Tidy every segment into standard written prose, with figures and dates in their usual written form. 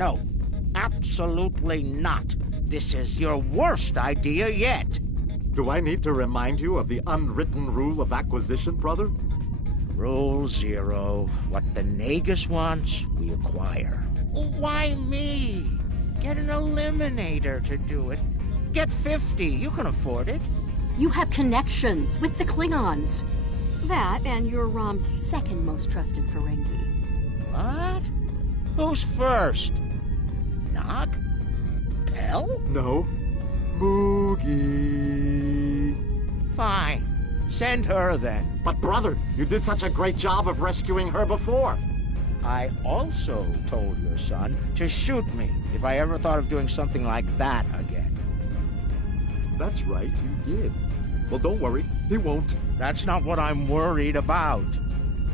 No, absolutely not. This is your worst idea yet. Do I need to remind you of the unwritten rule of acquisition, brother? Rule 0. What the Nagus wants, we acquire. Why me? Get an eliminator to do it. Get 50. You can afford it. You have connections with the Klingons. That and you're Rom's second most trusted Ferengi. What? Who's first? Nog? Pell? No. Moogie. Fine. Send her then. But brother, you did such a great job of rescuing her before. I also told your son to shoot me if I ever thought of doing something like that again. That's right, you did. Well, don't worry, he won't. That's not what I'm worried about.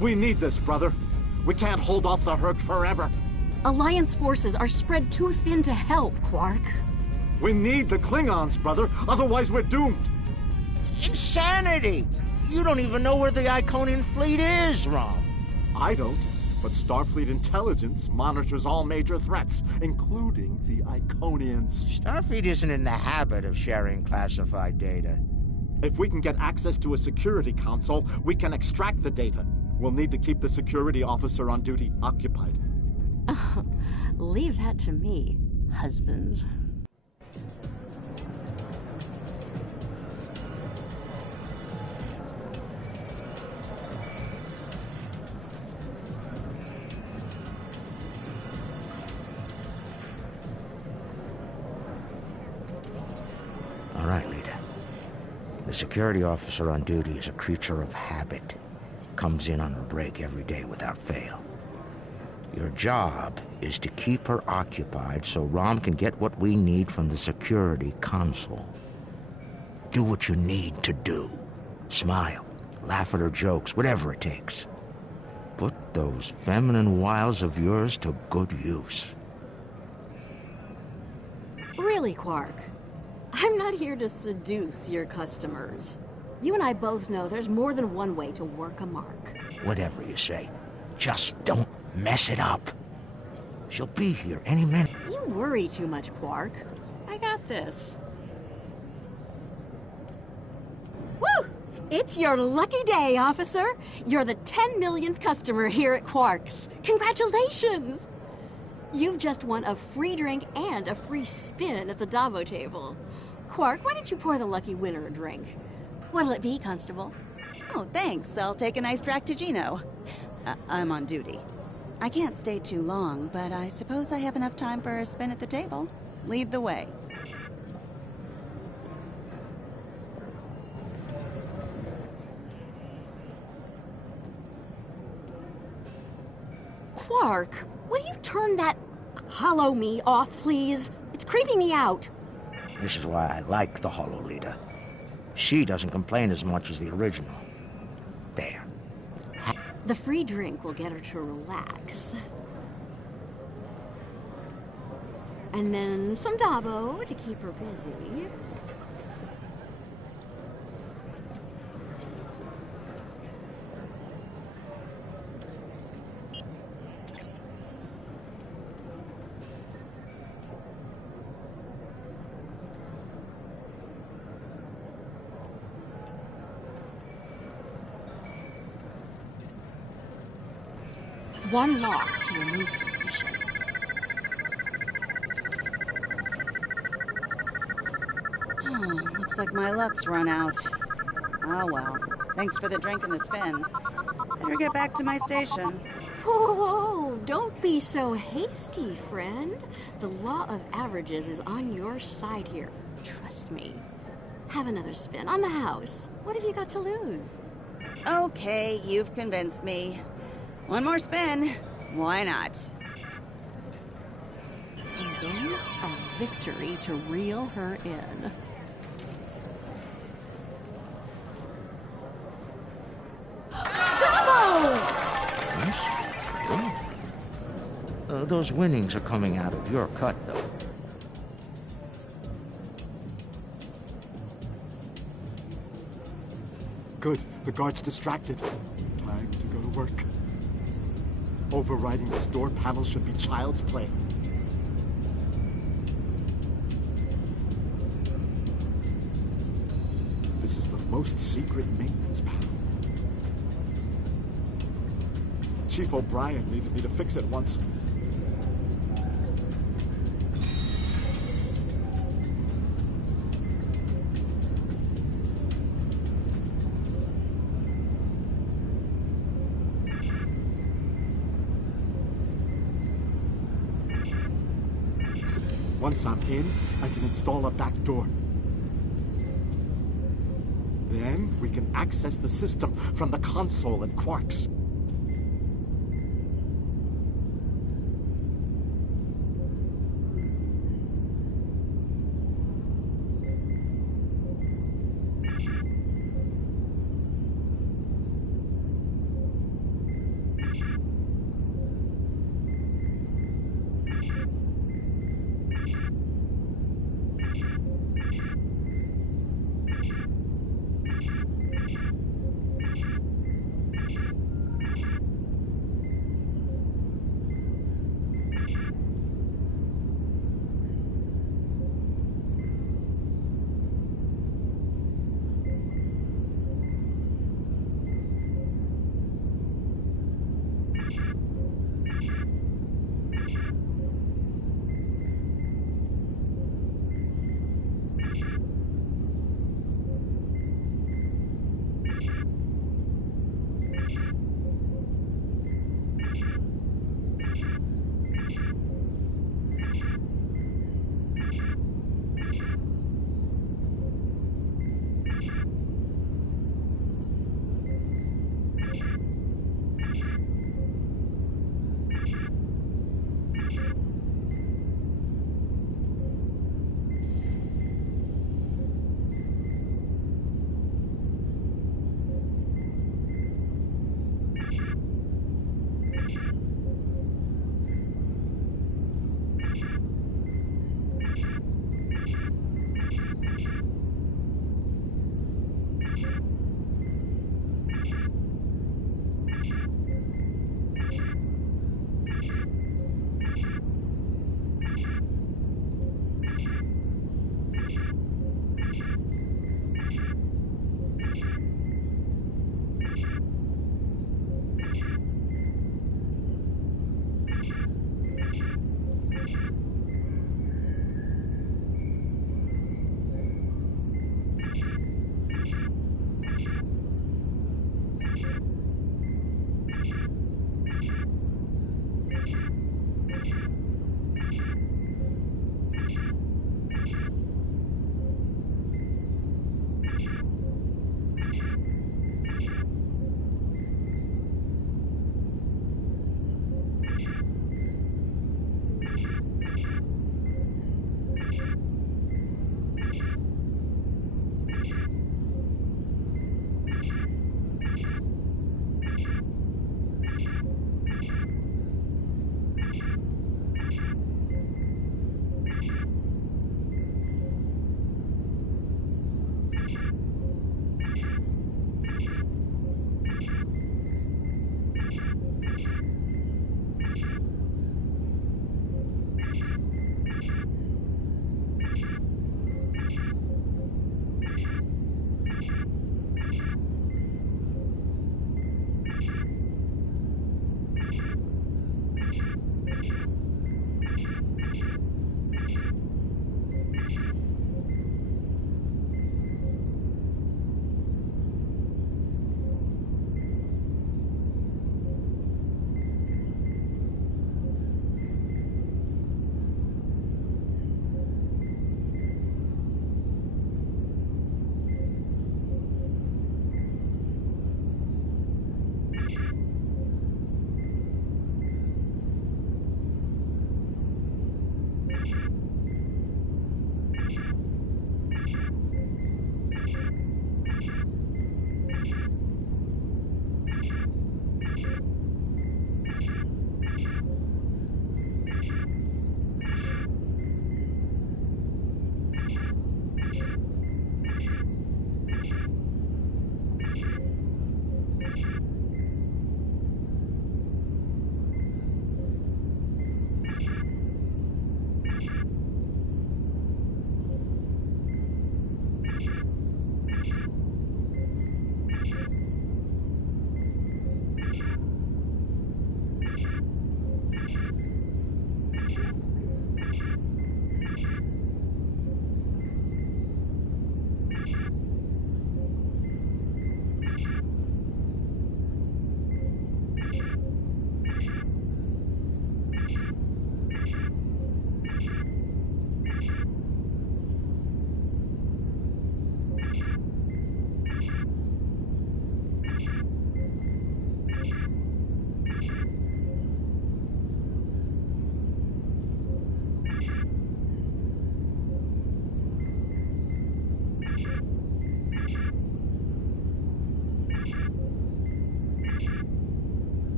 We need this, brother. We can't hold off the Hurk forever. Alliance forces are spread too thin to help, Quark. We need the Klingons, brother, otherwise we're doomed. Insanity! You don't even know where the Iconian fleet is, Rom. I don't, but Starfleet intelligence monitors all major threats, including the Iconians. Starfleet isn't in the habit of sharing classified data. If we can get access to a security console, we can extract the data. We'll need to keep the security officer on duty occupied. Leave that to me, husband. All right, Lita. The security officer on duty is a creature of habit. Comes in on her break every day without fail. Your job is to keep her occupied so Rom can get what we need from the security console. Do what you need to do. Smile, laugh at her jokes, whatever it takes. Put those feminine wiles of yours to good use. Really, Quark? I'm not here to seduce your customers. You and I both know there's more than one way to work a mark. Whatever you say, just don't mess it up. She'll be here any minute. You worry too much, Quark. I got this. Woo! It's your lucky day, officer. You're the 10 millionth customer here at Quark's. Congratulations! You've just won a free drink and a free spin at the Davo table. Quark, why don't you pour the lucky winner a drink? What'll it be, Constable? Oh, thanks. I'll take a nice Dractigino. I'm on duty. I can't stay too long, but I suppose I have enough time for a spin at the table. Lead the way. Quark, will you turn that hollow me off, please? It's creeping me out. This is why I like the Hollow Leader. She doesn't complain as much as the original. There. The free drink will get her to relax. And then some Dabo to keep her busy. One loss to remove suspicion. Looks like my luck's run out. Oh well. Thanks for the drink and the spin. Better get back to my station. Whoa, don't be so hasty, friend. The law of averages is on your side here. Trust me. Have another spin on the house. What have you got to lose? Okay, you've convinced me. One more spin. Why not? And then a victory to reel her in. Those winnings are coming out of your cut, though. Good. The guard's distracted. Time to go to work. Overriding this door panel should be child's play. most secret maintenance panel. Chief O'Brien needed me to fix it once. Once I'm in, I can install a back door. Then we can access the system from the console at Quark's.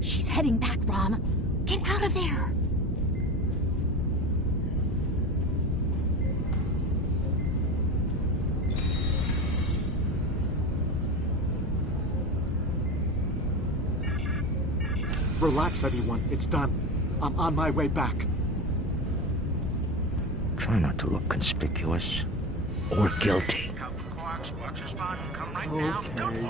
She's heading back, Rom. Get out of there! Relax, everyone. It's done. I'm on my way back. Try not to look conspicuous or guilty. Okay.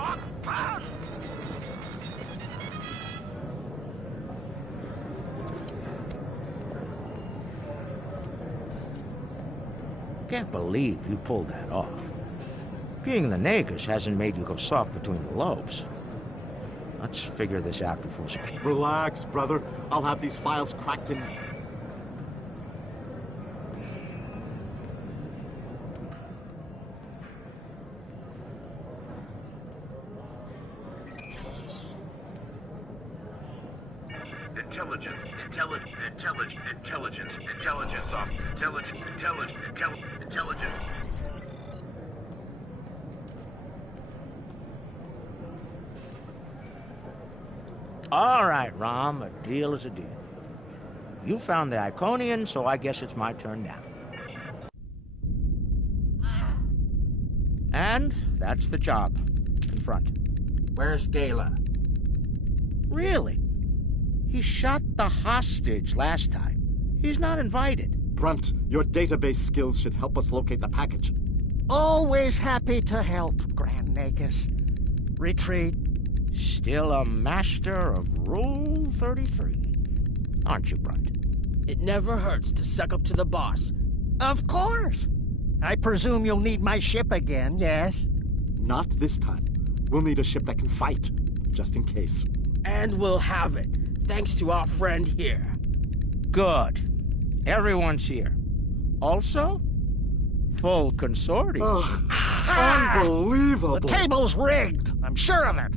Can't believe you pulled that off. Being the Nagus hasn't made you go soft between the lobes. Let's figure this out before security. Relax, brother. I'll have these files cracked in. Intelligence. All right, Rom, a deal is a deal. You found the Iconian, so I guess it's my turn now. And that's the job. Confront. Where's Gala? Really? He shot the hostage last time. He's not invited. Brunt, your database skills should help us locate the package. Always happy to help, Grand Nagus. Retreat. Still a master of Rule 33. Aren't you, Brunt? It never hurts to suck up to the boss. Of course. I presume you'll need my ship again, yes? Not this time. We'll need a ship that can fight, just in case. And we'll have it, thanks to our friend here. Good. Everyone's here. Also, full consortium. Unbelievable! The table's rigged. I'm sure of it.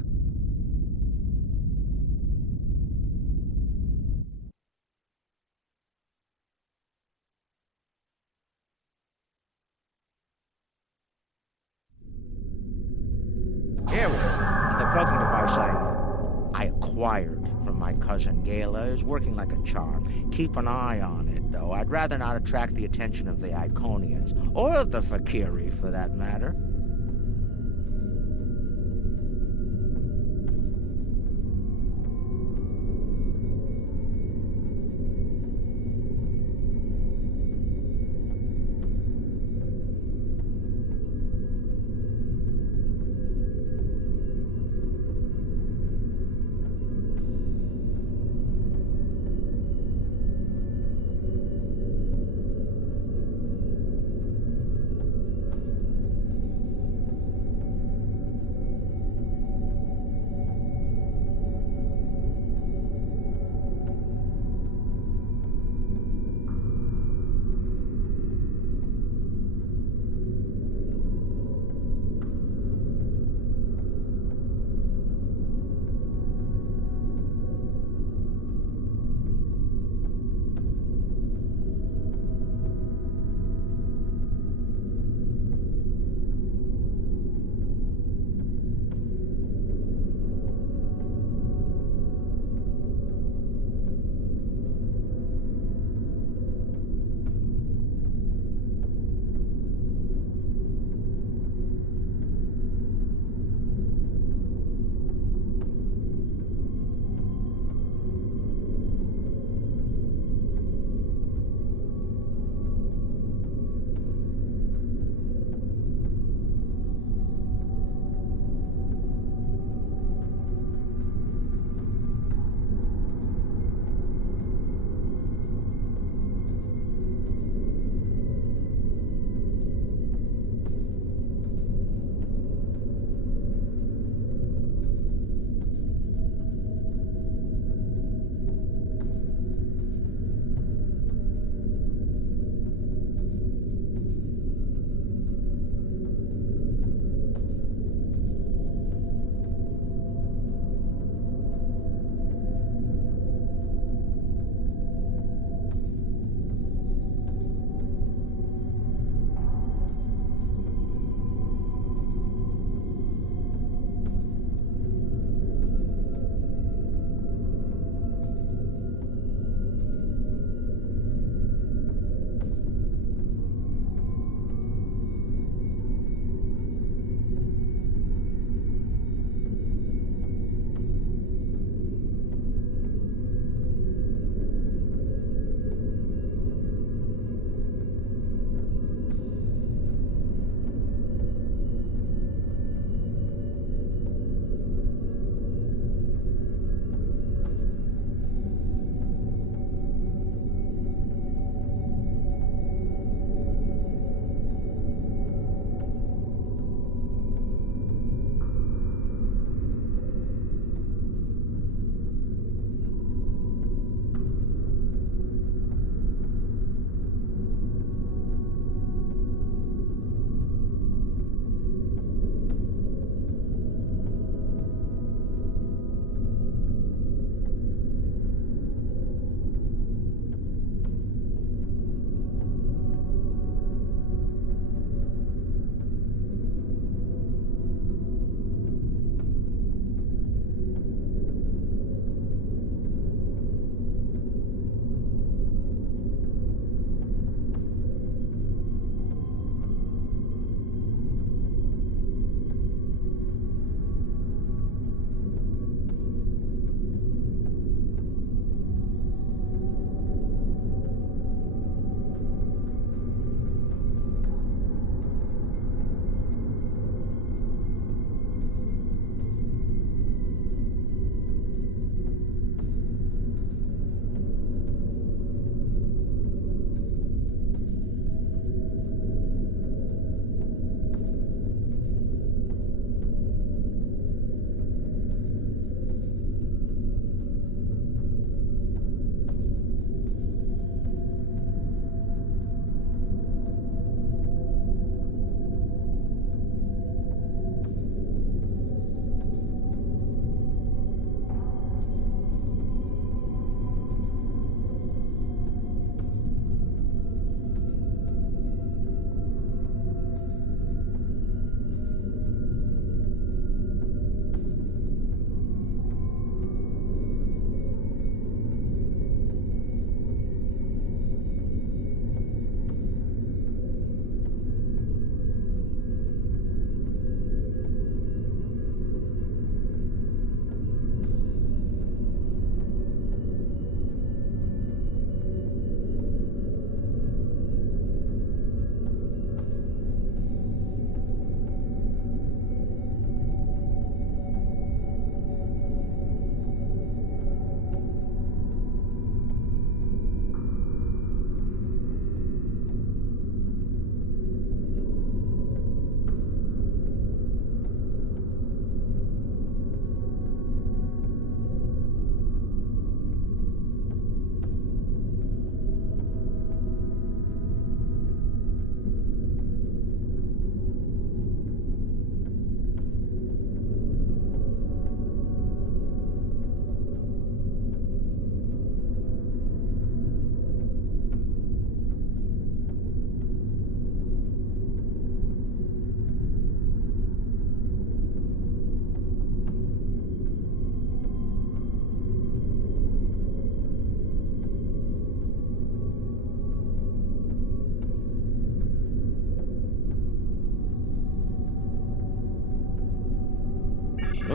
Here we are. The cloaking device I acquired from my cousin Gala is working like a charm. Keep an eye on it, though. I'd rather not attract the attention of the Iconians, or the Fakiri, for that matter.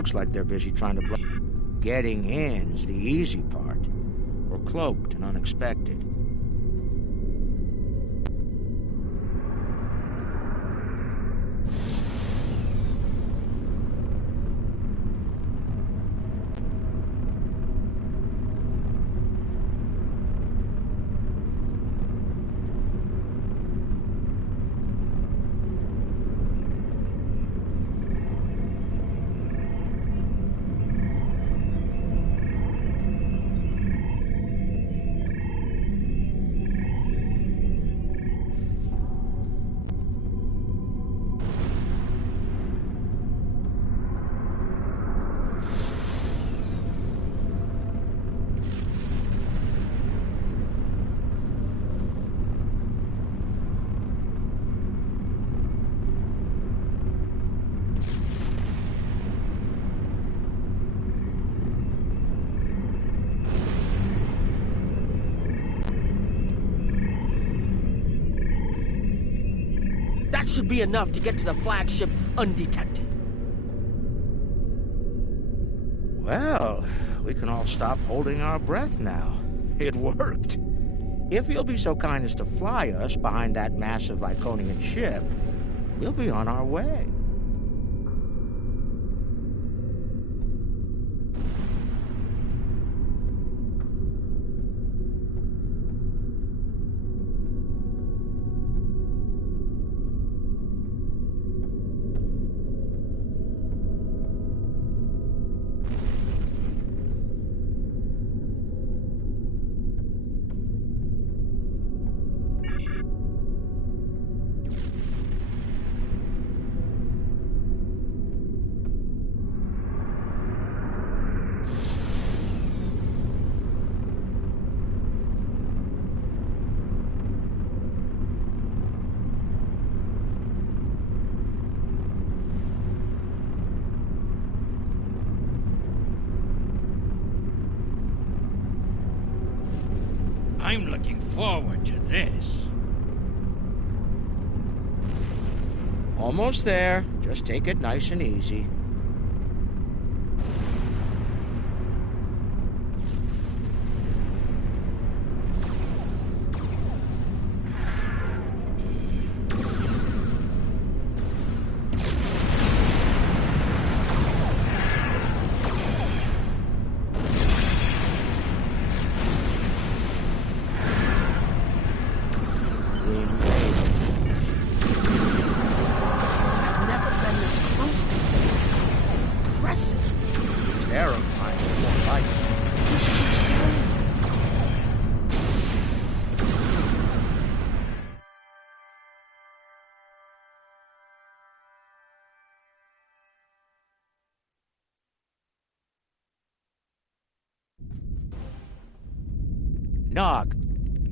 Looks like they're busy trying to Getting in's the easy part. We're cloaked and unexpected. That should be enough to get to the flagship undetected. Well, we can all stop holding our breath now. It worked. If you'll be so kind as to fly us behind that massive Iconian ship, we'll be on our way. I'm looking forward to this. Almost there. Just take it nice and easy. Nog,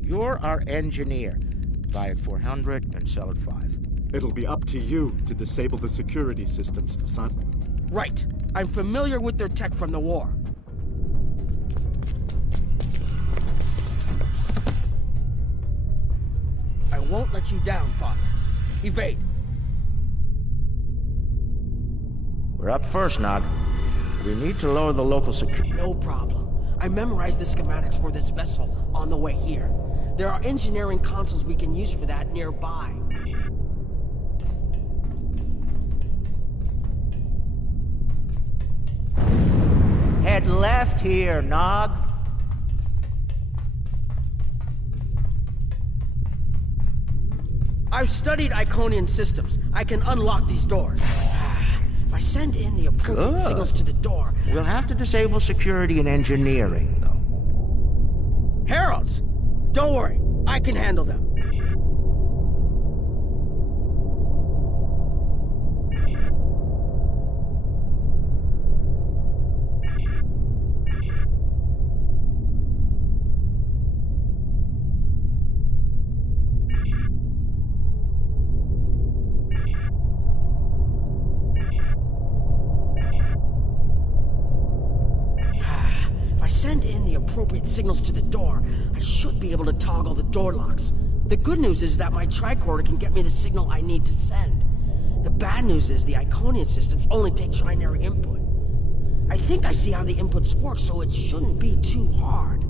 you're our engineer. Buy it 400 and sell it 5. It'll be up to you to disable the security systems, son. Right. I'm familiar with their tech from the war. I won't let you down, Father. Evade. We're up first, Nog. We need to lower the local security. No problem. I memorized the schematics for this vessel on the way here. There are engineering consoles we can use for that nearby. Head left here, Nog. I've studied Iconian systems. I can unlock these doors. If I send in the appropriate signals to the door... We'll have to disable security and engineering, though. Heralds! Don't worry. I can handle them. Send in the appropriate signals to the door, I should be able to toggle the door locks. The good news is that my tricorder can get me the signal I need to send. The bad news is the Iconian systems only take trinary input. I think I see how the inputs work, so it shouldn't be too hard.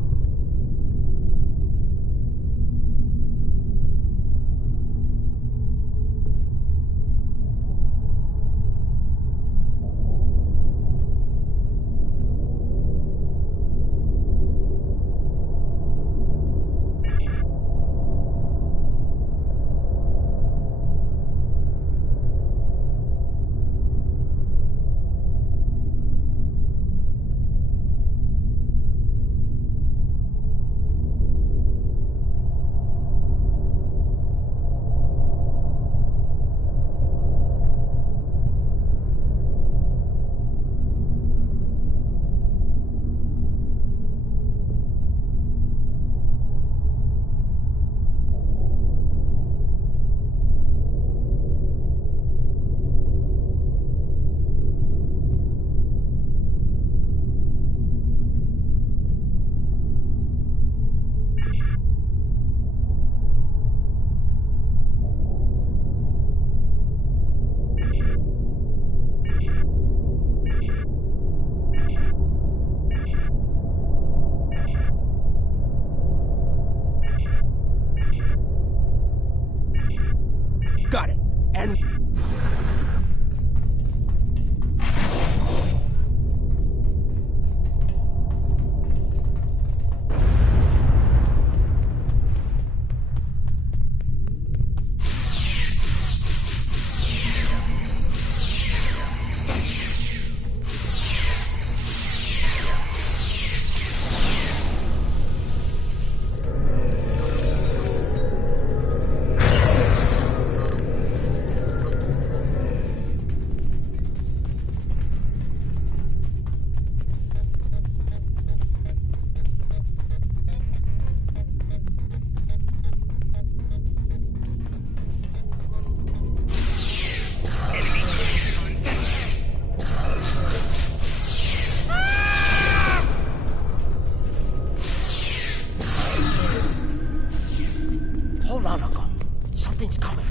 Got it. And... Hold on, Uncle. Something's coming.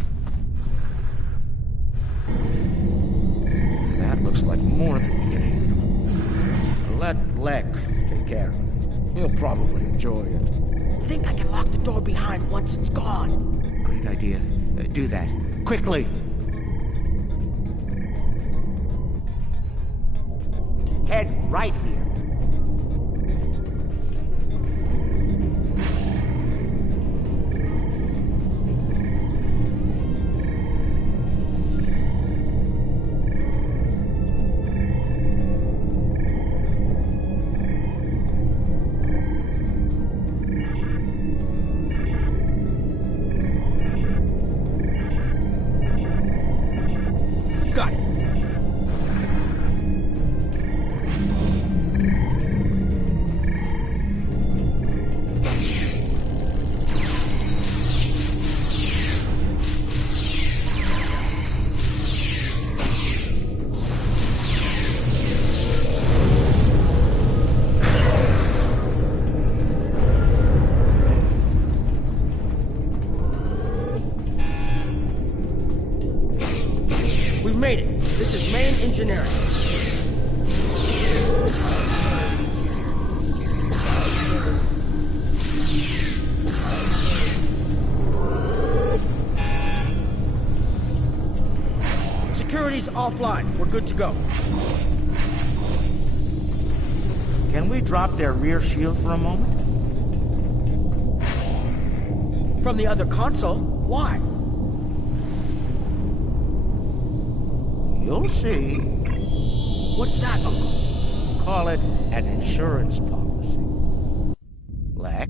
That looks like more than we can handle. Let Lek take care of it. He'll probably enjoy it. Think I can lock the door behind once it's gone. Great idea. Do that. Quickly! Head right here. Got it. We've made it. This is main engineering. Security's offline. We're good to go. Can we drop their rear shield for a moment? From the other console? Why? You'll see. What's that, Uncle? Call it an insurance policy. Lek,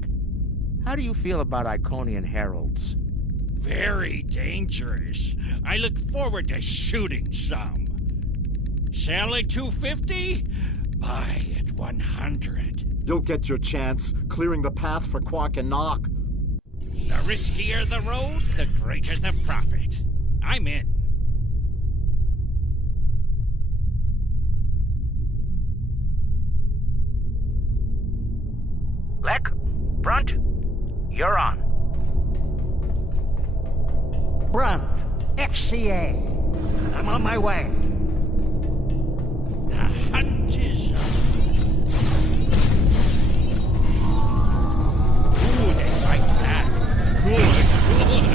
how do you feel about Iconian heralds? Very dangerous. I look forward to shooting some. Sell at 250? Buy at 100. You'll get your chance, clearing the path for Quark and Nock. The riskier the road, the greater the profit. I'm in. Lek, Brunt, you're on. Brunt, FCA. I'm on my way. The hunt is on. Ooh, they like that. Good, good.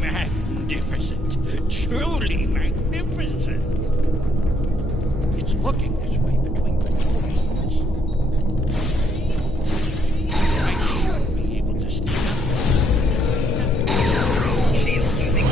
Magnificent. Truly magnificent. It's looking this way between the doors. I should be able to sneak up. Shield moving.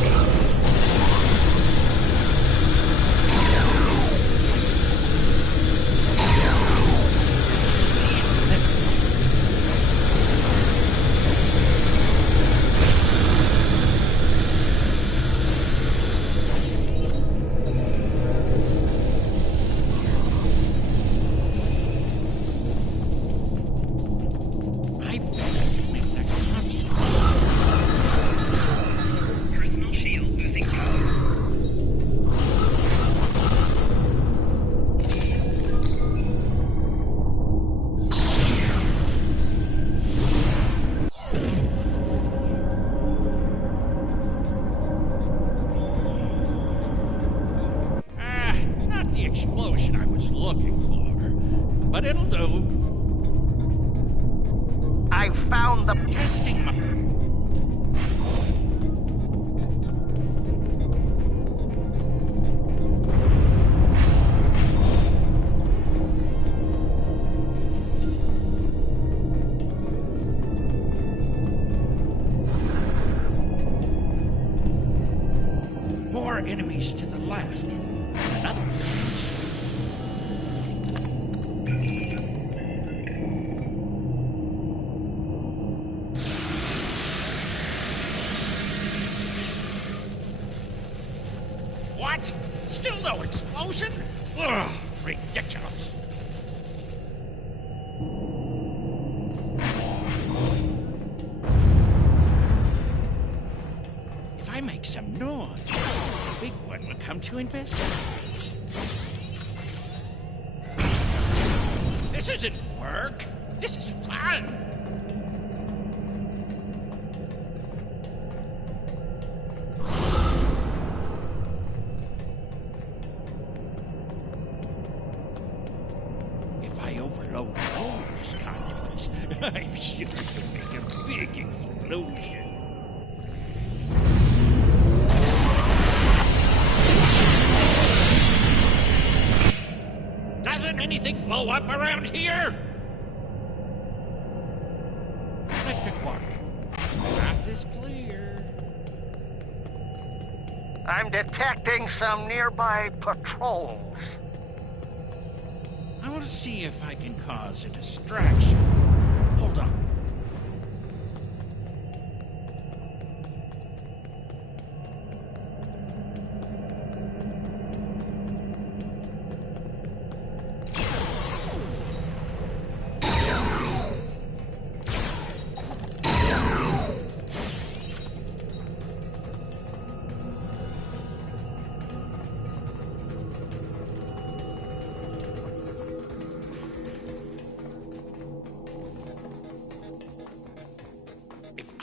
Explosion I was looking for, but it'll do. I found the Testing my... More enemies to the left. Another one. What? Still no explosion? Ugh, ridiculous. If I make some noise, the big one will come to investigate. This isn't work. This is fun. If I overload those conduits, I'm sure you'll make a big explosion. Doesn't anything blow up around here? Electric quark. Path is clear. I'm detecting some nearby patrols. I want to see if I can cause a distraction. Hold on.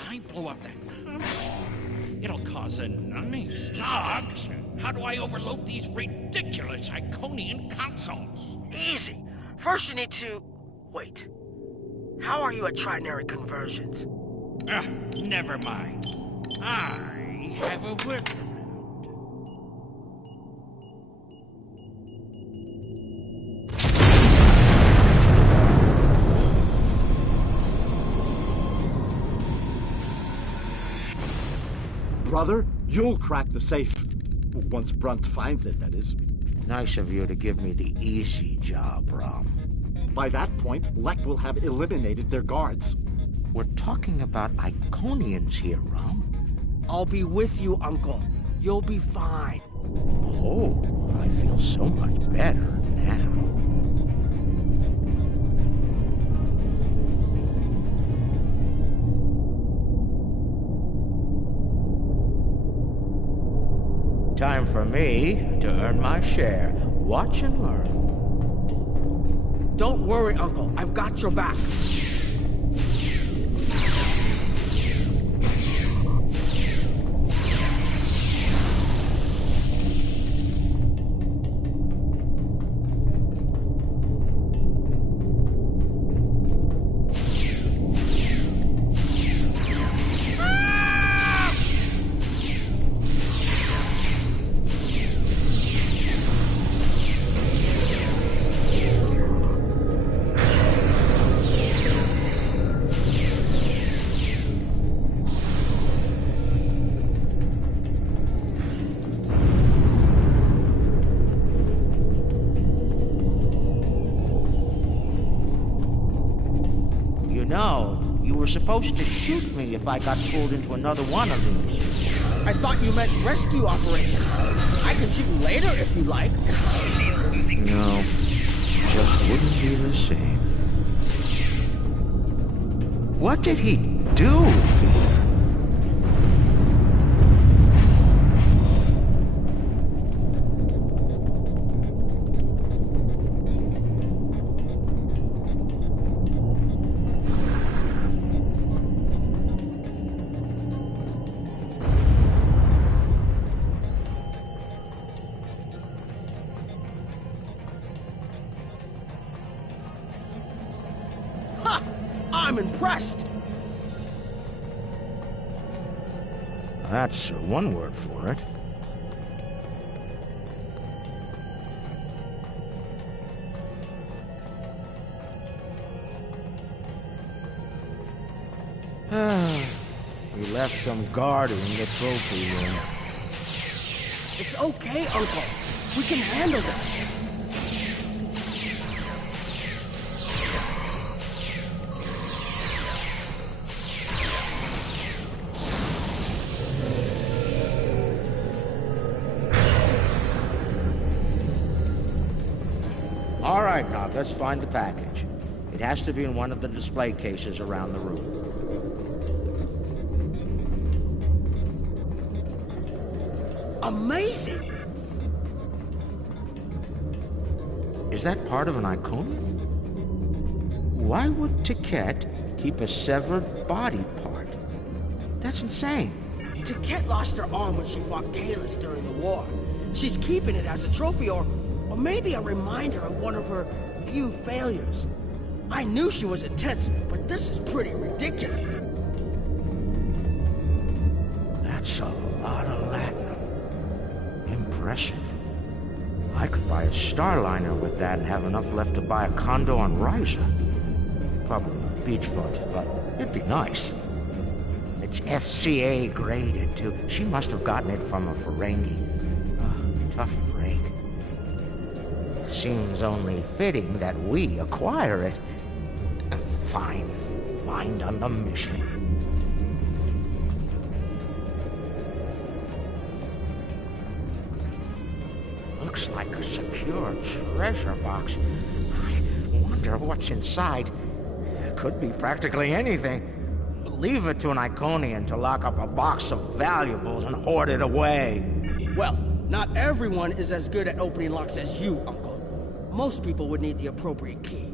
I blow up that console, it'll cause a nice distraction. How do I overload these ridiculous Iconian consoles? Easy. First you need to... Wait. How are you at trinary conversions? Never mind. I have a workaround. Brother, you'll crack the safe. Once Brunt finds it, that is. Nice of you to give me the easy job, Rom. By that point, Lek will have eliminated their guards. We're talking about Iconians here, Rom. I'll be with you, Uncle. You'll be fine. Oh, I feel so much better now. Time for me to earn my share. Watch and learn. Don't worry, Uncle. I've got your back. You know, you were supposed to shoot me if I got pulled into another one of these. I thought you meant rescue operation. I can shoot you later if you like. No, just wouldn't be the same. What did he do? Ha! I'm impressed. That's one word for it. We left some guard in the trophy room. It's okay, Uncle. We can handle that. All right, now let's find the package. It has to be in one of the display cases around the room. Amazing! Is that part of an Iconium? Why would Tiquette keep a severed body part? That's insane. Tiquette lost her arm when she fought Kalis during the war. She's keeping it as a trophy or maybe a reminder of one of her few failures. I knew she was intense, but this is pretty ridiculous. That's a lot of latinum. Impressive. I could buy a Starliner with that and have enough left to buy a condo on Riza. Probably not beachfront, but it'd be nice. It's FCA graded, too. She must have gotten it from a Ferengi. Tough break. Seems only fitting that we acquire it. Fine. Mind on the mission. Looks like a secure treasure box. I wonder what's inside. It could be practically anything. Leave it to an Iconian to lock up a box of valuables and hoard it away. Well, not everyone is as good at opening locks as you, Uncle. Most people would need the appropriate key.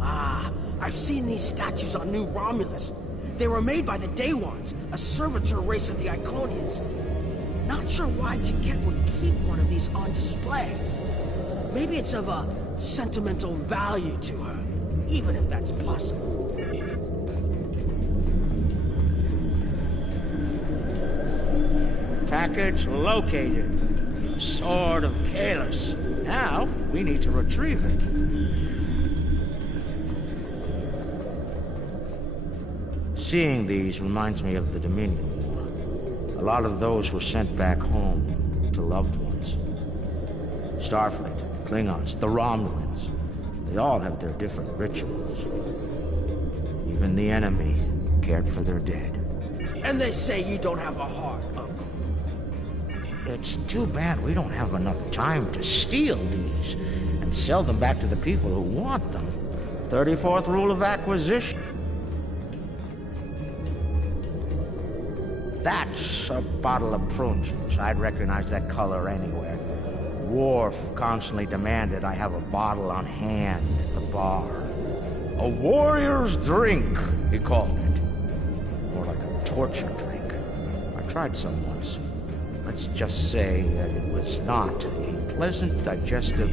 Ah, I've seen these statues on New Romulus. They were made by the Day Ones, a servitor race of the Iconians. Not sure why Tiquette would keep one of these on display. Maybe it's of a sentimental value to her, even if that's possible. Package located. Sword of Kalis. Now, we need to retrieve it. Seeing these reminds me of the Dominion War. A lot of those were sent back home to loved ones. Starfleet, Klingons, the Romulans. They all have their different rituals. Even the enemy cared for their dead. And they say you don't have a heart, Uncle. It's too bad we don't have enough time to steal these and sell them back to the people who want them. 34th rule of acquisition. That's a bottle of prune juice. I'd recognize that color anywhere. Worf constantly demanded I have a bottle on hand at the bar. A warrior's drink, he called it. More like a torture drink. I tried some once. Let's just say that it was not a pleasant digestive...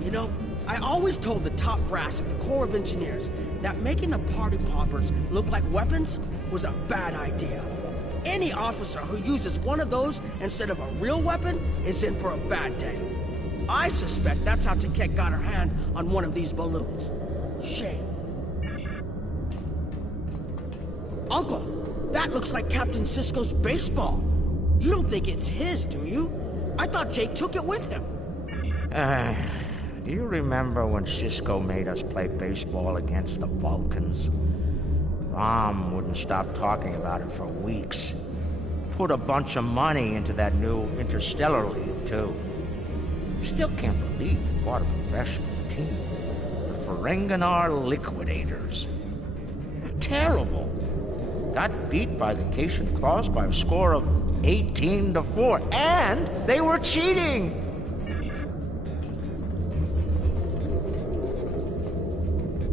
You know, I always told the top brass at the Corps of Engineers that making the party poppers look like weapons was a bad idea. Any officer who uses one of those instead of a real weapon is in for a bad day. I suspect that's how Tiquette got her hand on one of these balloons. Shame. Uncle, that looks like Captain Sisko's baseball. You don't think it's his, do you? I thought Jake took it with him. Do you remember when Cisco made us play baseball against the Vulcans? Rom wouldn't stop talking about it for weeks. Put a bunch of money into that new Interstellar League, too. Still can't believe he bought a professional team. The Ferenginar Liquidators. Terrible. Got beat by the Cation Claws by a score of 18-4, and they were cheating!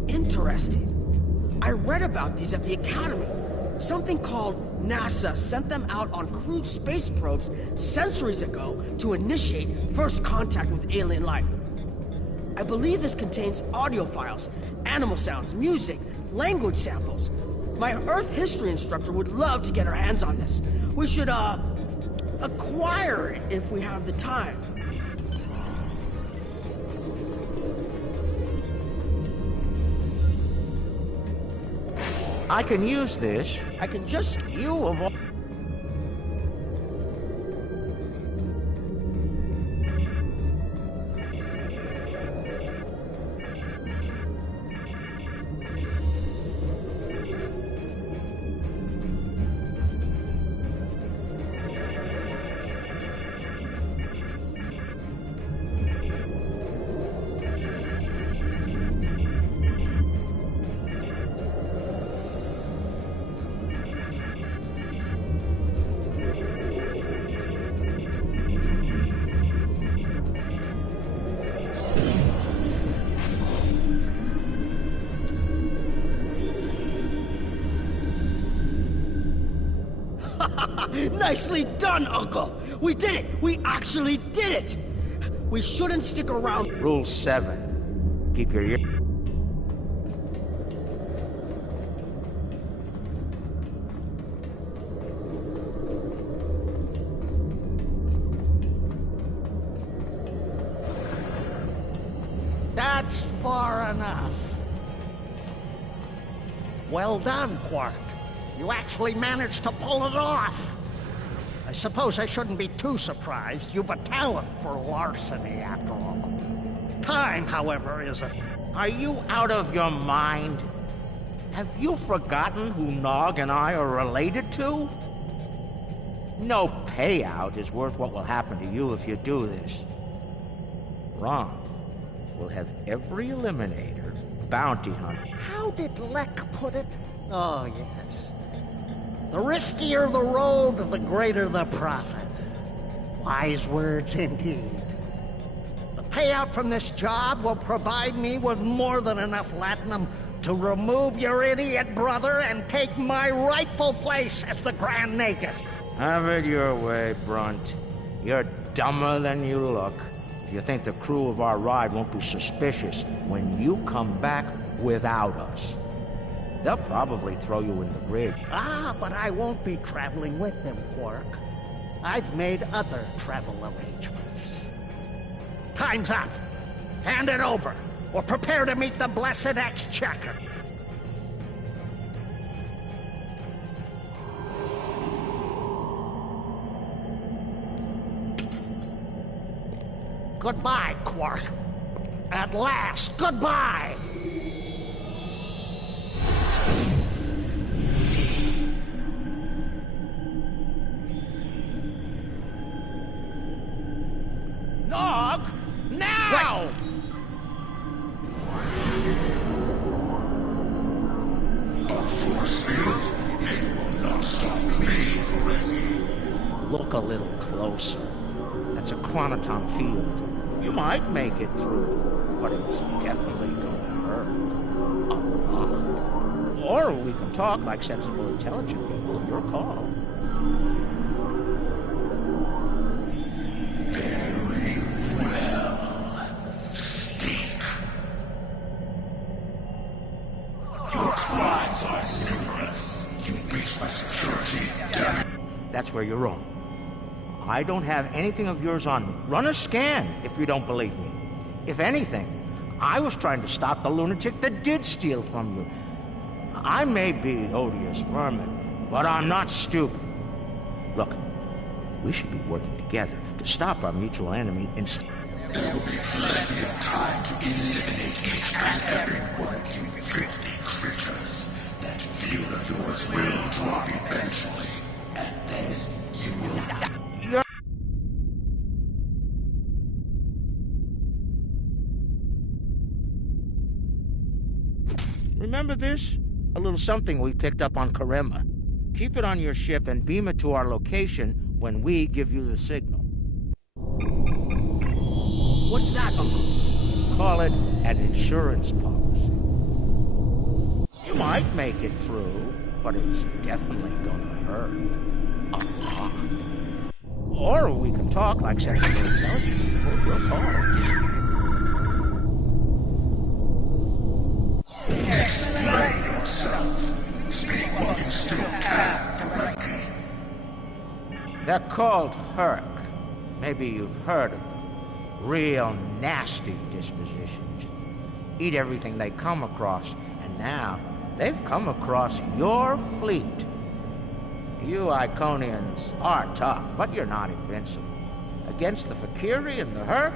Interesting. I read about these at the Academy. Something called NASA sent them out on crewed space probes centuries ago to initiate first contact with alien life. I believe this contains audio files, animal sounds, music, language samples. My Earth history instructor would love to get her hands on this. We should, acquire it if we have the time. I can use this. I can just... You of all... Nicely done, Uncle! We did it! We actually did it! We shouldn't stick around. Rule 7. Keep your ear... That's far enough. Well done, Quark. You actually managed to pull it off. I suppose I shouldn't be too surprised. You've a talent for larceny, after all. Time, however, is a... Are you out of your mind? Have you forgotten who Nog and I are related to? No payout is worth what will happen to you if you do this. Ron will have every Eliminator bounty hunter. How did Lek put it? Oh, yes. The riskier the road, the greater the profit. Wise words indeed. The payout from this job will provide me with more than enough latinum to remove your idiot brother and take my rightful place as the Grand Nagus. Have it your way, Brunt. You're dumber than you look. If you think the crew of our ride won't be suspicious when you come back without us. They'll probably throw you in the brig. Ah, but I won't be traveling with them, Quark. I've made other travel arrangements. Time's up. Hand it over, or prepare to meet the blessed Exchequer. Goodbye, Quark. At last, goodbye! Nog! Now! A force field? It will not stop me, Ferengi. Look a little closer. That's a chronoton field. You might make it through, but it's definitely gonna hurt. A lot. Or we can talk like sensible, intelligent people. Your call. Very well. Speak. Your crimes are numerous. You breach my security, damn it. That's where you're wrong. I don't have anything of yours on me. Run a scan if you don't believe me. If anything, I was trying to stop the lunatic that did steal from you. I may be odious vermin, but I'm not stupid. Look, We should be working together to stop our mutual enemy instead. There will be plenty of time to eliminate each and every one of you filthy critters. That field of yours will drop eventually, and then you will die. Remember this? A little something we picked up on Karema. Keep it on your ship and beam it to our location when we give you the signal. What's that, Uncle? Call it an insurance policy. You might make it through, but it's definitely gonna hurt. A lot. Or we can talk like sensible intelligence before we'll call. Explain yourself. Speak while you still can, Ferengi. They're called Herc. Maybe you've heard of them. Real nasty dispositions. Eat everything they come across, and now they've come across your fleet. You Iconians are tough, but you're not invincible. Against the Fakiri and the Herc,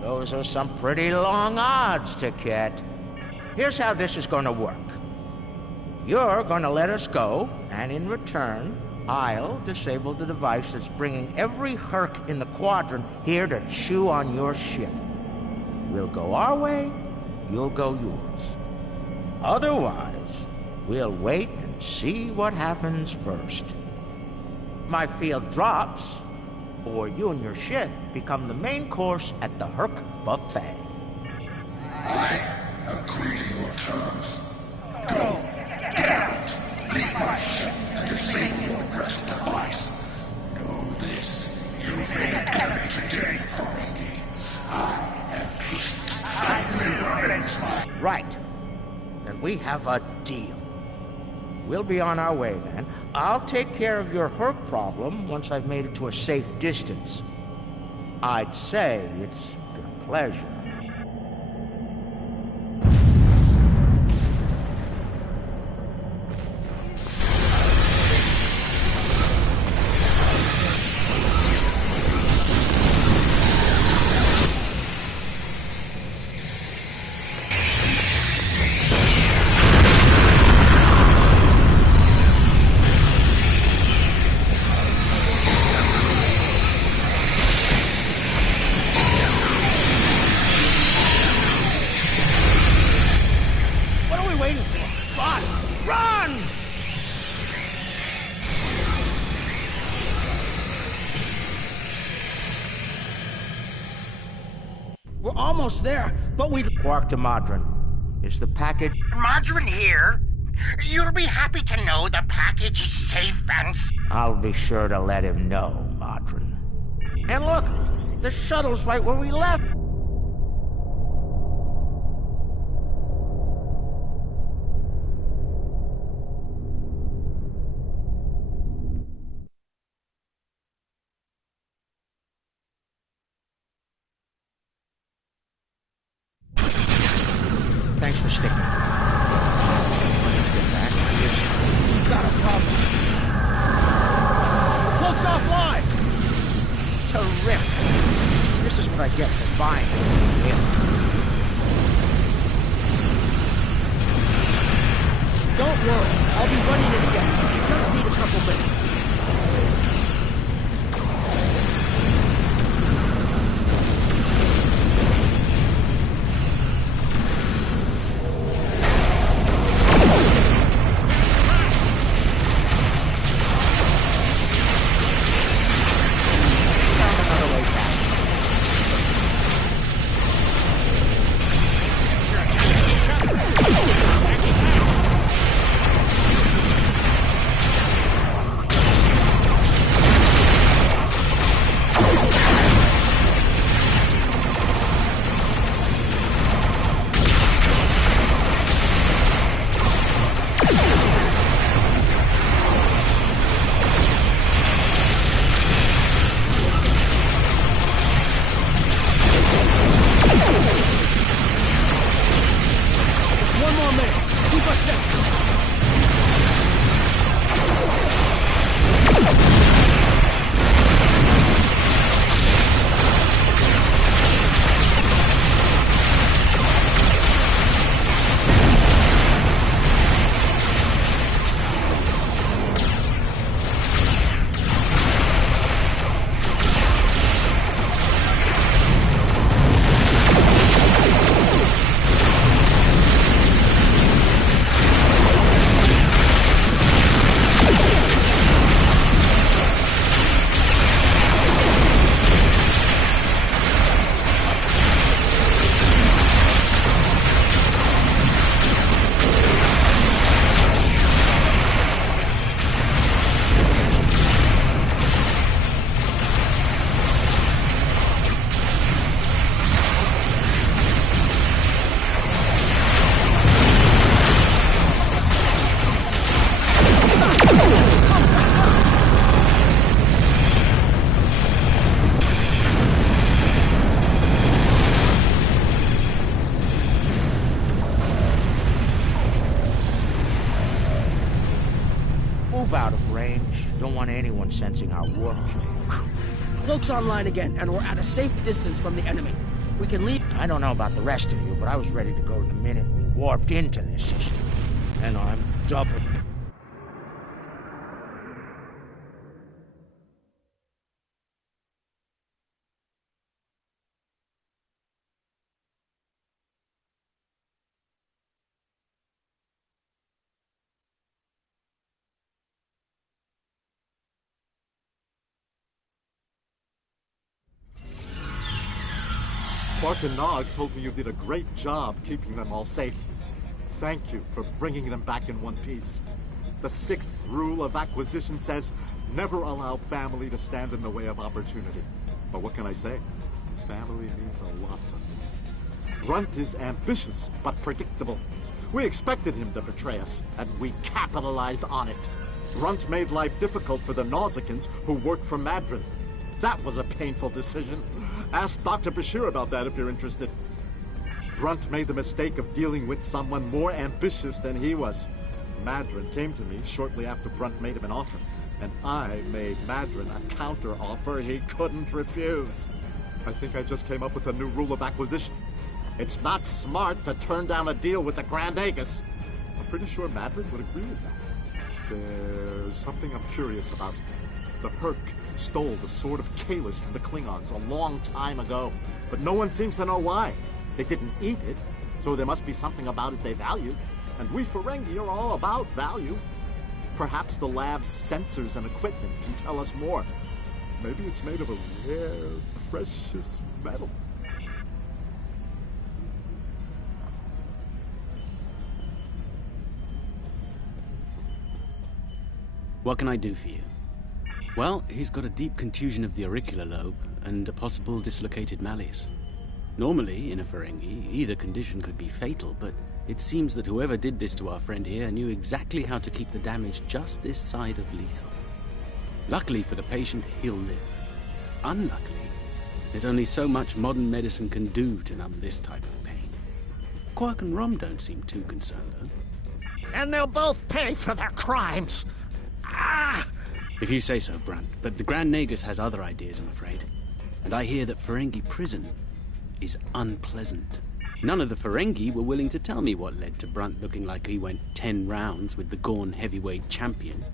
those are some pretty long odds, Ticket. Here's how this is going to work. You're going to let us go, and in return, I'll disable the device that's bringing every Herc in the quadrant here to chew on your ship. We'll go our way, you'll go yours. Otherwise, we'll wait and see what happens first. My field drops, or you and your ship become the main course at the Herc buffet. I agree to your terms. Go, get out, leave my ship, and disable your wretched device. Know this, you've made an enemy today, Ferengi. I am patient. I will avenge my... Right. Then we have a deal. We'll be on our way then. I'll take care of your Herc problem once I've made it to a safe distance. I'd say it's been a pleasure. We're almost there, but we... Quark to Modron. Is the package... Modron here. You'll be happy to know the package is safe and... I'll be sure to let him know, Modron. And look! The shuttle's right where we left! Thanks for sticking. Let's get back. We've got a problem. The cloak's offline! Terrific. This is what I get for buying it. Don't worry, I'll be running it again. You just need a couple minutes. Don't want anyone sensing our warp change. Cloak's online again, and we're at a safe distance from the enemy. We can leave. I don't know about the rest of you, but I was ready to go the minute we warped into this system. And I'm double. Quark and Nog told me you did a great job keeping them all safe. Thank you for bringing them back in one piece. The 6th rule of acquisition says, never allow family to stand in the way of opportunity. But what can I say? Family means a lot to me. Brunt is ambitious, but predictable. We expected him to betray us, and we capitalized on it. Brunt made life difficult for the Nausicans who worked for Madron. That was a painful decision. Ask Dr. Bashir about that if you're interested. Brunt made the mistake of dealing with someone more ambitious than he was. Madron came to me shortly after Brunt made him an offer, and I made Madron a counter-offer he couldn't refuse. I think I just came up with a new rule of acquisition. It's not smart to turn down a deal with the Grand Aegis. I'm pretty sure Madron would agree with that. There's something I'm curious about. The Herc stole the Sword of Kalis from the Klingons a long time ago, but no one seems to know why. They didn't eat it, so there must be something about it they value. And we Ferengi are all about value. Perhaps the lab's sensors and equipment can tell us more. Maybe it's made of a rare, precious metal. What can I do for you? Well, he's got a deep contusion of the auricular lobe and a possible dislocated malleus. Normally, in a Ferengi, either condition could be fatal, but it seems that whoever did this to our friend here knew exactly how to keep the damage just this side of lethal. Luckily for the patient, he'll live. Unluckily, there's only so much modern medicine can do to numb this type of pain. Quark and Rom don't seem too concerned, though. And they'll both pay for their crimes. Ah! If you say so, Brunt, but the Grand Nagus has other ideas, I'm afraid. And I hear that Ferengi prison is unpleasant. None of the Ferengi were willing to tell me what led to Brunt looking like he went 10 rounds with the Gorn heavyweight champion.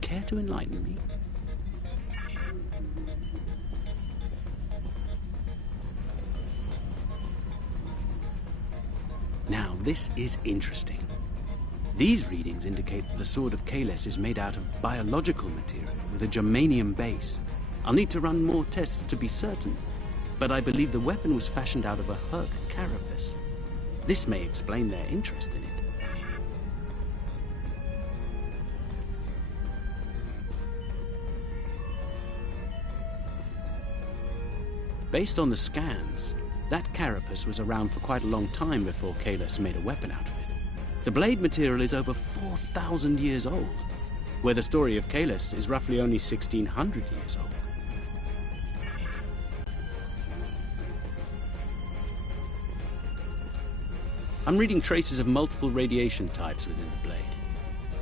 Care to enlighten me? Now, this is interesting. These readings indicate that the Sword of Kalis is made out of biological material with a germanium base. I'll need to run more tests to be certain, but I believe the weapon was fashioned out of a Herc carapace. This may explain their interest in it. Based on the scans, that carapace was around for quite a long time before Kalis made a weapon out of it. The blade material is over 4,000 years old, where the story of Kalis is roughly only 1,600 years old. I'm reading traces of multiple radiation types within the blade.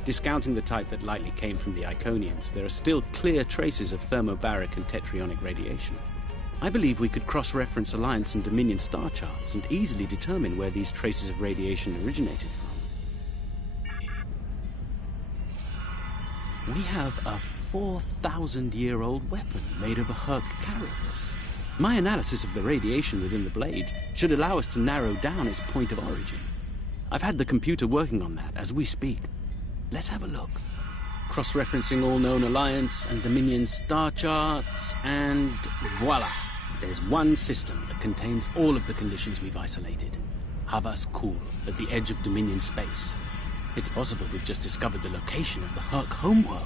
Discounting the type that likely came from the Iconians, there are still clear traces of thermobaric and tetrionic radiation. I believe we could cross-reference Alliance and Dominion star charts and easily determine where these traces of radiation originated from. We have a 4,000-year-old weapon made of a Herc carapace. My analysis of the radiation within the blade should allow us to narrow down its point of origin. I've had the computer working on that as we speak. Let's have a look. Cross-referencing all known Alliance and Dominion star charts, and voila! There's one system that contains all of the conditions we've isolated. Havas Kul, at the edge of Dominion space. It's possible we've just discovered the location of the Herc homeworld.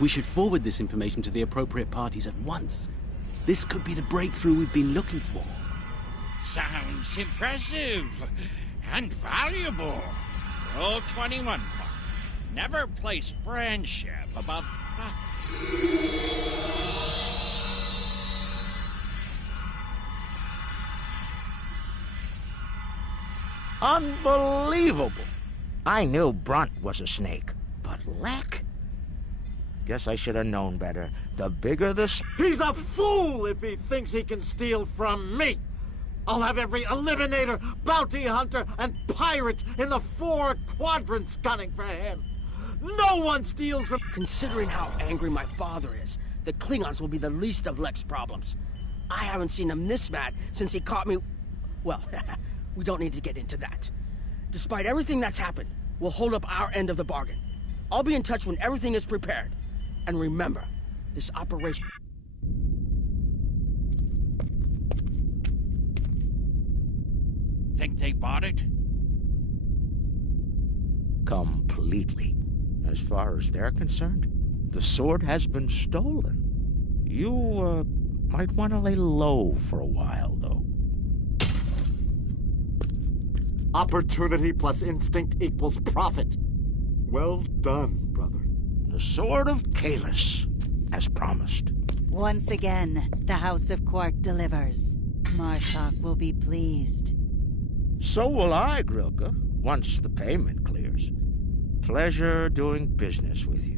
We should forward this information to the appropriate parties at once. This could be the breakthrough we've been looking for. Sounds impressive and valuable. Rule 21, Quark. Never place friendship above profit. Unbelievable! I knew Brunt was a snake, but Lek? Guess I should have known better. The bigger the... He's a fool if he thinks he can steal from me! I'll have every eliminator, bounty hunter, and pirate in the 4 quadrants gunning for him! No one steals from... Considering how angry my father is, the Klingons will be the least of Lex's problems. I haven't seen him this mad since he caught me... Well, we don't need to get into that. Despite everything that's happened, we'll hold up our end of the bargain. I'll be in touch when everything is prepared. And remember, this operation... Think they bought it? Completely. As far as they're concerned, the sword has been stolen. You, might want to lay low for a while, though. Opportunity plus instinct equals profit. Well done, brother. The Sword of Kalis, as promised. Once again, the House of Quark delivers. Martok will be pleased. So will I, Grilka, once the payment clears. Pleasure doing business with you.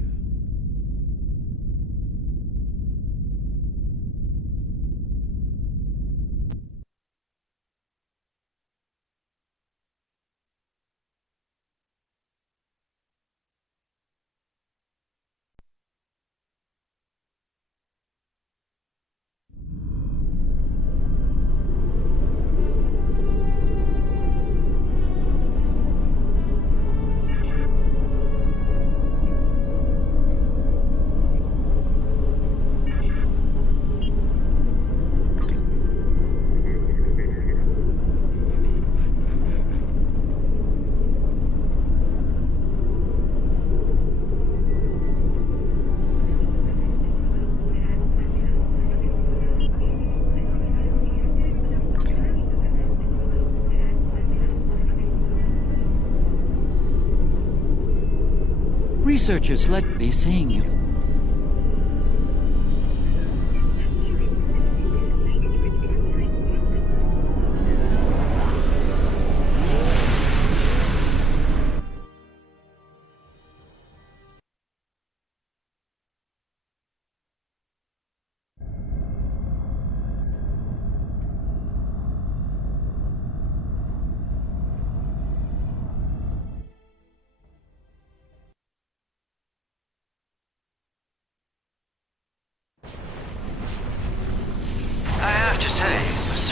Researchers let me seeing you.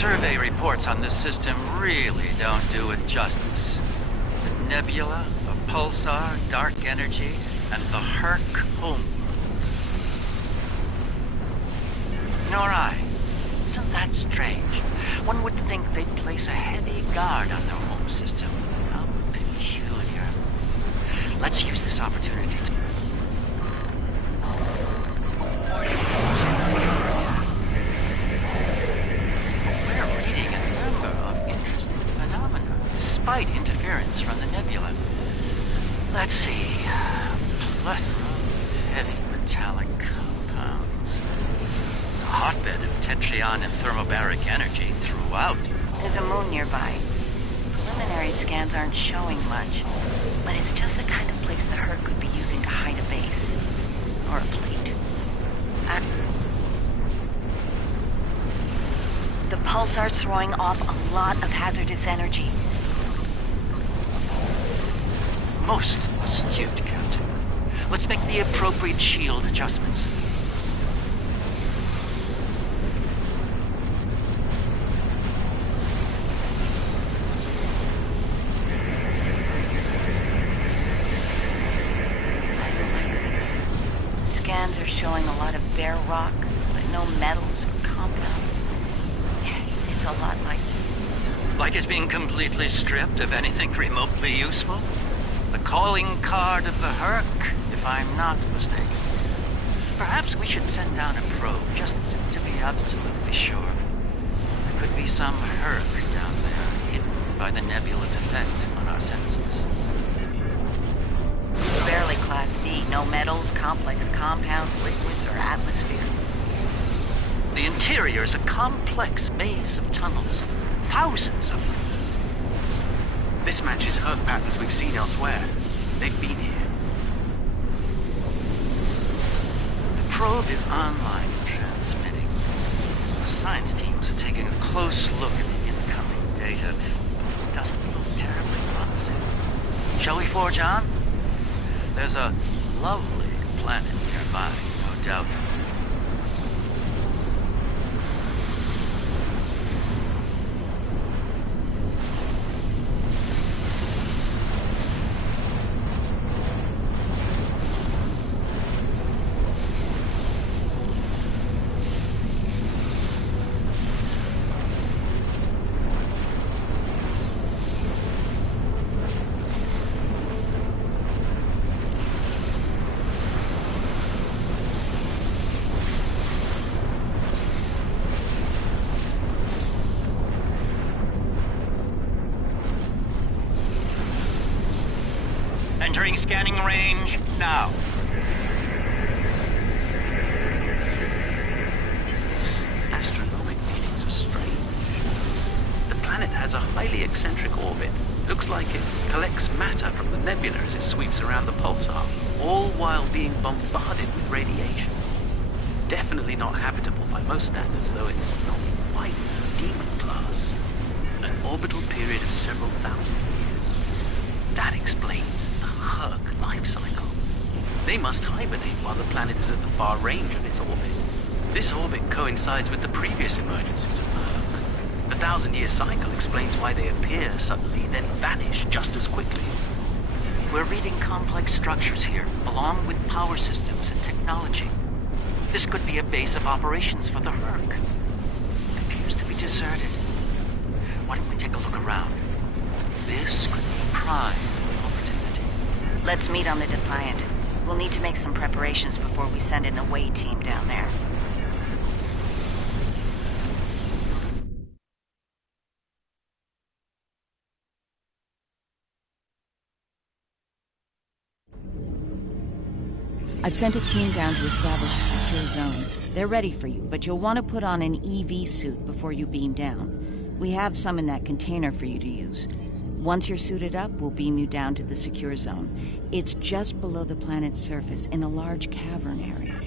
Survey reports on this system really don't do it justice. The nebula, the pulsar, dark energy, and the Herc home. Nor I. Isn't that strange? One would think they'd place a heavy guard on their home system. How peculiar. Let's use this opportunity to... Despite interference from the nebula. Let's see. Plethora of heavy metallic compounds. A hotbed of tetryon and thermobaric energy throughout. There's a moon nearby. Preliminary scans aren't showing much, but it's just the kind of place that Herc could be using to hide a base. Or a fleet. The pulsar's throwing off a lot of hazardous energy. Most astute, Captain. Let's make the appropriate shield adjustments. Scans are showing a lot of bare rock, but no metals or compounds. It's a lot like... Like it's being completely stripped of anything remotely useful? The calling card of the Herc, if I'm not mistaken. Perhaps we should send down a probe, just to be absolutely sure. There could be some Herc down there, hidden by the nebula's effect on our senses. Barely Class D. No metals, complex compounds, liquids, or atmosphere. The interior is a complex maze of tunnels. Thousands of them. This matches Herc patterns we've seen elsewhere. They've been here. probe is online and transmitting. The science teams are taking a close look at the incoming data. It doesn't look terribly promising. Shall we forge on? There's a lovely planet nearby, no doubt. Entering scanning range now. Its astronomic meanings are strange. The planet has a highly eccentric orbit. Looks like it collects matter from the nebula as it sweeps around the pulsar, all while being bombarded with radiation. Definitely not habitable by most standards, though it's not quite demon class. An orbital period of several thousand years. That explains the Herc life cycle. They must hibernate while the planet is at the far range of its orbit. This orbit coincides with the previous emergencies of the Herc. The 1,000-year cycle explains why they appear suddenly, then vanish just as quickly. We're reading complex structures here, along with power systems and technology. This could be a base of operations for the Herc. It appears to be deserted. Why don't we take a look around? This could be prime opportunity. Let's meet on the Defiant. We'll need to make some preparations before we send an away team down there. I've sent a team down to establish a secure zone. They're ready for you, but you'll want to put on an EV suit before you beam down. We have some in that container for you to use. Once you're suited up, we'll beam you down to the secure zone. It's just below the planet's surface in a large cavern area.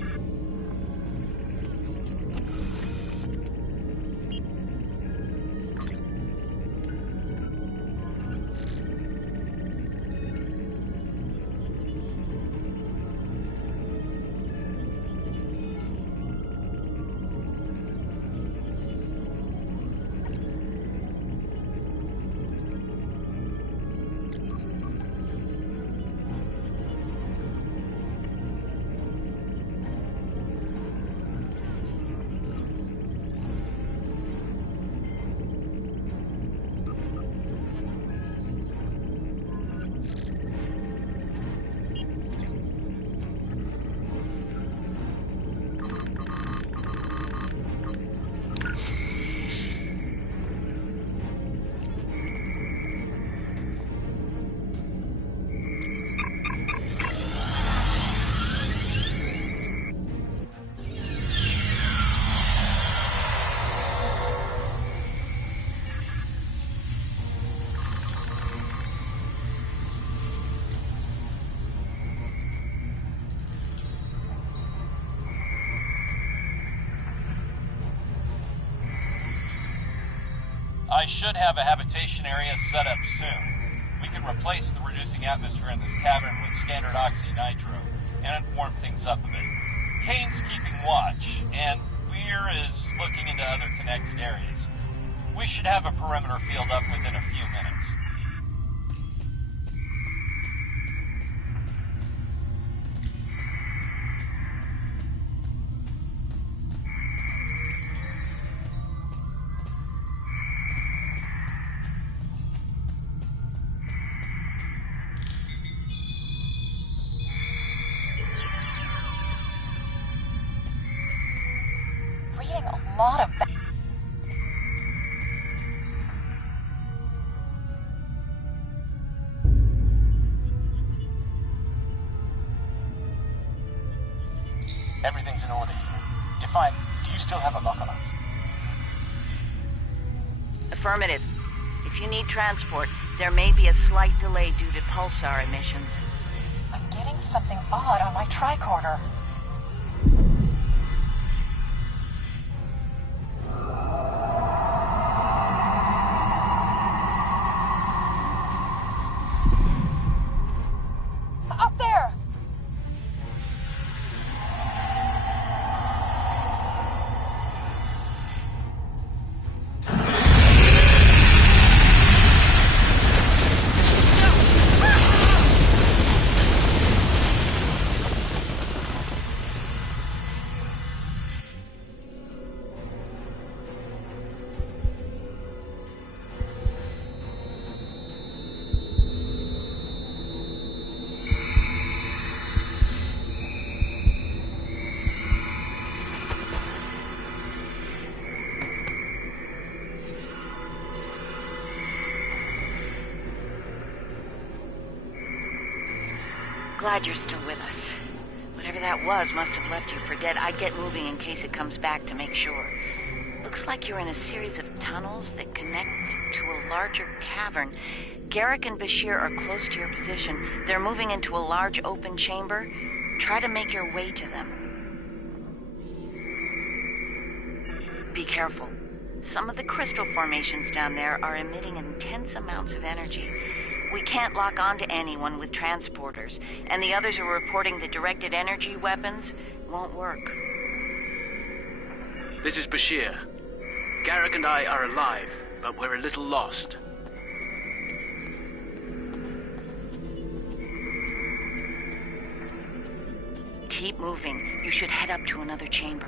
I should have a habitation area set up soon. We can replace the reducing atmosphere in this cavern with standard oxy-nitro, and warm things up a bit. Kane's keeping watch, and Weir is looking into other connected areas. We should have a perimeter field up within a few minutes. Everything's in order here. Defiant, do you still have a lock on us? Affirmative. If you need transport, there may be a slight delay due to pulsar emissions. I'm getting something odd on my tricorder. glad you're still with us. Whatever that was must have left you for dead. I'd get moving in case it comes back to make sure. Looks like you're in a series of tunnels that connect to a larger cavern. Garrick and Bashir are close to your position. They're moving into a large open chamber. Try to make your way to them. Be careful. Some of the crystal formations down there are emitting intense amounts of energy. We can't lock onto anyone with transporters, and the others are reporting the directed energy weapons won't work. This is Bashir. Garrick and I are alive, but we're a little lost. Keep moving. You should head up to another chamber.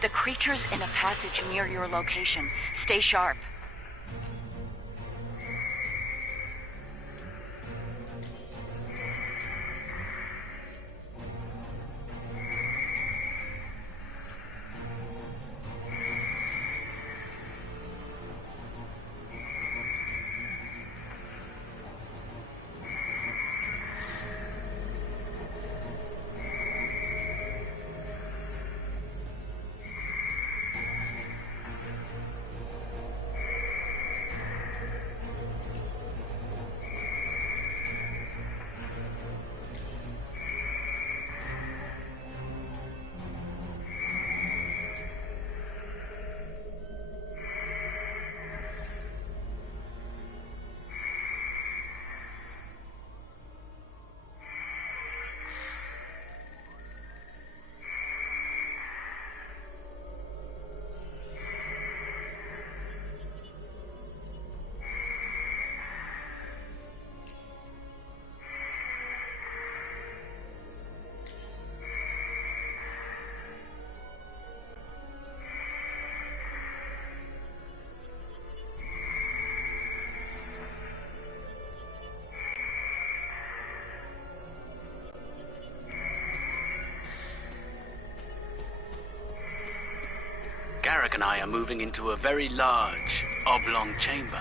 The creature's in a passage near your location. Stay sharp. Garrick and I are moving into a very large, oblong chamber.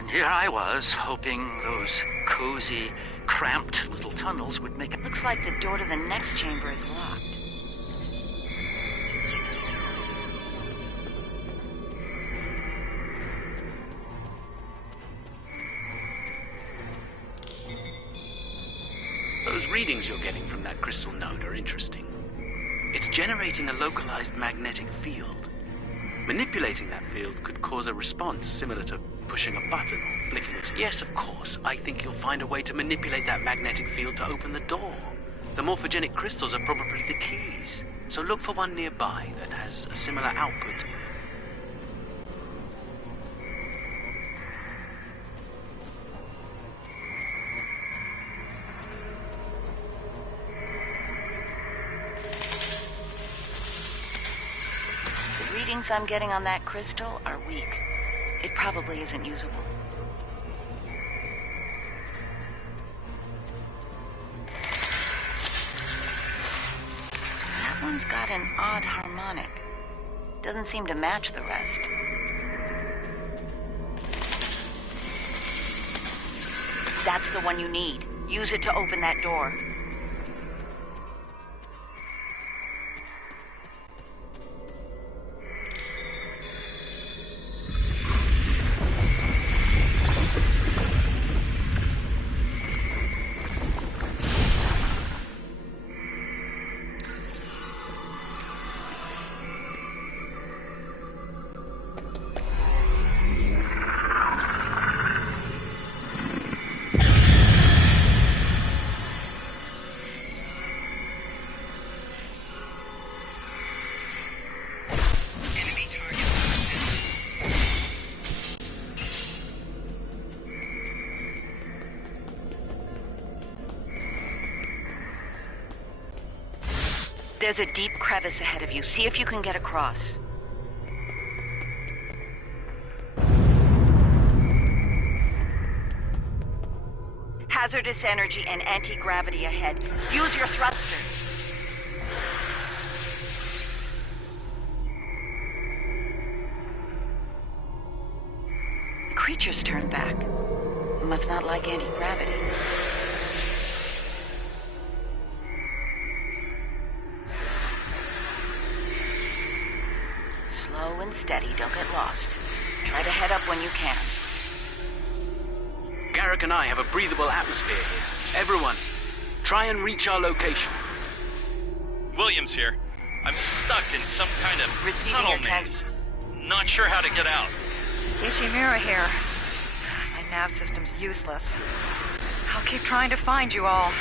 And here I was, hoping those cozy, cramped little tunnels would make it. Looks like the door to the next chamber is locked. Those readings you're getting from that crystal node are interesting. It's generating a localized magnetic field. Manipulating that field could cause a response similar to pushing a button or flicking a... Yes, of course. I think you'll find a way to manipulate that magnetic field to open the door. The morphogenic crystals are probably the keys. So look for one nearby that has a similar output. I'm getting on that crystal are weak. It probably isn't usable. That one's got an odd harmonic. Doesn't seem to match the rest. That's the one you need. Use it to open that door. There's a deep crevice ahead of you. See if you can get across. Hazardous energy and anti-gravity ahead. Use your thrusters. The creature's turned back. It must not like anti-gravity. Slow and steady, don't get lost. Try to head up when you can. Garrick and I have a breathable atmosphere here. Everyone, try and reach our location. Williams here. I'm stuck in some kind of Receiving tunnel your maze. Not sure how to get out. Ishimura here. My nav system's useless. I'll keep trying to find you all.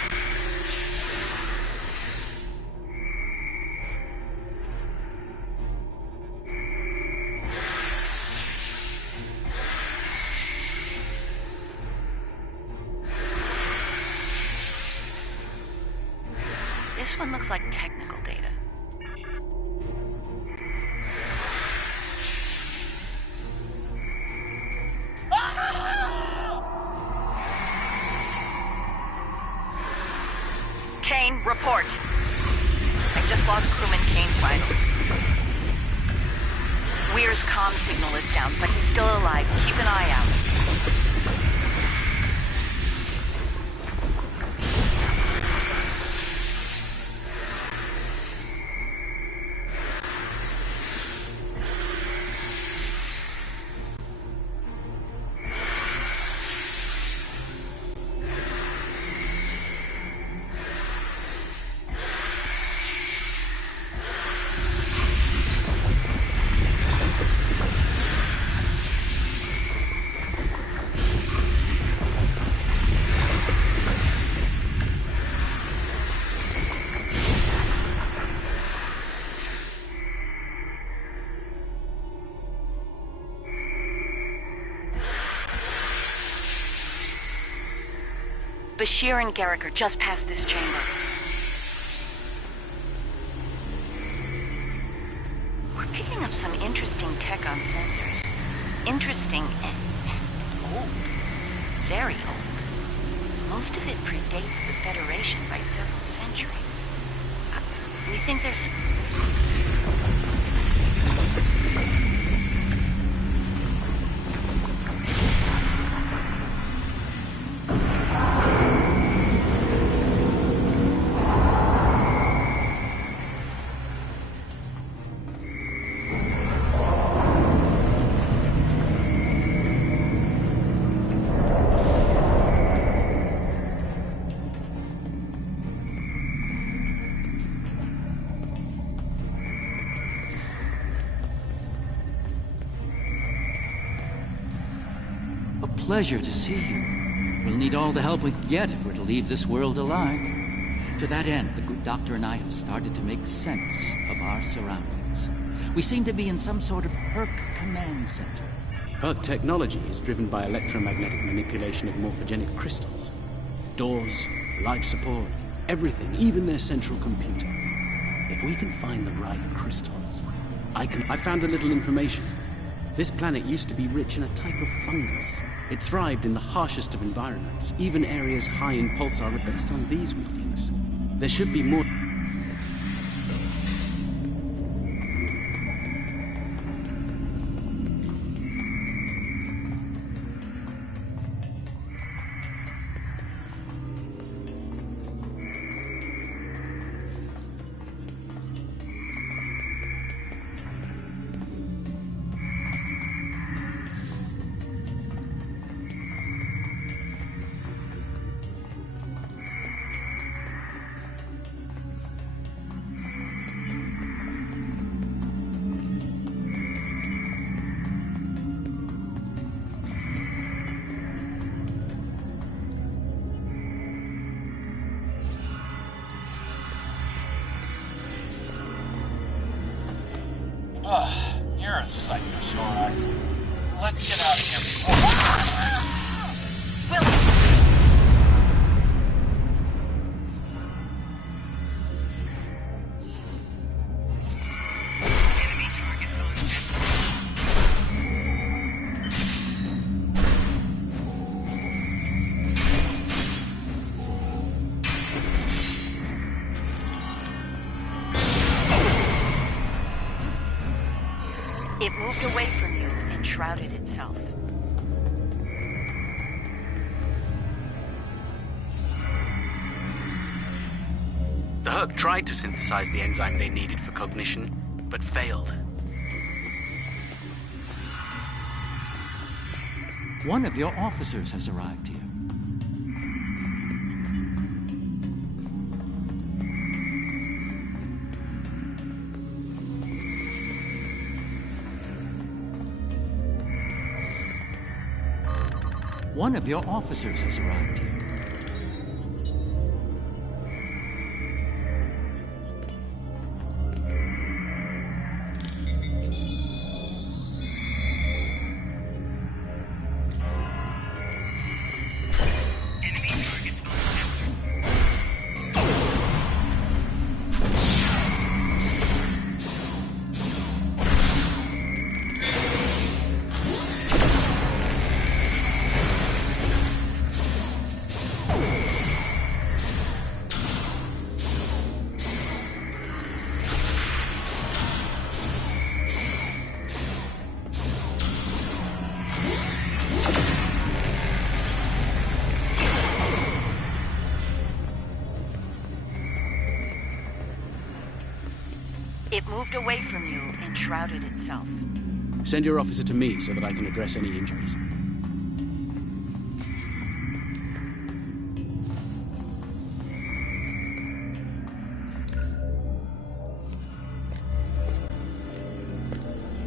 This one looks like technical data. Kane, report. I just lost crewman Kane's vitals. Weir's comm signal is down, but he's still alive. Keep an eye out. Bashir and Garrick are just past this chamber. We're picking up some interesting tech on sensors. Interesting and old. Very old. Most of it predates the Federation by several centuries. We think there's... Pleasure to see you. We'll need all the help we can get if we're to leave this world alive. To that end, the good doctor and I have started to make sense of our surroundings. We seem to be in some sort of Herc command center. Herc technology is driven by electromagnetic manipulation of morphogenic crystals. Doors, life support, everything, even their central computer. If we can find the right crystals, I found a little information. This planet used to be rich in a type of fungus. It thrived in the harshest of environments, even areas high in pulsar based on these readings. There should be more... You're a sight for sore eyes. Let's get out of here before... moved away from you and shrouded itself. The Herc tried to synthesize the enzyme they needed for cognition, but failed. One of your officers has arrived here. One of your officers has arrived here. It moved away from you and shrouded itself. Send your officer to me so that I can address any injuries.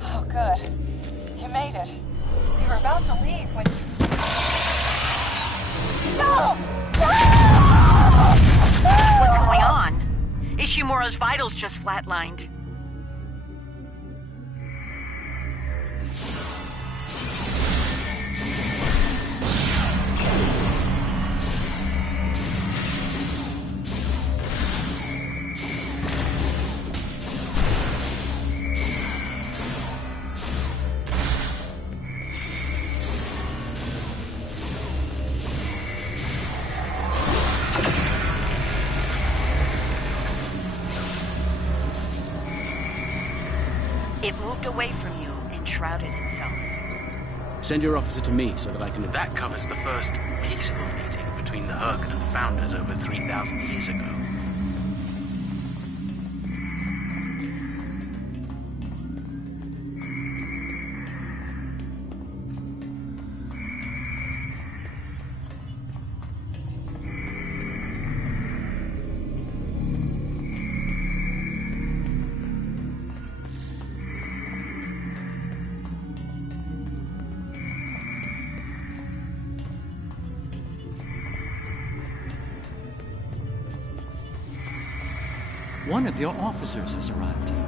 Oh, good. You made it. We were about to leave when... No! What's going on? Ishimura's vitals just flatlined. It moved away from you and shrouded itself. Send your officer to me so that I can... That covers the first peaceful meeting between the Herc and the Founders over 3,000 years ago. One of your officers has arrived here.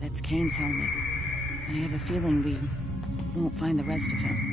That's Kane's helmet. I have a feeling we won't find the rest of him.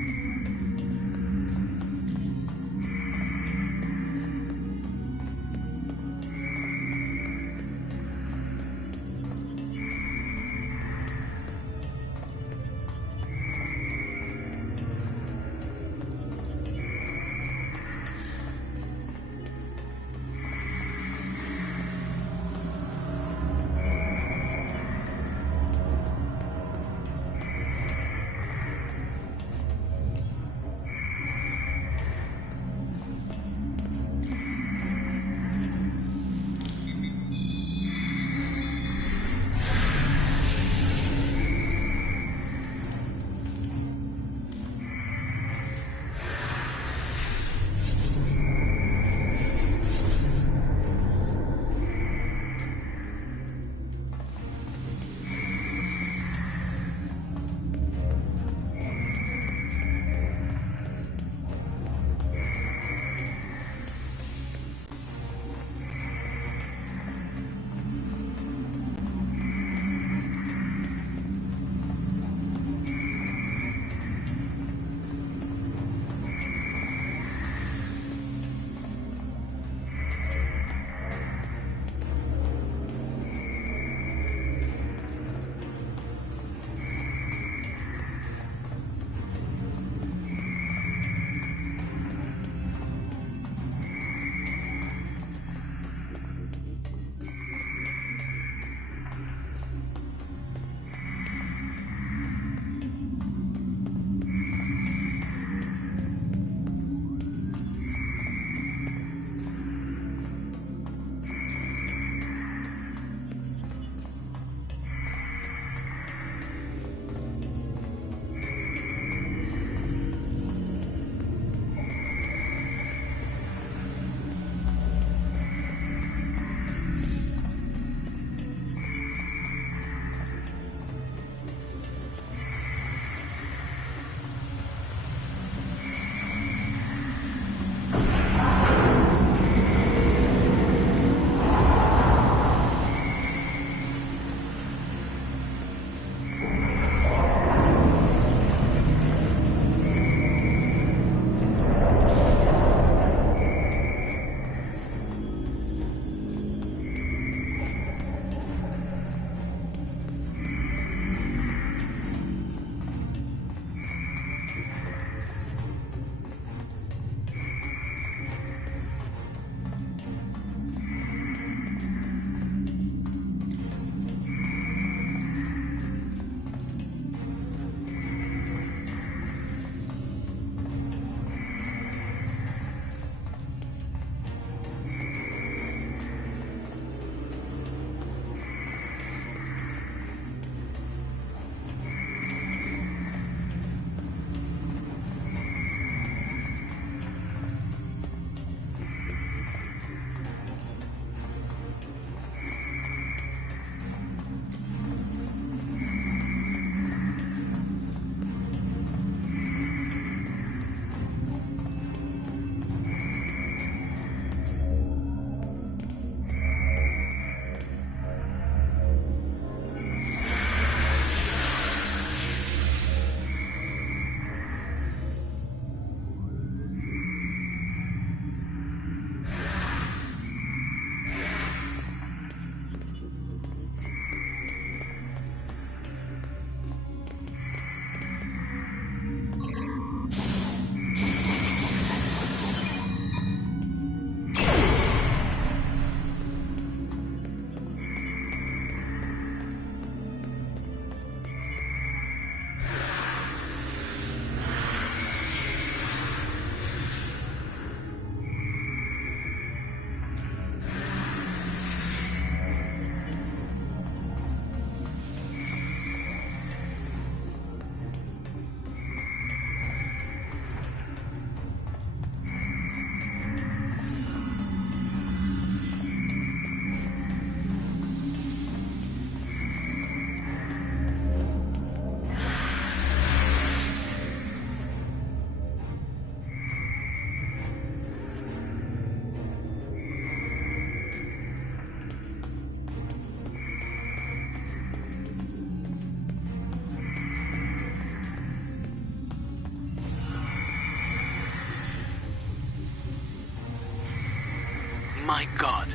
My god.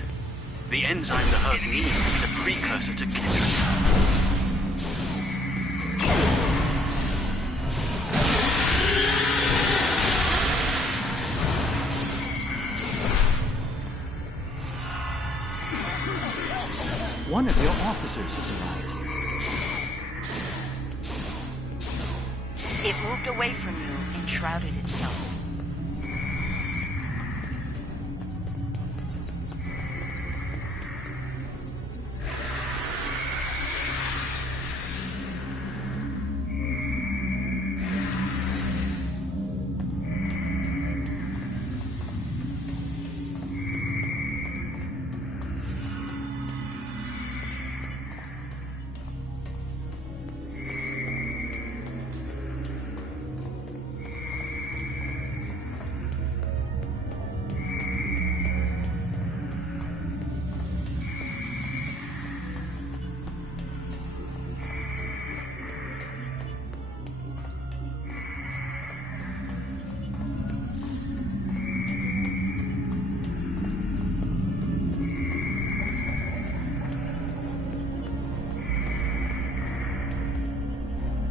The enzyme the Herc needs is a precursor to Ketracel. One of your officers has arrived here. It moved away from you and shrouded itself.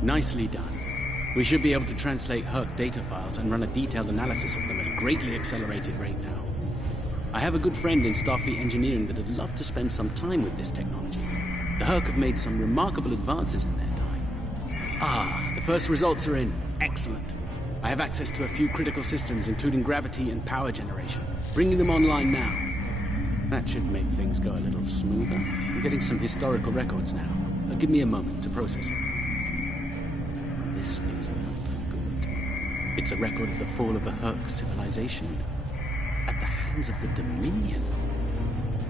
Nicely done. We should be able to translate Herc data files and run a detailed analysis of them at a greatly accelerated rate now. I have a good friend in Starfleet engineering that'd love to spend some time with this technology. The Herc have made some remarkable advances in their time. Ah, the first results are in. Excellent. I have access to a few critical systems, including gravity and power generation. Bringing them online now. That should make things go a little smoother. I'm getting some historical records now. Give me a moment to process it. This is not good. It's a record of the fall of the Herc civilization at the hands of the Dominion.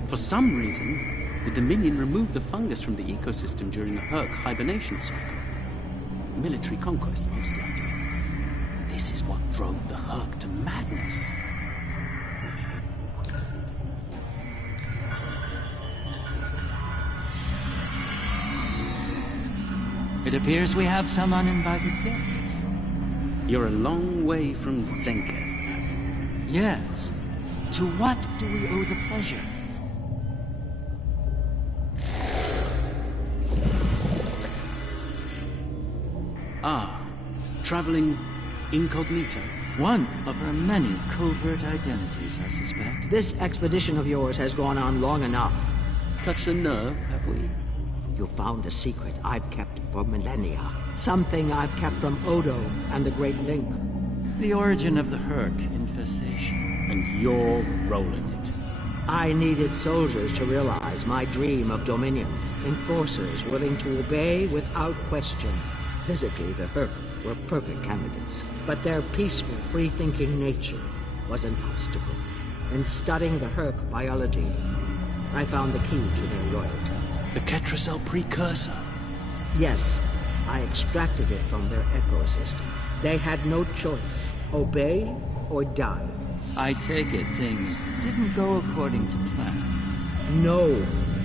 For some reason, the Dominion removed the fungus from the ecosystem during the Herc hibernation cycle. Military conquest, most likely. This is what drove the Herc to madness. It appears we have some uninvited guests. You're a long way from Zenketh. Yes. To what do we owe the pleasure? Ah, traveling incognito. One of her many covert identities, I suspect. This expedition of yours has gone on long enough. Touched a nerve, have we? You found a secret I've kept for millennia. Something I've kept from Odo and the Great Link. The origin of the Herc infestation. And you're rolling it. I needed soldiers to realize my dream of dominion. Enforcers willing to obey without question. Physically, the Herc were perfect candidates. But their peaceful, free-thinking nature was an obstacle. In studying the Herc biology, I found the key to their loyalty. The Ketracel precursor? Yes, I extracted it from their ecosystem. They had no choice. Obey or die. I take it things didn't go according to plan. No,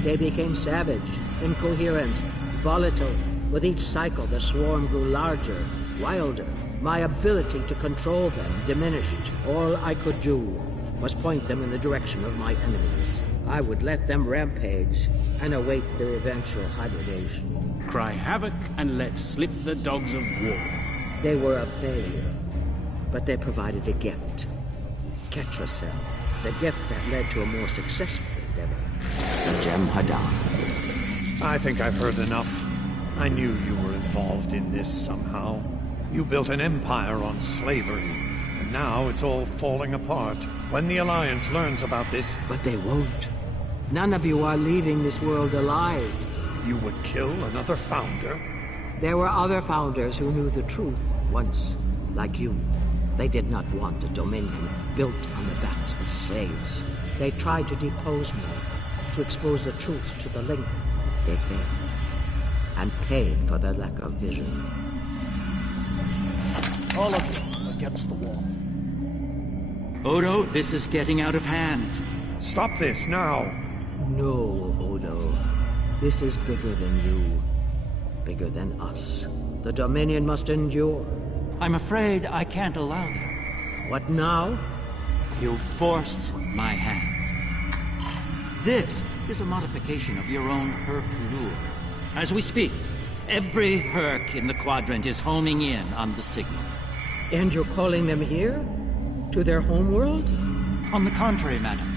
they became savage, incoherent, volatile. With each cycle, the swarm grew larger, wilder. My ability to control them diminished. All I could do was point them in the direction of my enemies. I would let them rampage and await their eventual hibernation. Cry havoc and let slip the dogs of war. They were a failure, but they provided a gift. Ketracel, the gift that led to a more successful endeavor. The Gem Hadan. I think I've heard enough. I knew you were involved in this somehow. You built an empire on slavery, and now it's all falling apart. When the Alliance learns about this... But they won't. None of you are leaving this world alive. You would kill another founder? There were other founders who knew the truth once, like you. They did not want a dominion built on the backs of slaves. They tried to depose me, to expose the truth to the Link. They failed, and paid for their lack of vision. All of you against the wall. Odo, this is getting out of hand. Stop this now! No, Odo. This is bigger than you. Bigger than us. The Dominion must endure. I'm afraid I can't allow that. What now? You forced my hand. This is a modification of your own Herc lure. As we speak, every Herc in the quadrant is homing in on the signal. And you're calling them here? To their homeworld? On the contrary, madam.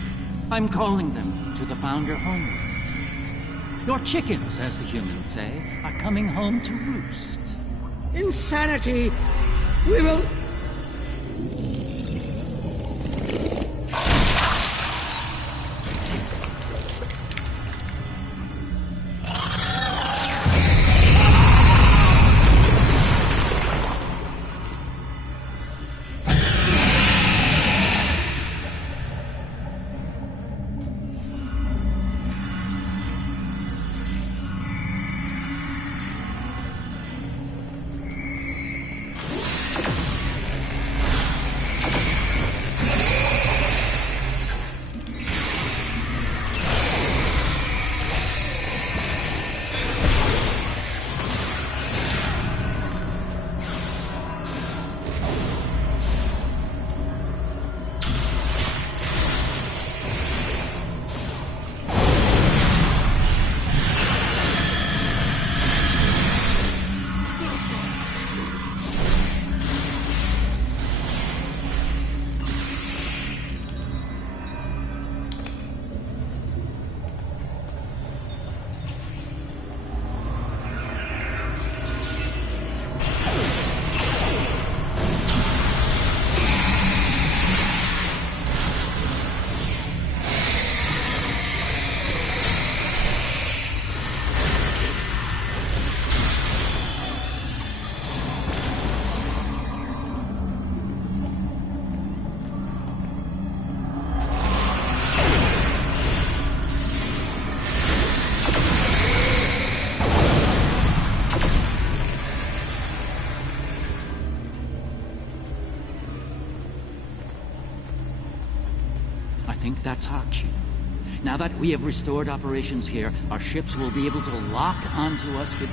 I'm calling them to the Founder homeworld. Your chickens, as the humans say, are coming home to roost. Insanity! We will... I think that's our cue. Now that we have restored operations here, our ships will be able to lock onto us with...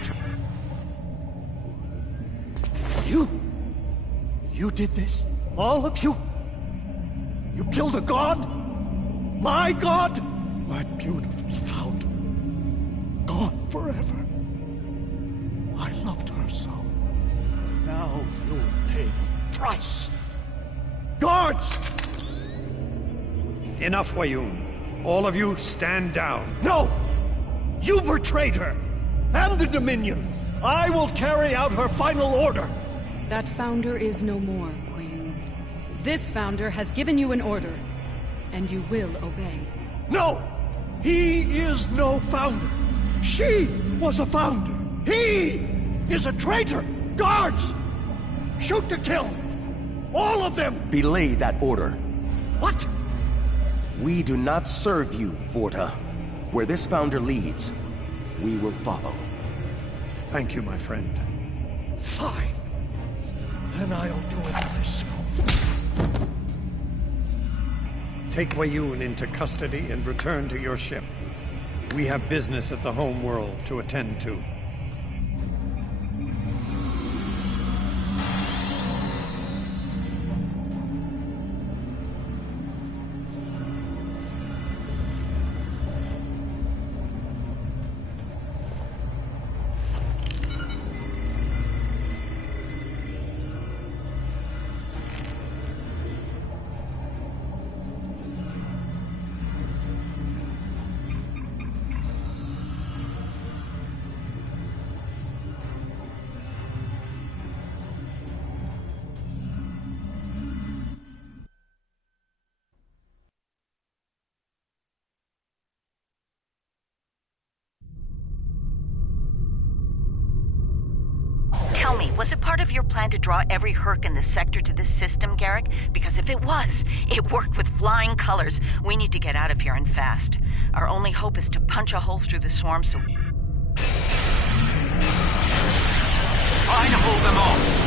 You did this? All of you? You killed a god? My god? My beautiful founder. Gone forever. I loved her so. Now you'll pay the price. Guards! Enough, Wayun. All of you, stand down. No! You betrayed her! And the Dominion! I will carry out her final order! That founder is no more, Wayun. This founder has given you an order, and you will obey. No! He is no founder! She was a founder! He is a traitor! Guards! Shoot to kill! All of them! Belay that order. What? We do not serve you, Vorta. Where this founder leads, we will follow. Thank you, my friend. Fine. Then I'll do it myself. Take Wayun into custody and return to your ship. We have business at the home world to attend to. Tell me, was it part of your plan to draw every Herc in the sector to this system, Garrick? Because if it was, it worked with flying colors. We need to get out of here and fast. Our only hope is to punch a hole through the swarm so... Try to hold them off!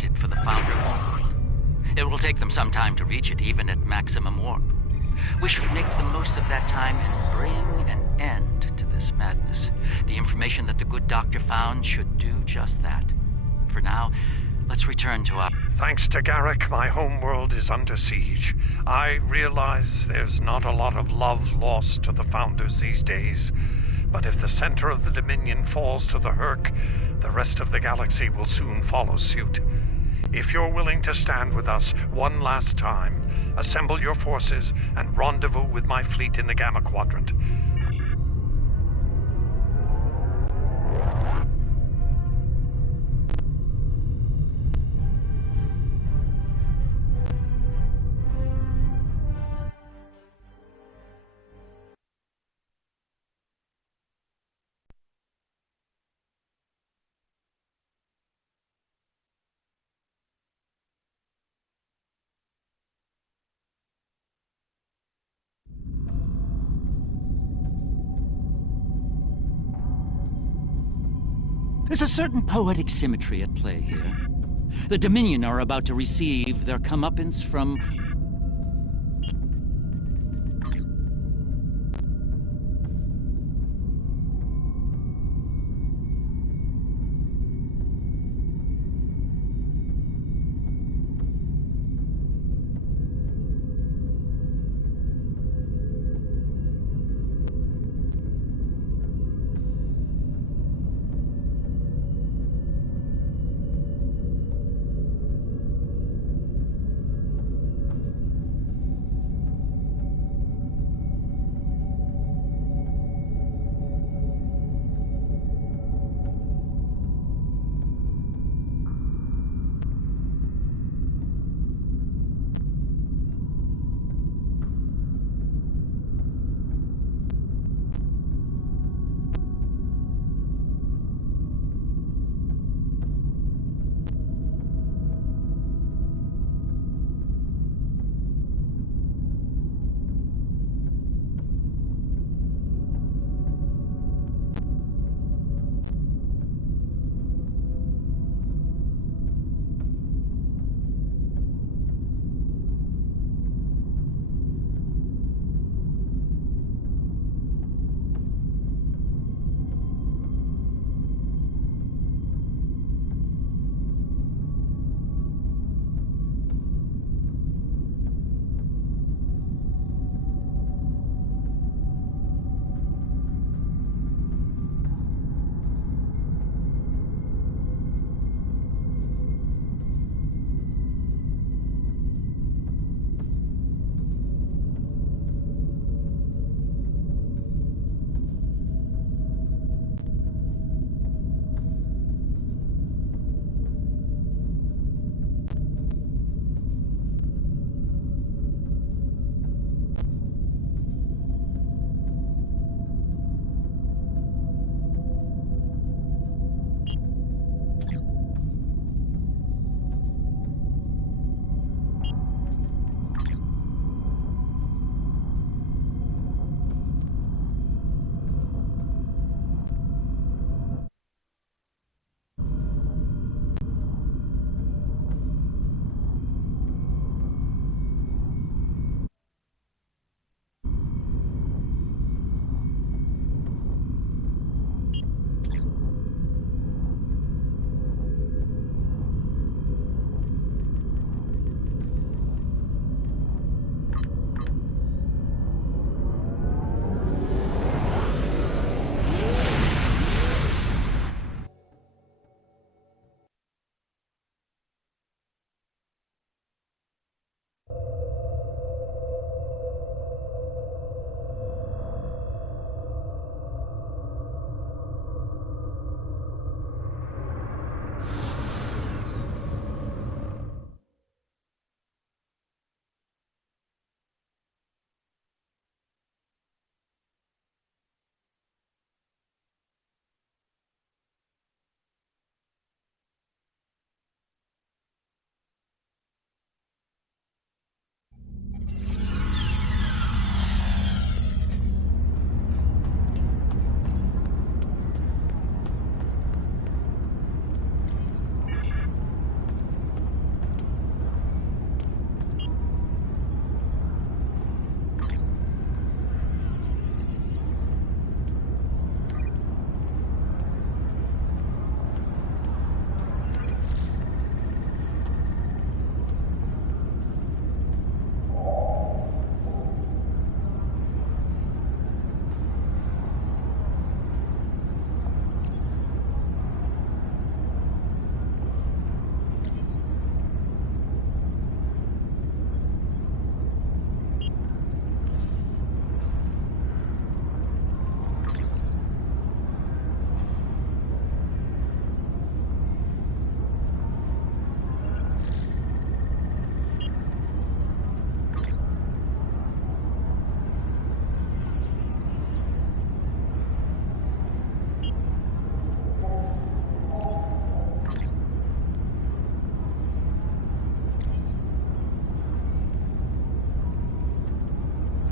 departed for the Founder Homeworld. It will take them some time to reach it, even at maximum warp. We should make the most of that time and bring an end to this madness. The information that the good doctor found should do just that. For now, let's return to our... Thanks to Garrick, my homeworld is under siege. I realize there's not a lot of love lost to the Founders these days, but if the center of the Dominion falls to the Herc, the rest of the galaxy will soon follow suit. If you're willing to stand with us one last time, assemble your forces and rendezvous with my fleet in the Gamma Quadrant. There's a certain poetic symmetry at play here. The Dominion are about to receive their comeuppance from...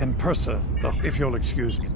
and Persa, if you'll excuse me.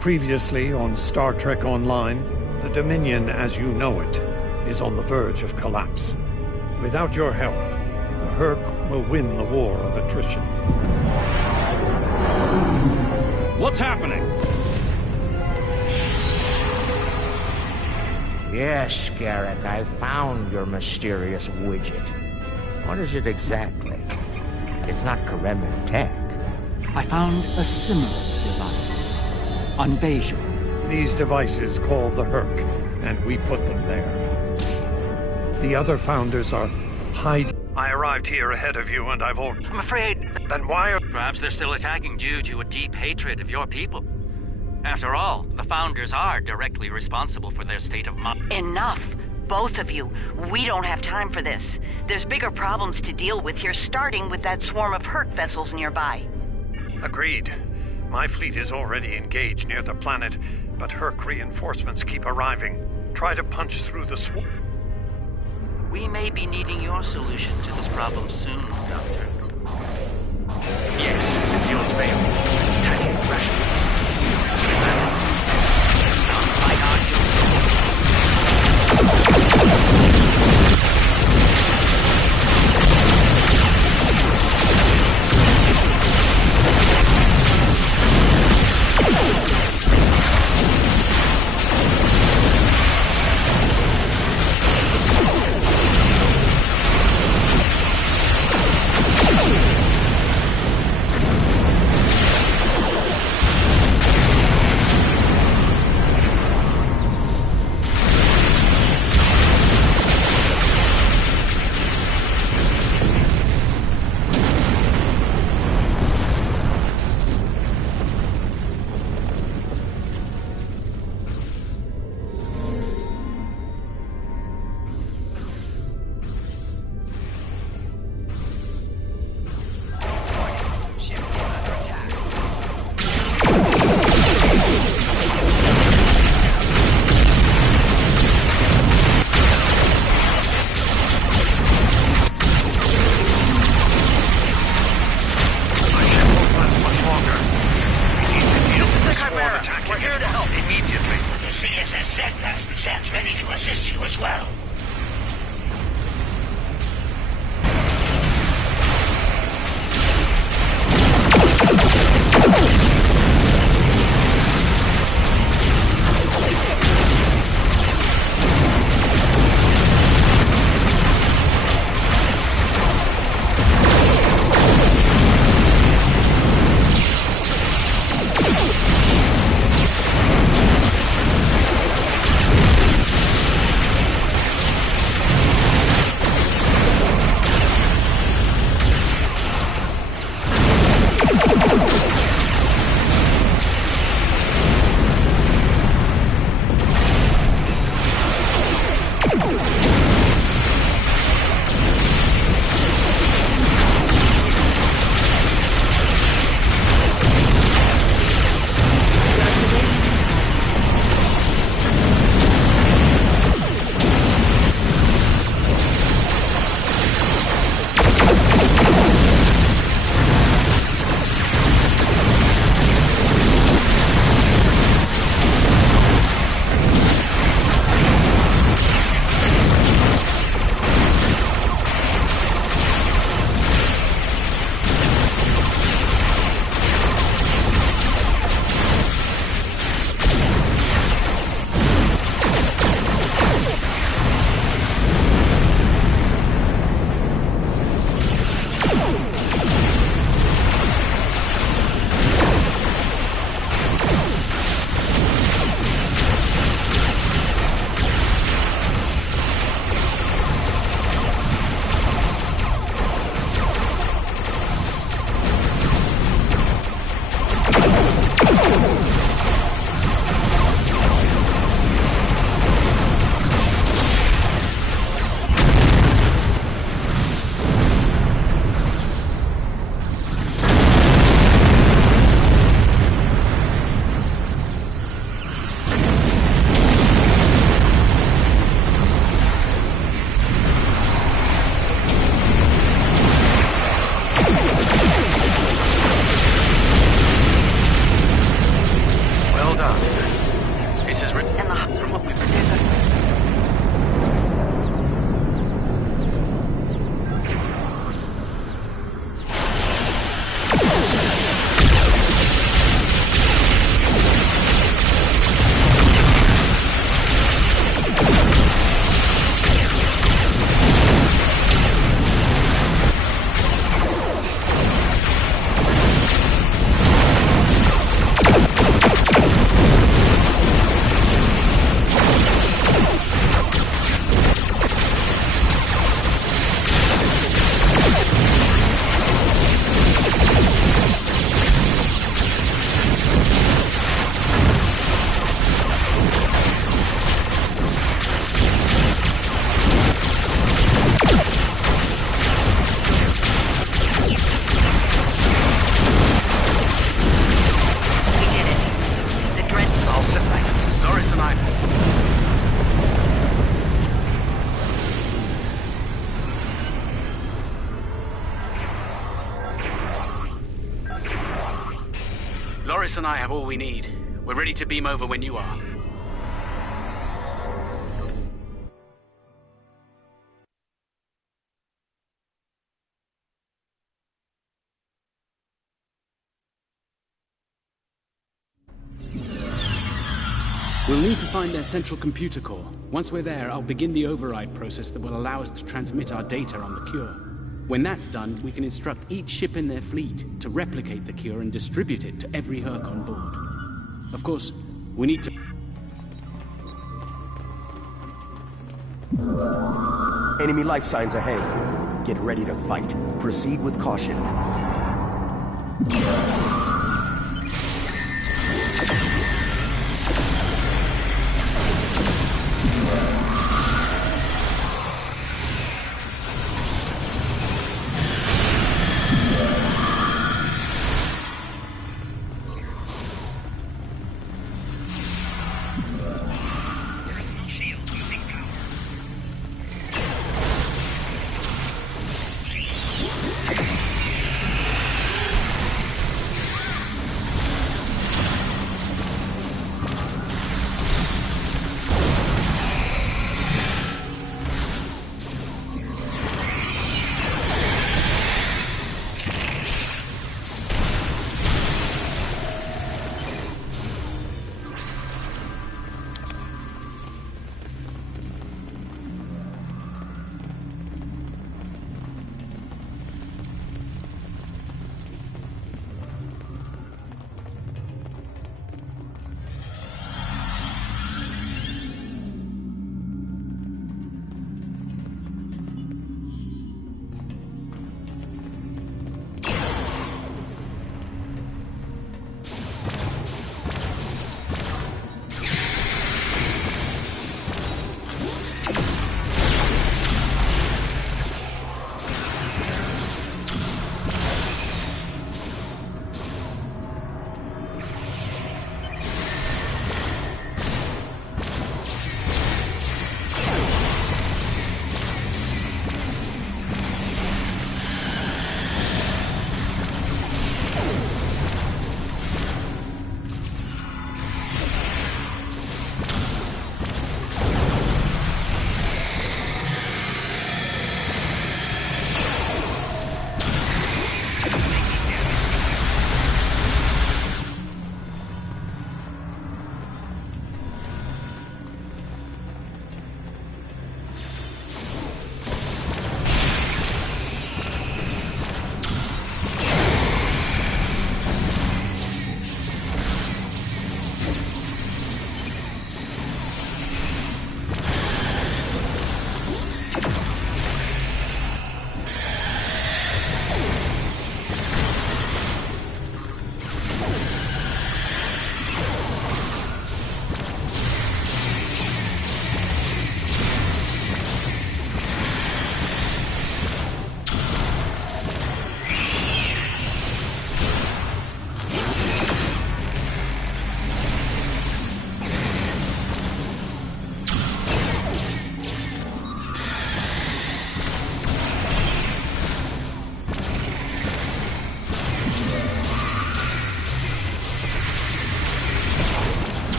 Previously on Star Trek Online, the Dominion as you know it is on the verge of collapse. Without your help, the Herc will win the war of attrition. What's happening? Yes, Garrick, I found your mysterious widget. What is it exactly? It's not Karemran tech. I found a similar device on Bajor. These devices called the Herc, and we put them there. The other founders are hiding. I arrived here ahead of you, and I've already... I'm afraid... Then why are... Perhaps they're still attacking due to a deep hatred of your people. After all, the founders are directly responsible for their state of mind. Enough! Both of you. We don't have time for this. There's bigger problems to deal with here, starting with that swarm of Herc vessels nearby. Agreed. My fleet is already engaged near the planet, but Herc reinforcements keep arriving. Try to punch through the swarm. We may be needing your solution to this problem soon, Doctor. Yes, since yours failed. Tiny Russia. Sounds like our Boris and I have all we need. We're ready to beam over when you are. We'll need to find their central computer core. Once we're there, I'll begin the override process that will allow us to transmit our data on the cure. When that's done, we can instruct each ship in their fleet to replicate the cure and distribute it to every Herc on board. Of course, we need to... Enemy life signs ahead. Get ready to fight. Proceed with caution.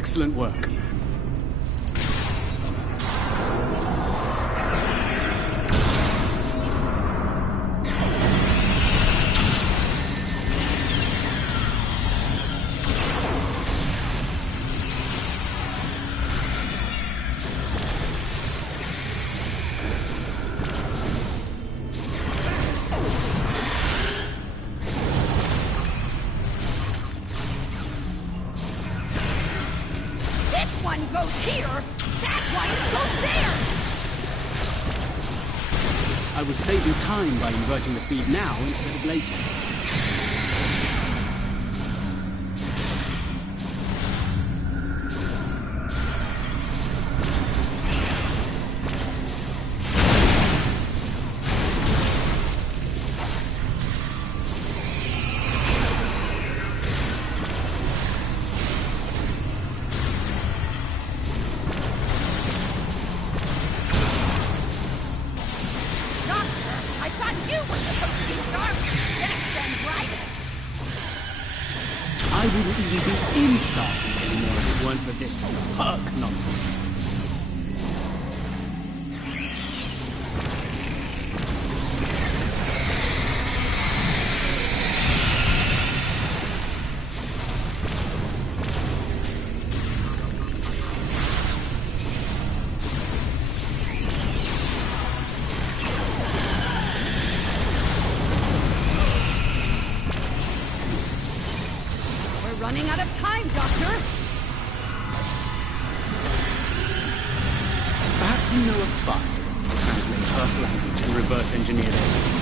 Excellent work. I was saving time by inverting the feed now instead of later. I wouldn't even be in Starfleet anymore if it weren't for this perk nonsense. Running out of time, Doctor! Perhaps you know a faster way to translate Earth language and reverse engineer their technology.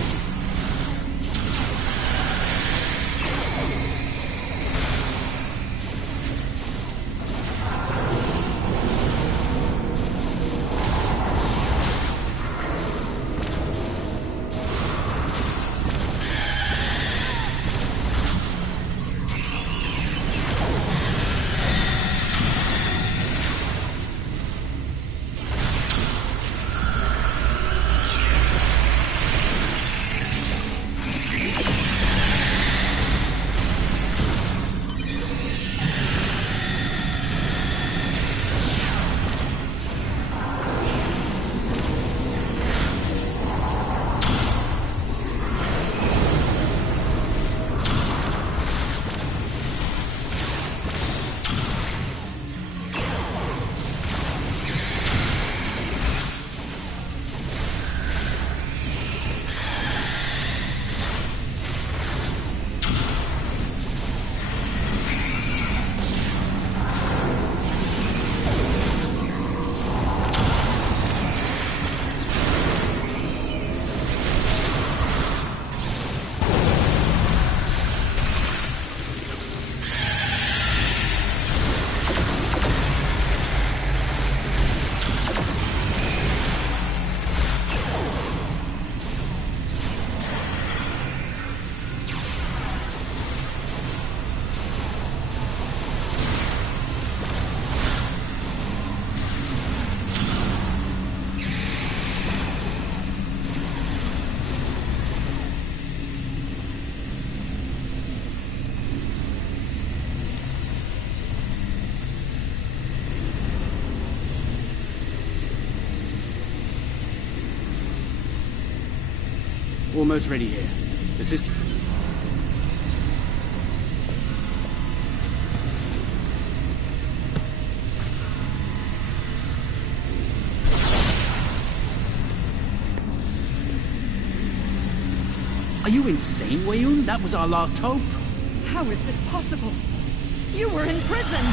Almost ready here. The system... Are you insane, Wayun? That was our last hope. How is this possible? You were in prison!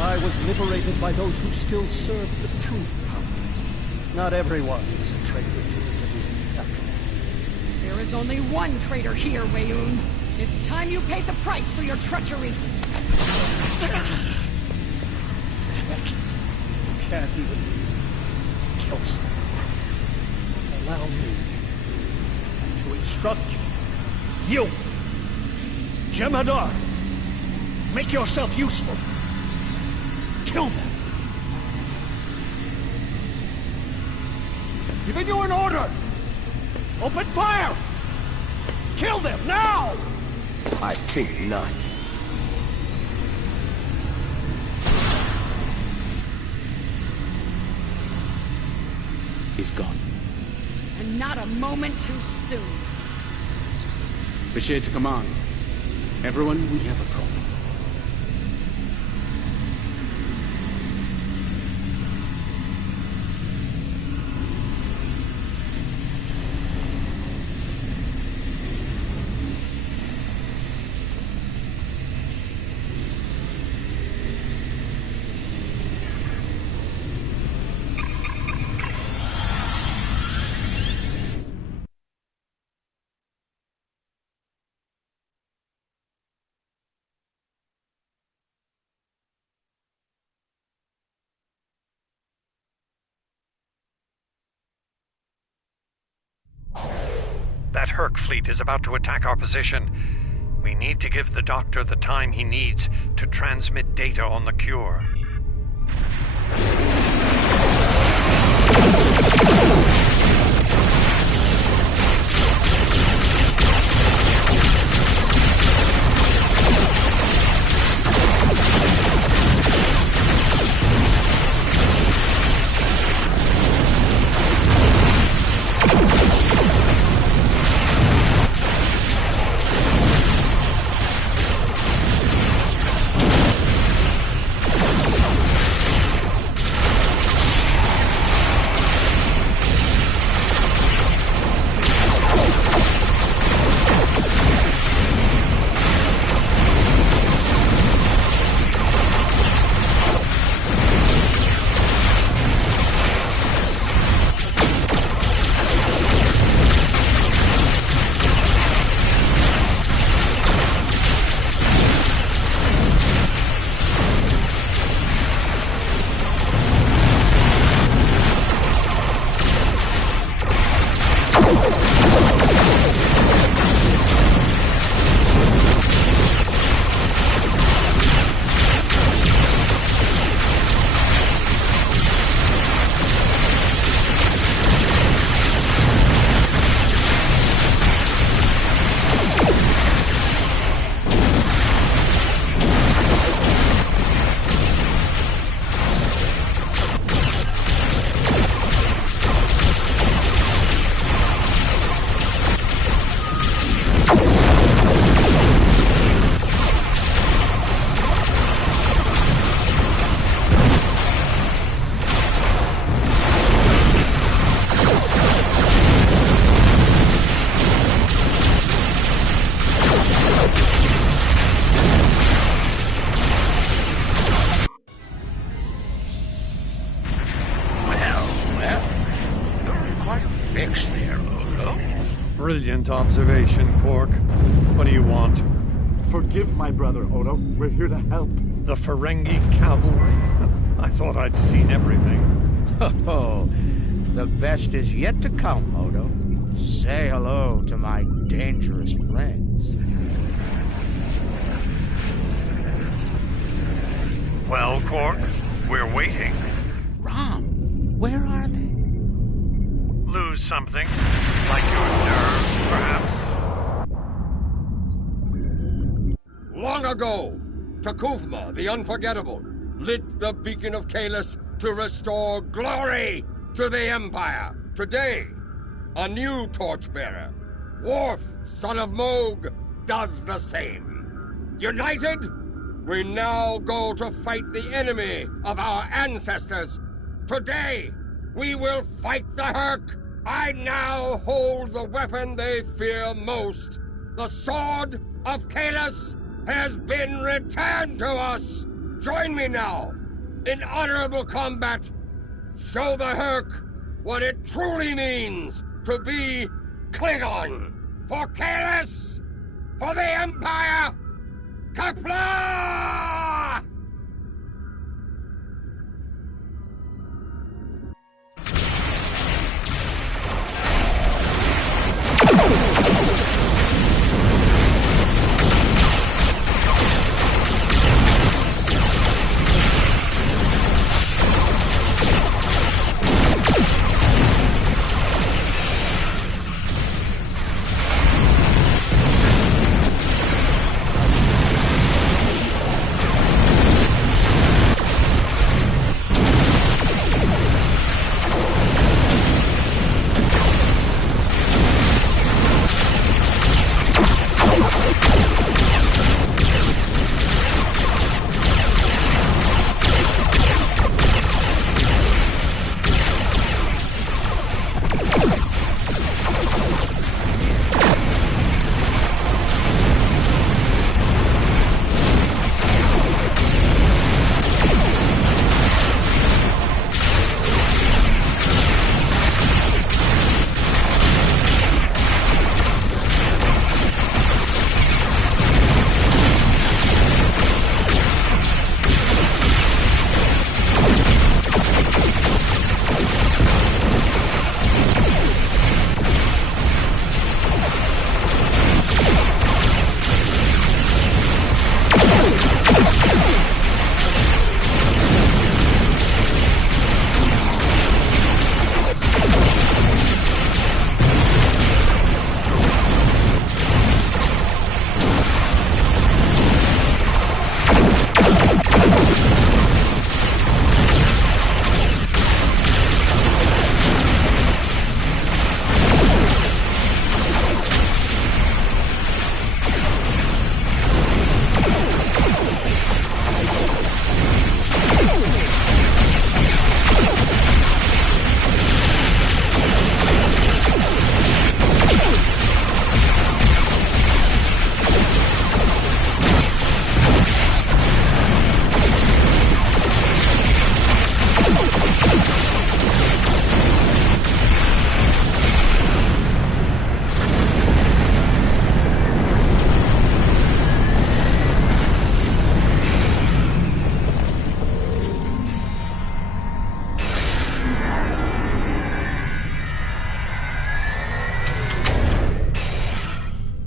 I was liberated by those who still serve the true powers. Not everyone is a traitor to the Dominion, after all. There is only one traitor here, Wayun. It's time you paid the price for your treachery. Pathetic. You can't even kill someone. Allow me to instruct you. You, Jemadar, make yourself useful. Kill them. Giving you an order. Open fire! Kill them, now! I think not. is gone. And not a moment too soon. Bashir to command. Everyone, we have a problem. That Herc fleet is about to attack our position. We need to give the Doctor the time he needs to transmit data on the cure. Brilliant observation, Quark. What do you want? Forgive my brother, Odo. We're here to help. The Ferengi cavalry? I thought I'd seen everything. Oh, the best is yet to come, Odo. Say hello to my dangerous friends. Well, Quark, we're waiting. Rom, where are they? Lose something? Like your nerve, perhaps? Long ago, Takuvma, the Unforgettable, lit the beacon of Kahless to restore glory to the Empire. Today, a new torchbearer, Worf, son of Moog, does the same. United, we now go to fight the enemy of our ancestors. Today, we will fight the Herc. I now hold the weapon they fear most. The Sword of Kahless has been returned to us. Join me now in honorable combat. Show the Herc what it truly means to be Klingon. For Kahless, for the Empire, Kapla!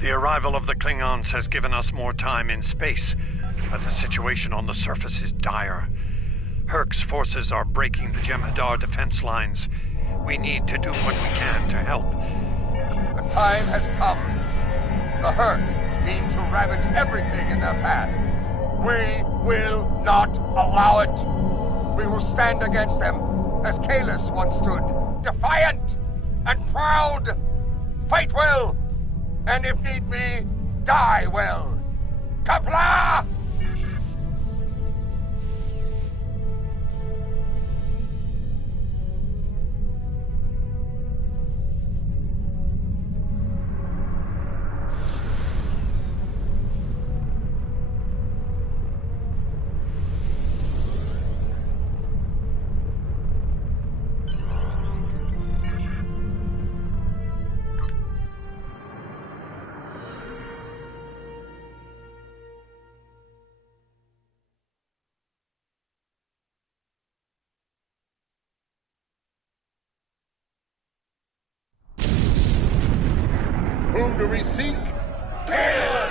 The arrival of the Klingons has given us more time in space, but the situation on the surface is dire. Herc's forces are breaking the Jem'Hadar defense lines. We need to do what we can to help. The time has come. The Herc mean to ravage everything in their path. We will not allow it. We will stand against them as Kahless once stood, defiant and proud. Fight well, and if need be, die well. Kapla! Whom do we seek? Kahless!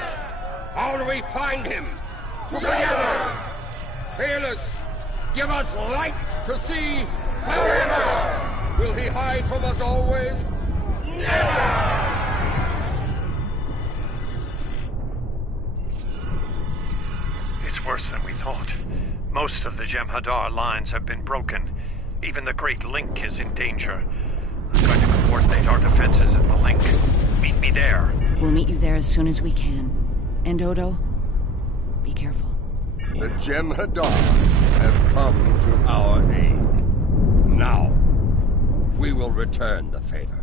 How do we find him? Together! Kahless, give us light to see forever! Will he hide from us always? Never! It's worse than we thought. Most of the Jem'Hadar lines have been broken. Even the Great Link is in danger. I'm going to coordinate our defenses at the link. Meet me there. We'll meet you there as soon as we can. And Odo, be careful. The Jem'Hadar have come to our aid. Now, we will return the favor.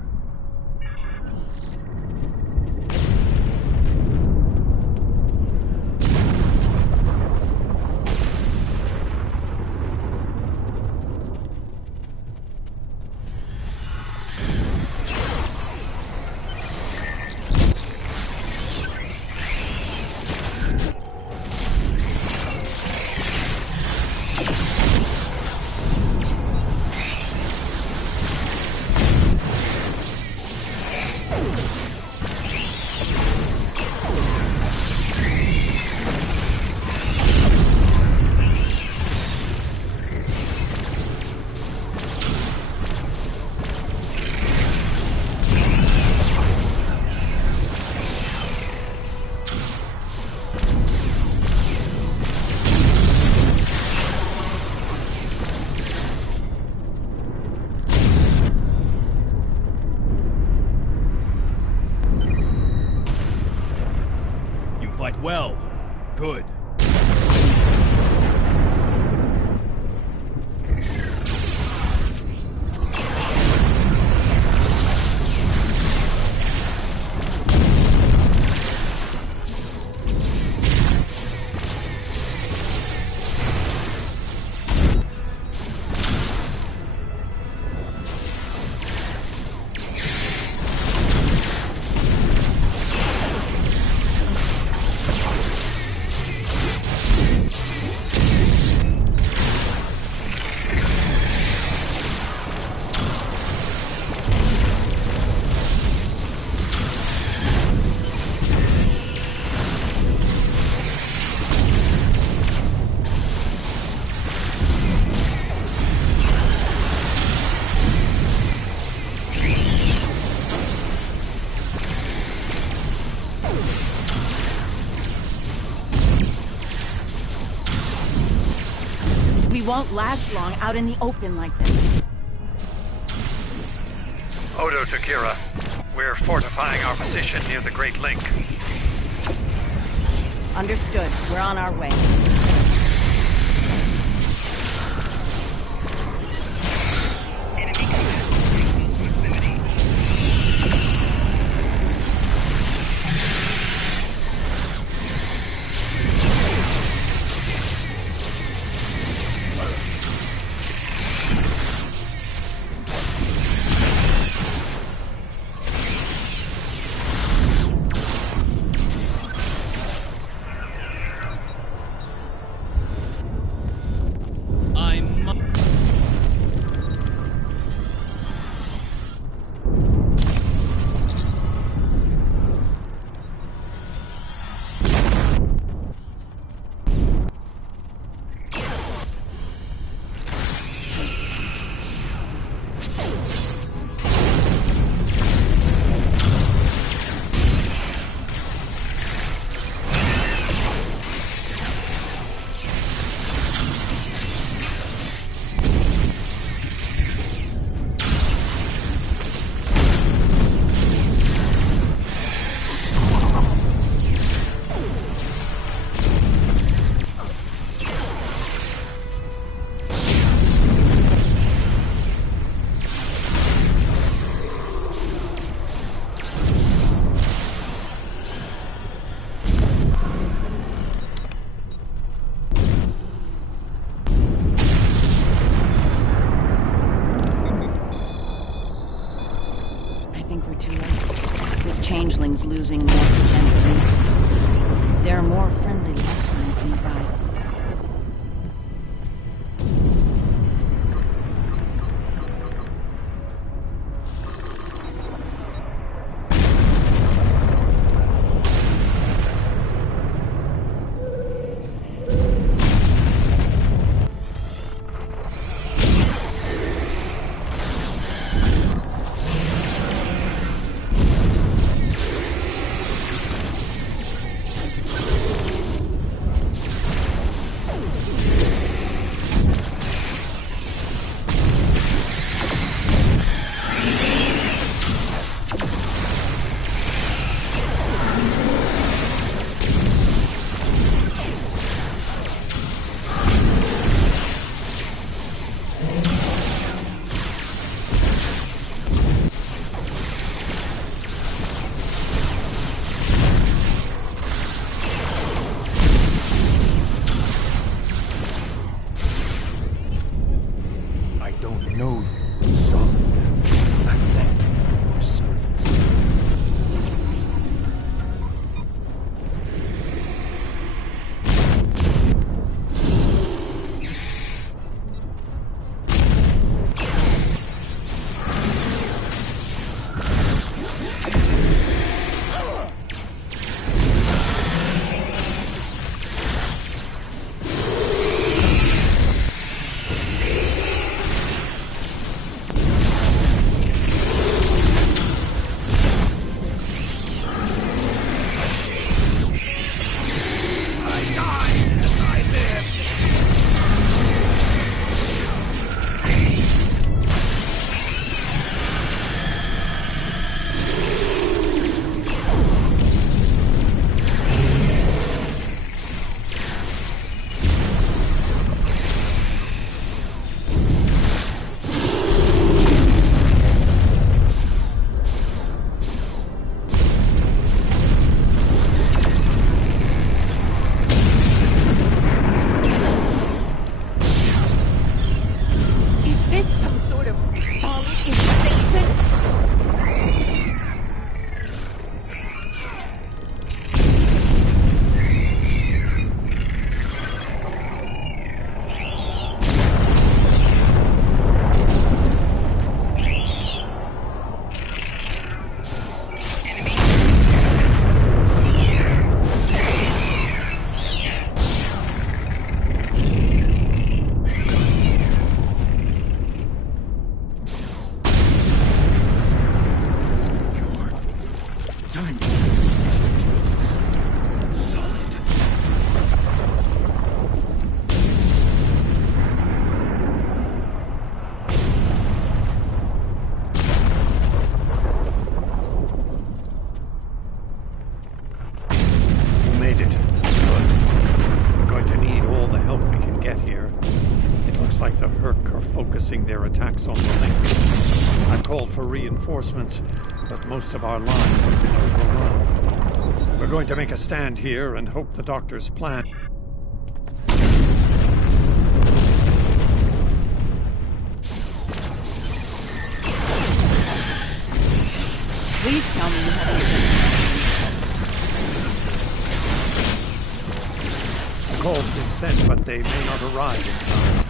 Well, good. Won't last long out in the open like this. Odo to Kira. We're fortifying our position near the Great Link. Understood. We're on our way. I think we're too late. This changeling's losing more progenitor interest. There are more friendly life signs nearby. Their attacks on the link. I've called for reinforcements, but most of our lines have been overrun. We're going to make a stand here and hope the doctor's plan... Please tell me you have anything. The call's been sent, but they may not arrive in time.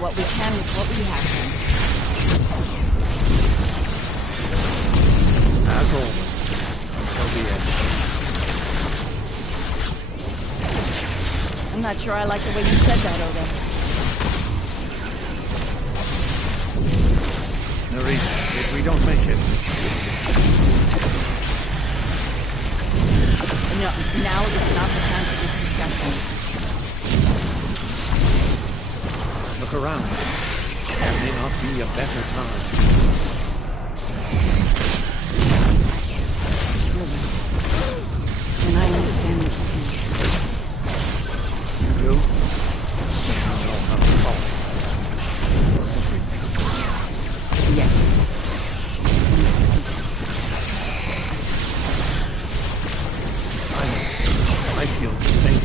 What we can with what we have then. As always, until the end. I'm not sure I like the way you said that, Oda. Nerissa, if we don't make it... No, now is not the time for this discussion. Look around. There may not be a better time. And I understand what you mean. You do? I know how to solve everything. Yes. I feel the same.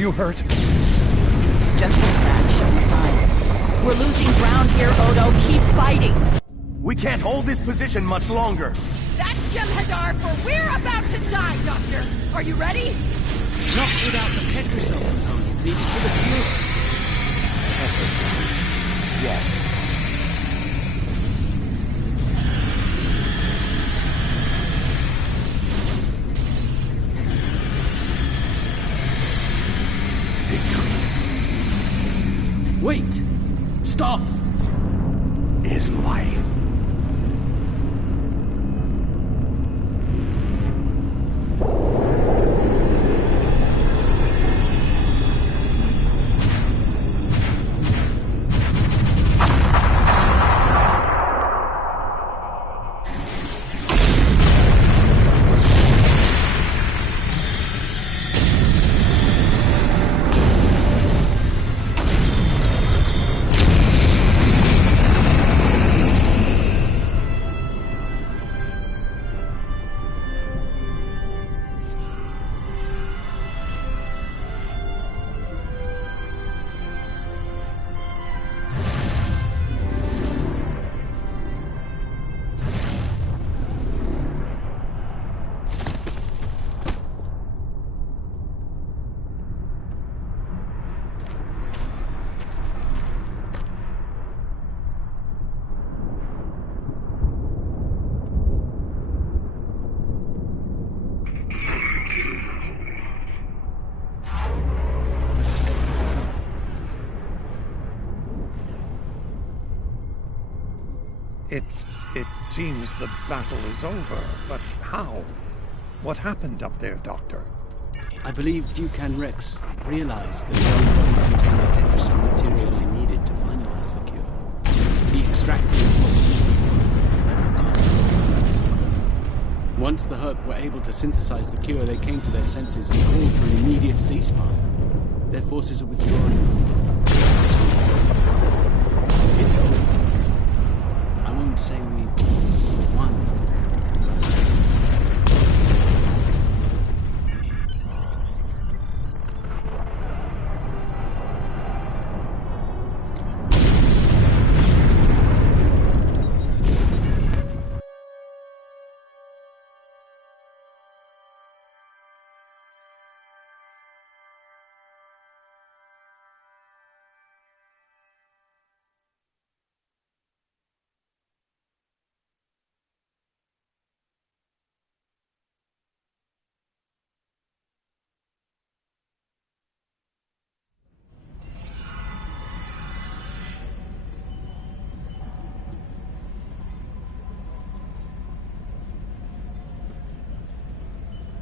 you hurt? It's just a scratch. Fine. We're losing ground here, Odo. Keep fighting. We can't hold this position much longer. That's Jim Hadar, for we're about to die, Doctor. Are you ready? Not without the Ketracel components needed for the cure. Ketracel. Yes. Wait! Stop! Is life. It seems the battle is over, but how? What happened up there, Doctor? I believe Dukan Rex realized that the old body contained the Ketracel material I needed to finalize the cure. He extracted it at the cost of humanity. Once the Herc were able to synthesize the cure, they came to their senses and called for an immediate ceasefire. Their forces are withdrawing. It's over. I won't say we've won.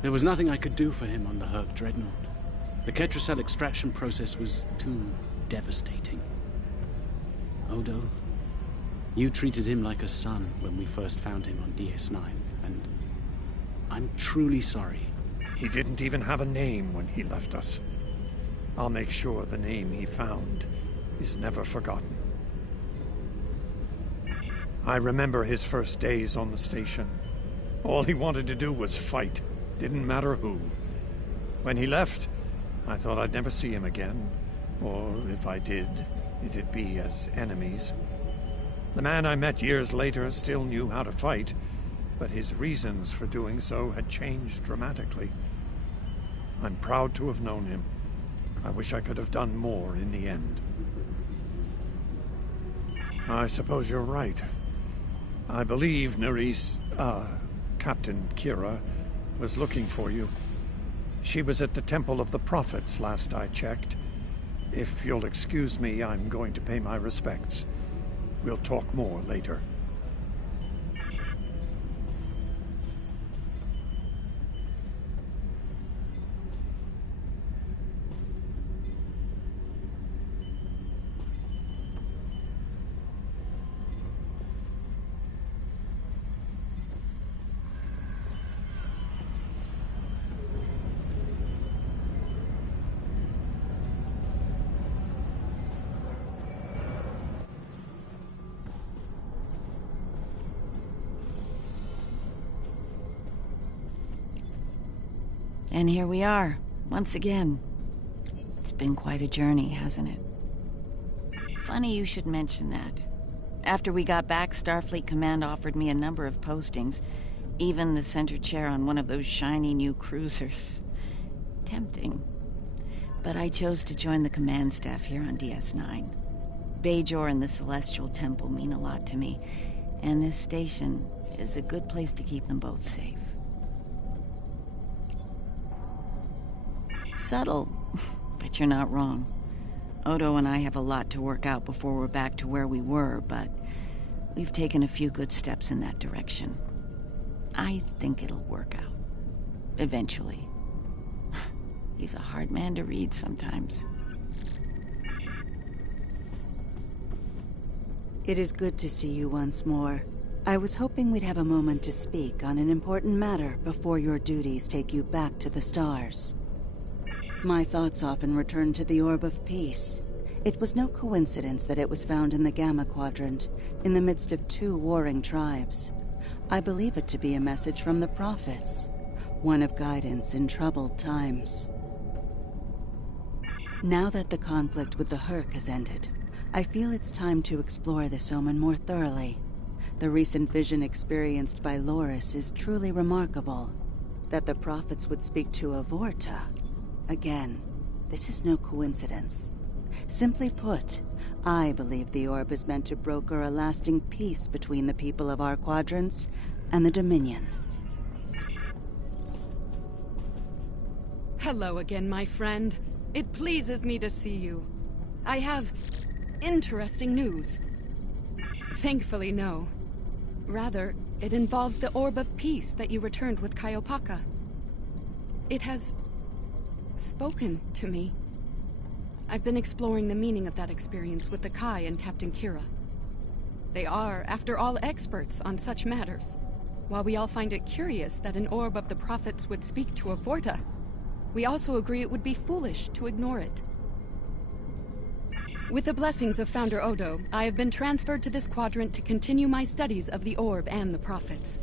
There was nothing I could do for him on the Herc Dreadnought. The Ketracel extraction process was too devastating. Odo, you treated him like a son when we first found him on DS9, and I'm truly sorry. He didn't even have a name when he left us. I'll make sure the name he found is never forgotten. I remember his first days on the station. All he wanted to do was fight. Didn't matter who. When he left, I thought I'd never see him again. Or if I did, it'd be as enemies. The man I met years later still knew how to fight, but his reasons for doing so had changed dramatically. I'm proud to have known him. I wish I could have done more in the end. I suppose you're right. I believe Captain Kira was looking for you. She was at the Temple of the Prophets last I checked. If you'll excuse me, I'm going to pay my respects. We'll talk more later. And here we are, once again. been quite a journey, hasn't it? Funny you should mention that. After we got back, Starfleet Command offered me a number of postings, even the center chair on one of those shiny new cruisers. Tempting. But I chose to join the command staff here on DS9. Bajor and the Celestial Temple mean a lot to me, and this station is a good place to keep them both safe. Subtle, but you're not wrong. Odo and I have a lot to work out before we're back to where we were, but we've taken a few good steps in that direction. I think it'll work out. Eventually. He's a hard man to read sometimes. It is good to see you once more. I was hoping we'd have a moment to speak on an important matter before your duties take you back to the stars. My thoughts often return to the Orb of Peace. It was no coincidence that it was found in the Gamma Quadrant, in the midst of 2 warring tribes. I believe it to be a message from the prophets, one of guidance in troubled times. Now that the conflict with the Herc has ended, I feel it's time to explore this omen more thoroughly. The recent vision experienced by Loris is truly remarkable. That the prophets would speak to a Vorta. Again, this is no coincidence. Simply put, I believe the orb is meant to broker a lasting peace between the people of our quadrants and the Dominion. Hello again, my friend. It pleases me to see you. I have interesting news. Thankfully, no. Rather, it involves the Orb of Peace that you returned with Kaiopaka. It has spoken to me. I've been exploring the meaning of that experience with the Kai and Captain Kira. They are, after all, experts on such matters. While we all find it curious that an orb of the prophets would speak to a Vorta, we also agree it would be foolish to ignore it. With the blessings of Founder Odo, I have been transferred to this quadrant to continue my studies of the orb and the prophets.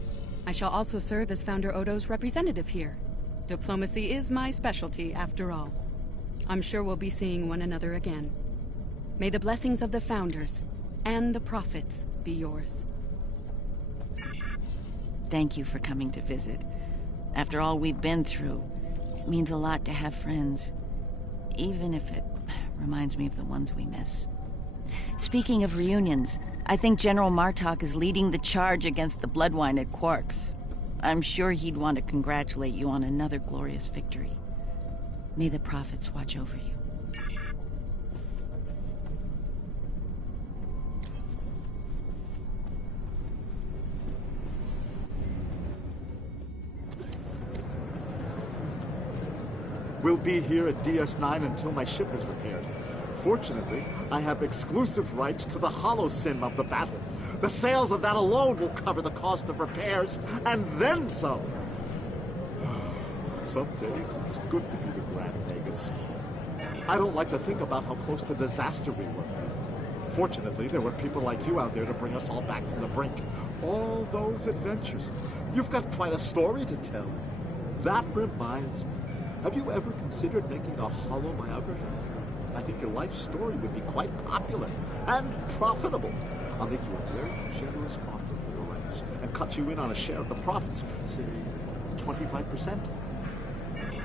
I shall also serve as Founder Odo's representative here. Diplomacy is my specialty, after all. I'm sure we'll be seeing one another again. May the blessings of the Founders and the prophets be yours. Thank you for coming to visit. After all we've been through, it means a lot to have friends, even if it reminds me of the ones we miss. Speaking of reunions, I think General Martok is leading the charge against the Bloodwine at Quarks. I'm sure he'd want to congratulate you on another glorious victory. May the prophets watch over you. We'll be here at DS9 until my ship is repaired. Fortunately, I have exclusive rights to the holosim of the battle. The sales of that alone will cover the cost of repairs, and then some. Some days, it's good to be the Grand Nagus. I don't like to think about how close to disaster we were. Fortunately, there were people like you out there to bring us all back from the brink. All those adventures. You've got quite a story to tell. That reminds me. Have you ever considered making a holobiography? I think your life story would be quite popular and profitable. I'll make you a very generous offer for the rights and cut you in on a share of the profits, say 25%.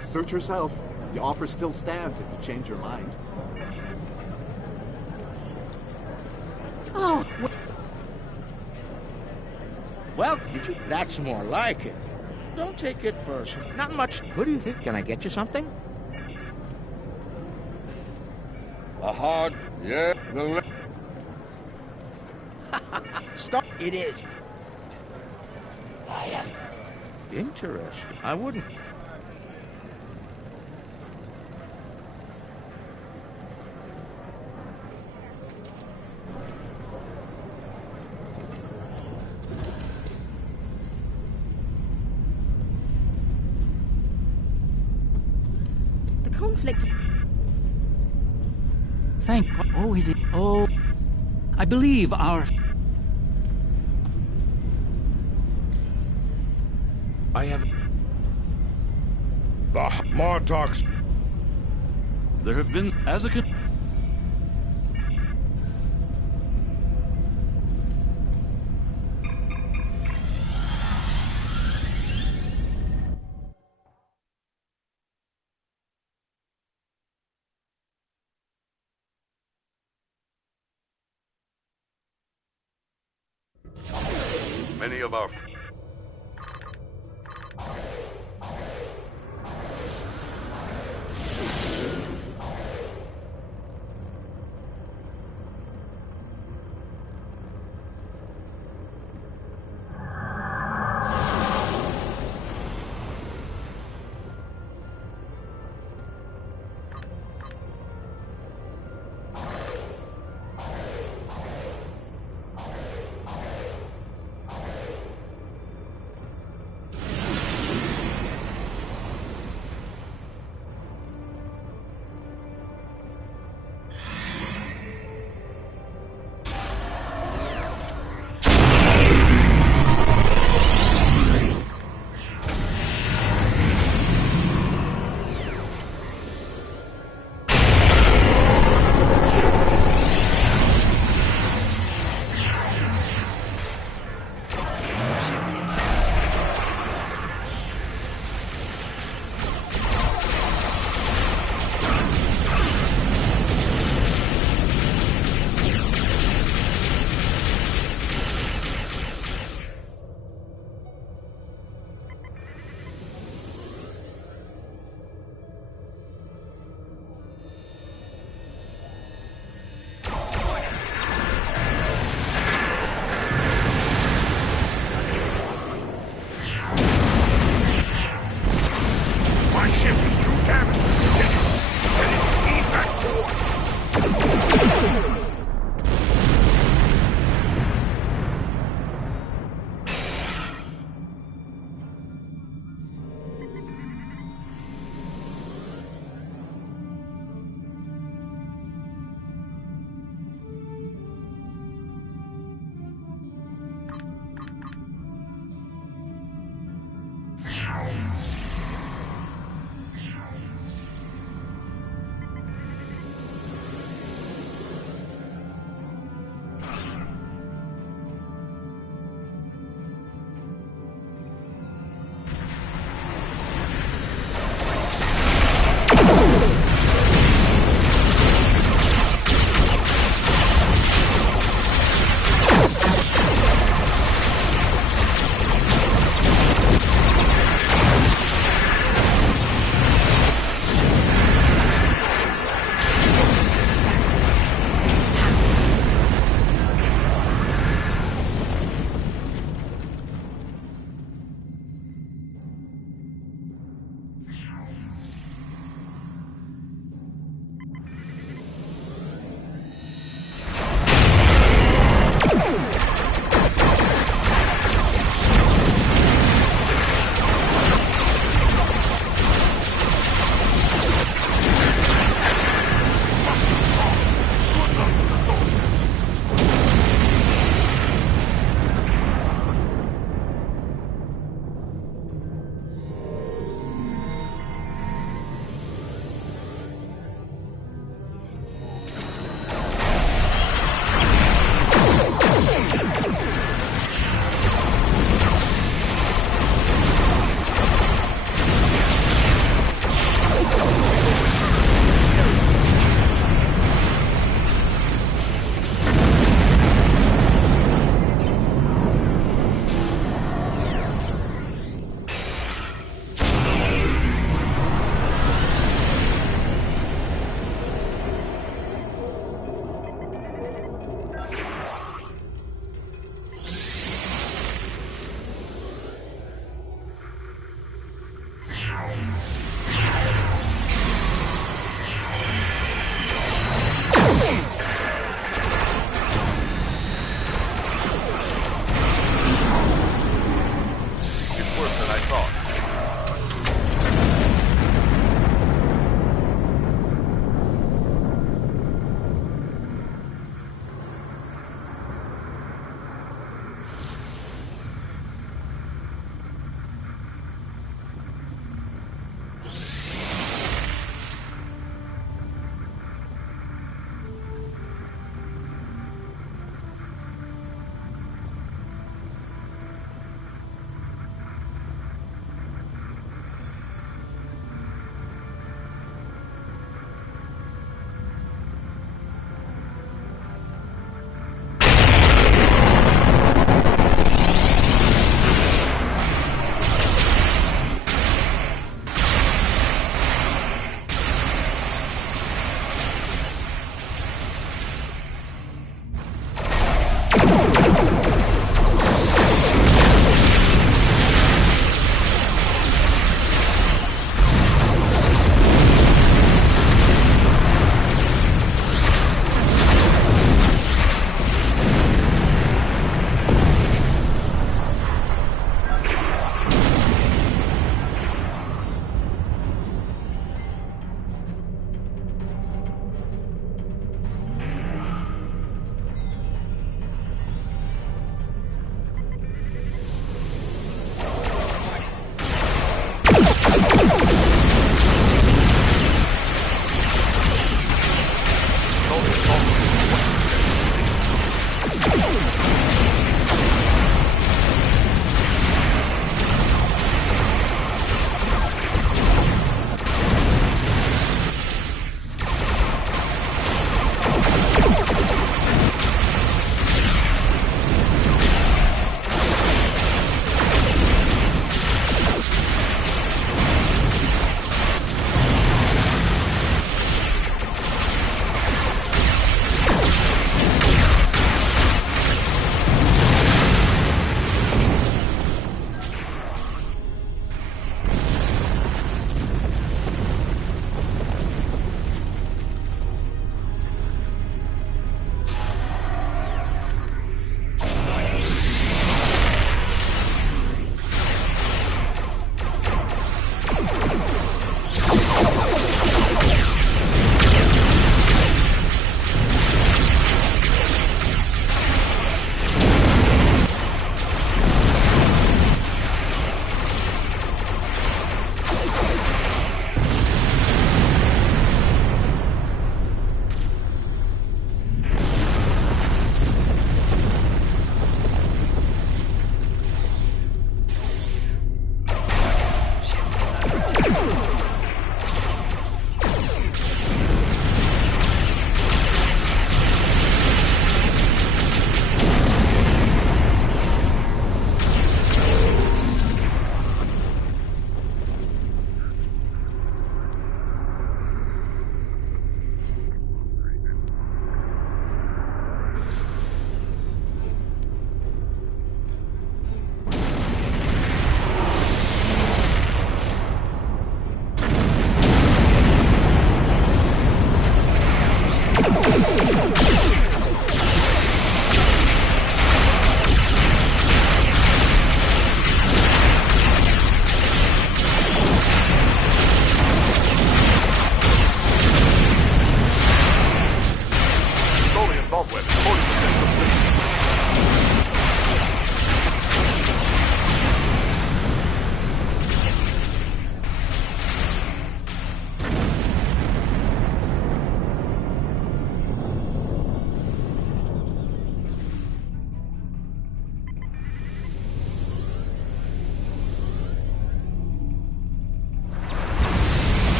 Suit yourself. The offer still stands if you change your mind. Oh, well, that's more like it. Don't take it personal. Not much. What do you think? Can I get you something? A hard, yeah, Stop. It is. I am interested. I wouldn't. Conflict. Thank God. Oh, it is. Oh, I believe our. I have. The Martoks. There have been, as a Many of our...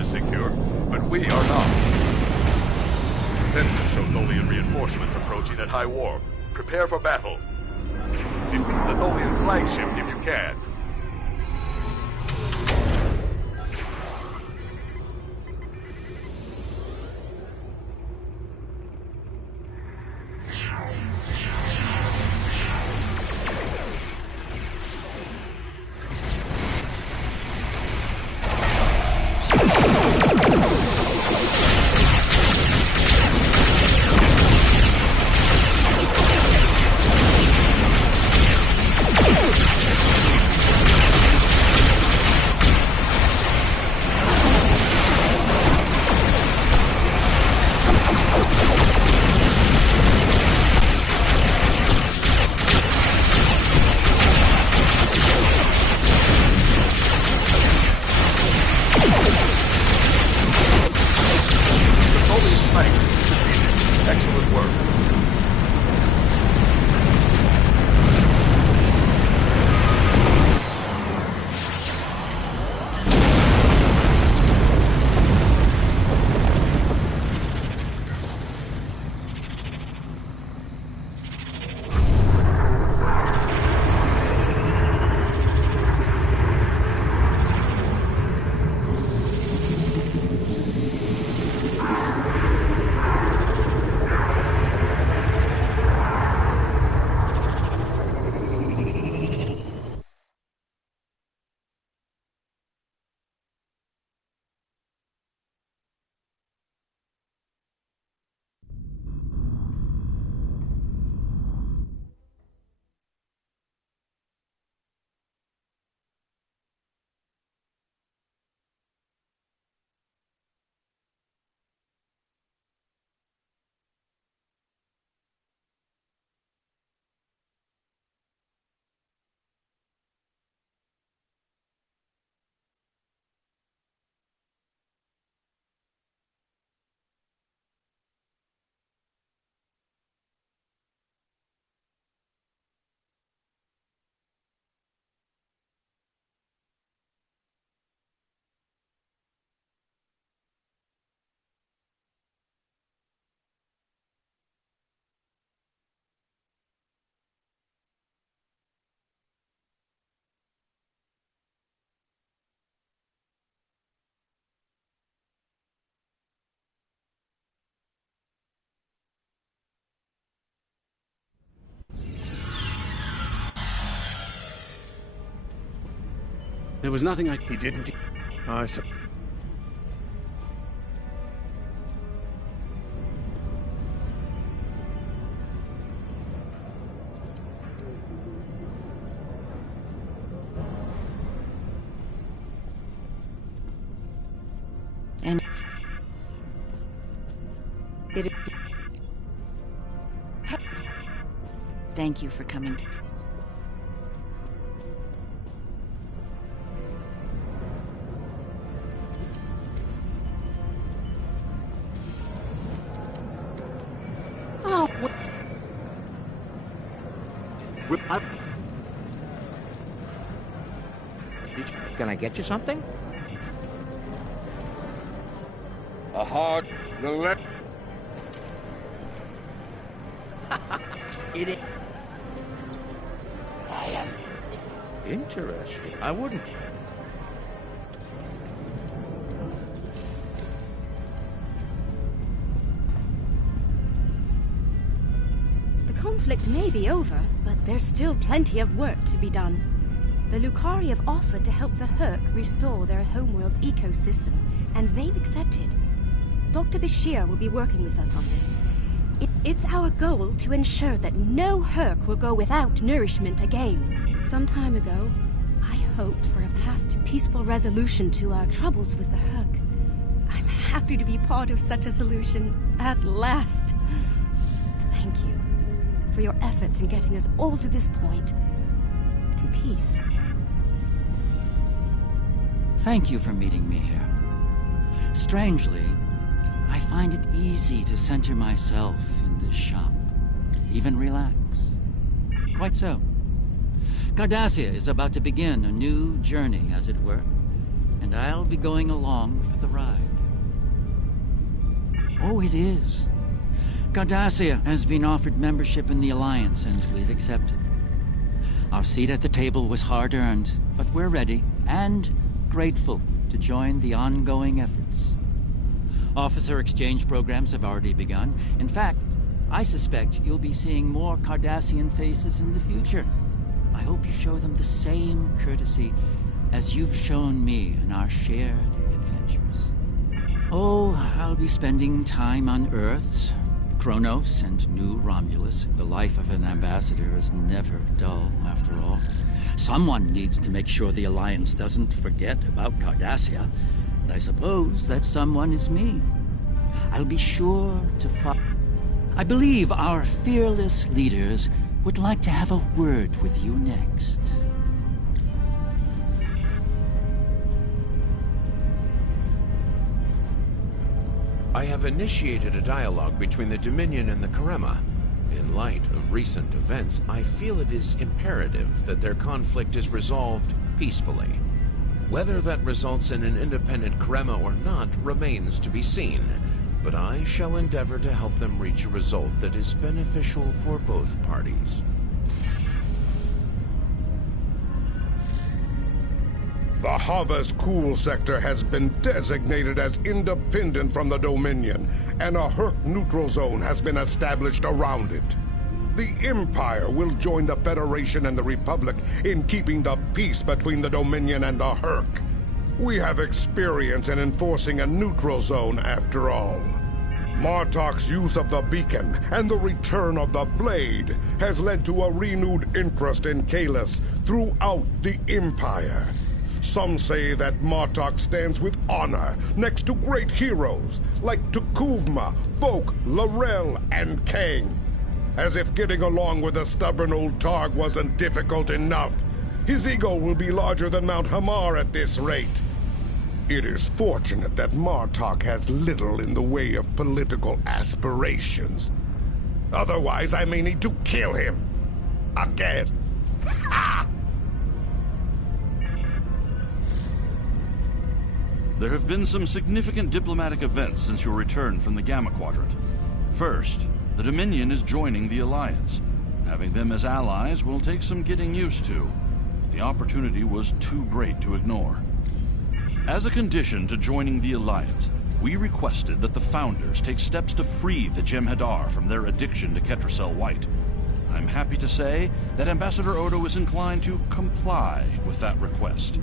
is secure, but we are not. Sensors show Tholian reinforcements approaching at high warp. Prepare for battle. Defeat the Tholian flagship if you can. Excellent work. There was nothing He didn't... I said... And... Thank you for coming to... Can I get you something? A hard, the left. It is. I am interesting. I wouldn't. The conflict may be over, but there's still plenty of work to be done. The Lucari have offered to help the Herc restore their homeworld's ecosystem, and they've accepted. Dr. Bashir will be working with us on this. It's our goal to ensure that no Herc will go without nourishment again. Some time ago, I hoped for a path to peaceful resolution to our troubles with the Herc. I'm happy to be part of such a solution, at last. Thank you for your efforts in getting us all to this point, to peace. Thank you for meeting me here. Strangely, I find it easy to center myself in this shop, even relax. Quite so. Cardassia is about to begin a new journey, as it were. and I'll be going along for the ride. Oh, it is. Cardassia has been offered membership in the Alliance, and we've accepted. Our seat at the table was hard-earned, but we're ready and grateful to join the ongoing efforts. Officer exchange programs have already begun. In fact, I suspect you'll be seeing more Cardassian faces in the future. I hope you show them the same courtesy as you've shown me in our shared adventures. Oh, I'll be spending time on Earth, Kronos, and New Romulus. The life of an ambassador is never dull, after all. Someone needs to make sure the Alliance doesn't forget about Cardassia, and I suppose that someone is me. I'll be sure to follow. I believe our fearless leaders would like to have a word with you next. I have initiated a dialogue between the Dominion and the Karema. In light of recent events, I feel it is imperative that their conflict is resolved peacefully. Whether that results in an independent Karema or not remains to be seen, but I shall endeavor to help them reach a result that is beneficial for both parties. The Harvest Cool sector has been designated as independent from the Dominion, and a Herc neutral zone has been established around it. The Empire will join the Federation and the Republic in keeping the peace between the Dominion and the Herc. We have experience in enforcing a neutral zone after all. Martok's use of the beacon and the return of the blade has led to a renewed interest in Kahless throughout the Empire. Some say that Martok stands with honor next to great heroes like Tukuvma, Folk, L'Rell, and Kang. As if getting along with the stubborn old Targ wasn't difficult enough, his ego will be larger than Mount Hamar at this rate. It is fortunate that Martok has little in the way of political aspirations. Otherwise, I may need to kill him. Again. Ha! There have been some significant diplomatic events since your return from the Gamma Quadrant. First, the Dominion is joining the Alliance. Having them as allies will take some getting used to. The opportunity was too great to ignore. As a condition to joining the Alliance, we requested that the Founders take steps to free the Jem'Hadar from their addiction to Ketracel White. I'm happy to say that Ambassador Odo is inclined to comply with that request.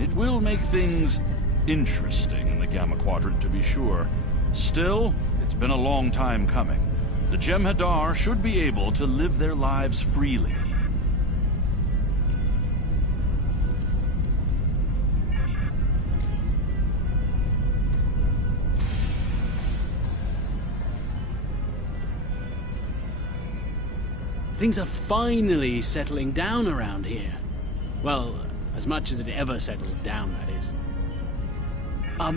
It will make things interesting in the Gamma Quadrant, to be sure. Still, it's been a long time coming. The Jem'Hadar should be able to live their lives freely. Things are finally settling down around here. Well, as much as it ever settles down, that is.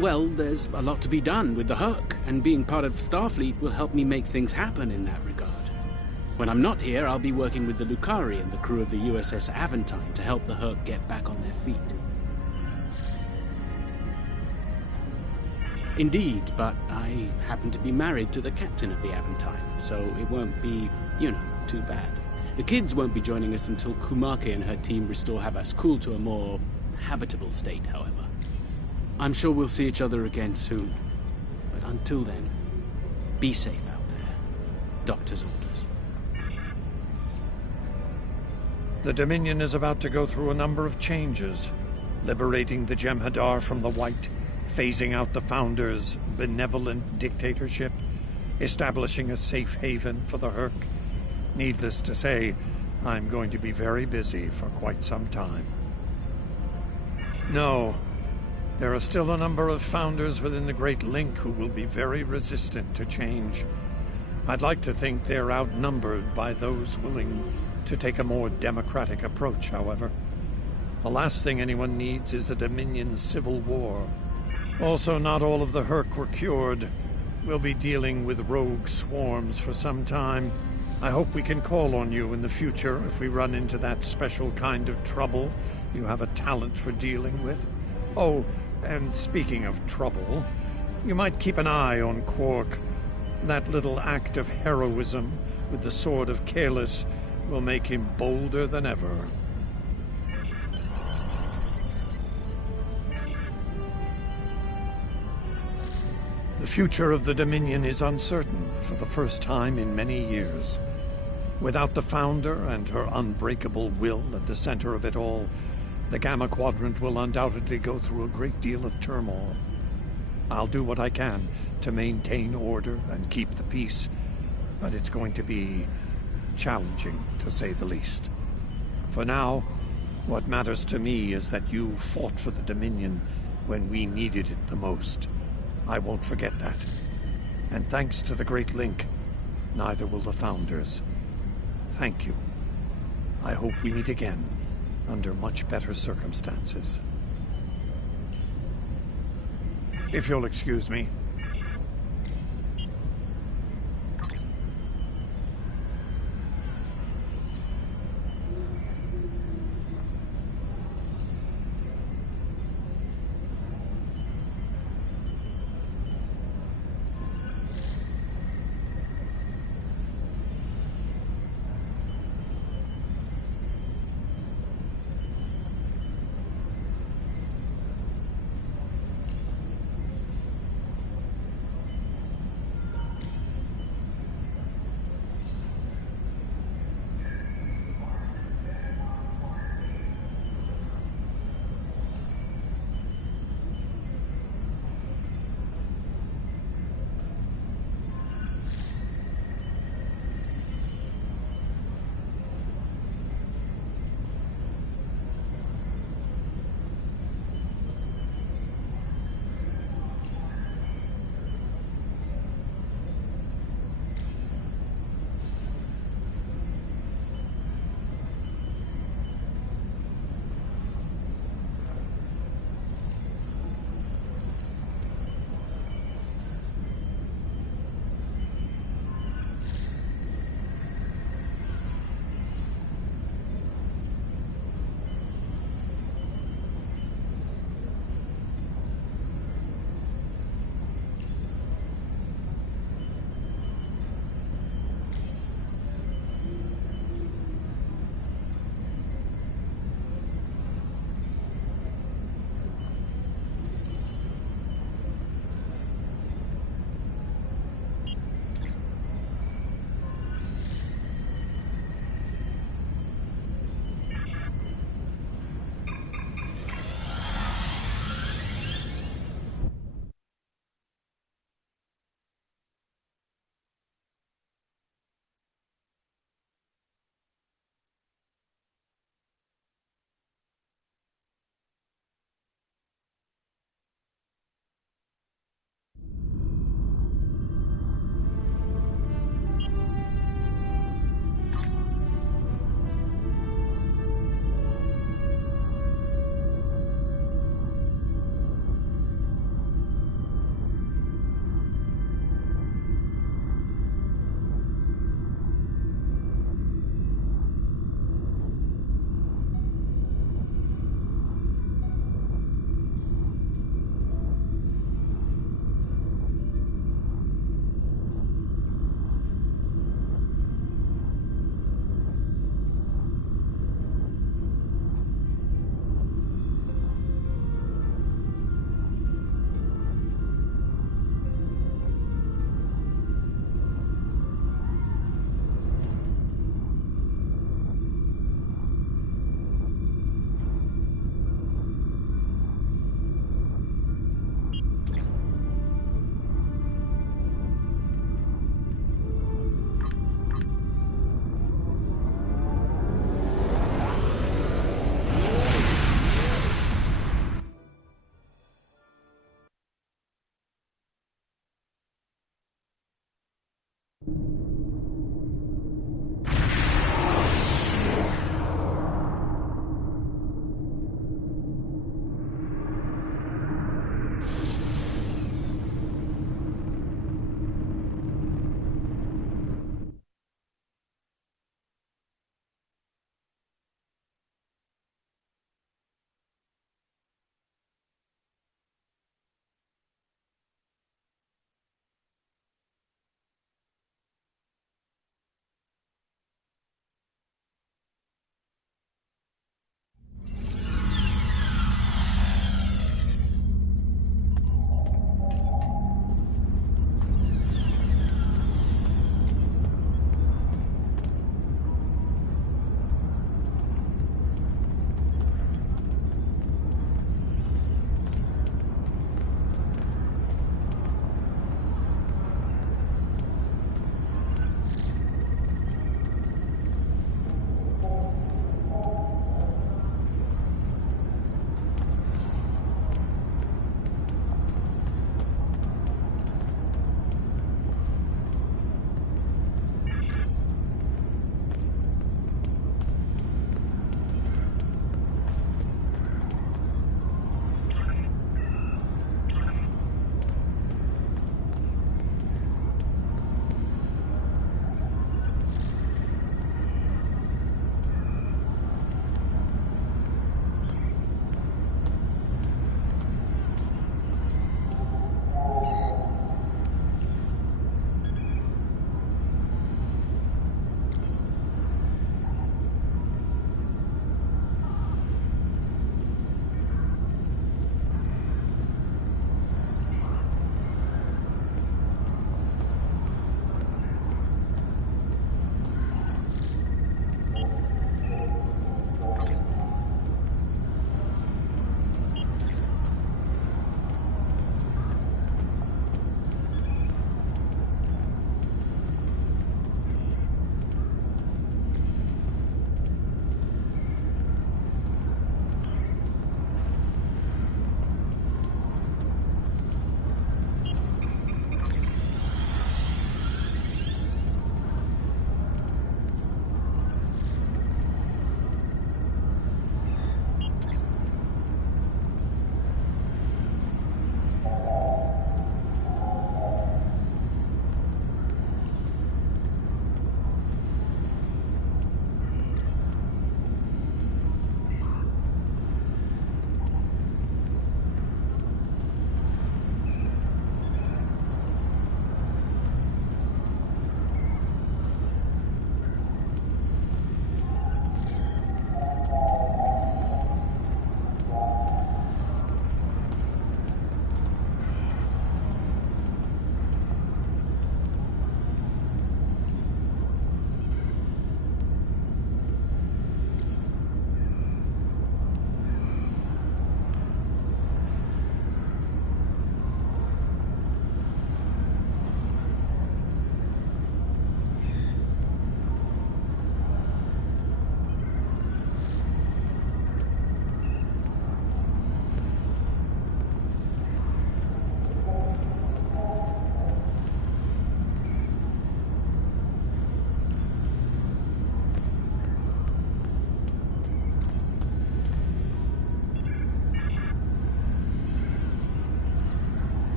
Well, there's a lot to be done with the Herc, and being part of Starfleet will help me make things happen in that regard. When I'm not here, I'll be working with the Lucari and the crew of the USS Aventine to help the Herc get back on their feet. Indeed, but I happen to be married to the captain of the Aventine, so it won't be, too bad. The kids won't be joining us until Kumake and her team restore Havas Kul to a more habitable state, however. I'm sure we'll see each other again soon. But until then, be safe out there. Doctor's orders. The Dominion is about to go through a number of changes, liberating the Jem'Hadar from the White, phasing out the Founders' benevolent dictatorship, establishing a safe haven for the Herc. Needless to say, I'm going to be very busy for quite some time. No. There are still a number of Founders within the Great Link who will be very resistant to change. I'd like to think they're outnumbered by those willing to take a more democratic approach, however. The last thing anyone needs is a Dominion civil war. Also, not all of the Herc were cured. We'll be dealing with rogue swarms for some time. I hope we can call on you in the future if we run into that special kind of trouble you have a talent for dealing with. Oh, And speaking of trouble, you might keep an eye on Quark. That little act of heroism with the sword of Kahless will make him bolder than ever. The future of the Dominion is uncertain for the first time in many years. Without the Founder and her unbreakable will at the center of it all, the Gamma Quadrant will undoubtedly go through a great deal of turmoil. I'll do what I can to maintain order and keep the peace, but it's going to be challenging, to say the least. For now, what matters to me is that you fought for the Dominion when we needed it the most. I won't forget that. And thanks to the Great Link, neither will the Founders. Thank you. I hope we meet again under much better circumstances. If you'll excuse me.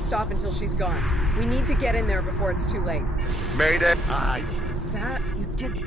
won't stop until she's gone. We need to get in there before it's too late. Mayday. That you did.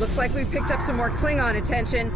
Looks like we picked up some more Klingon attention.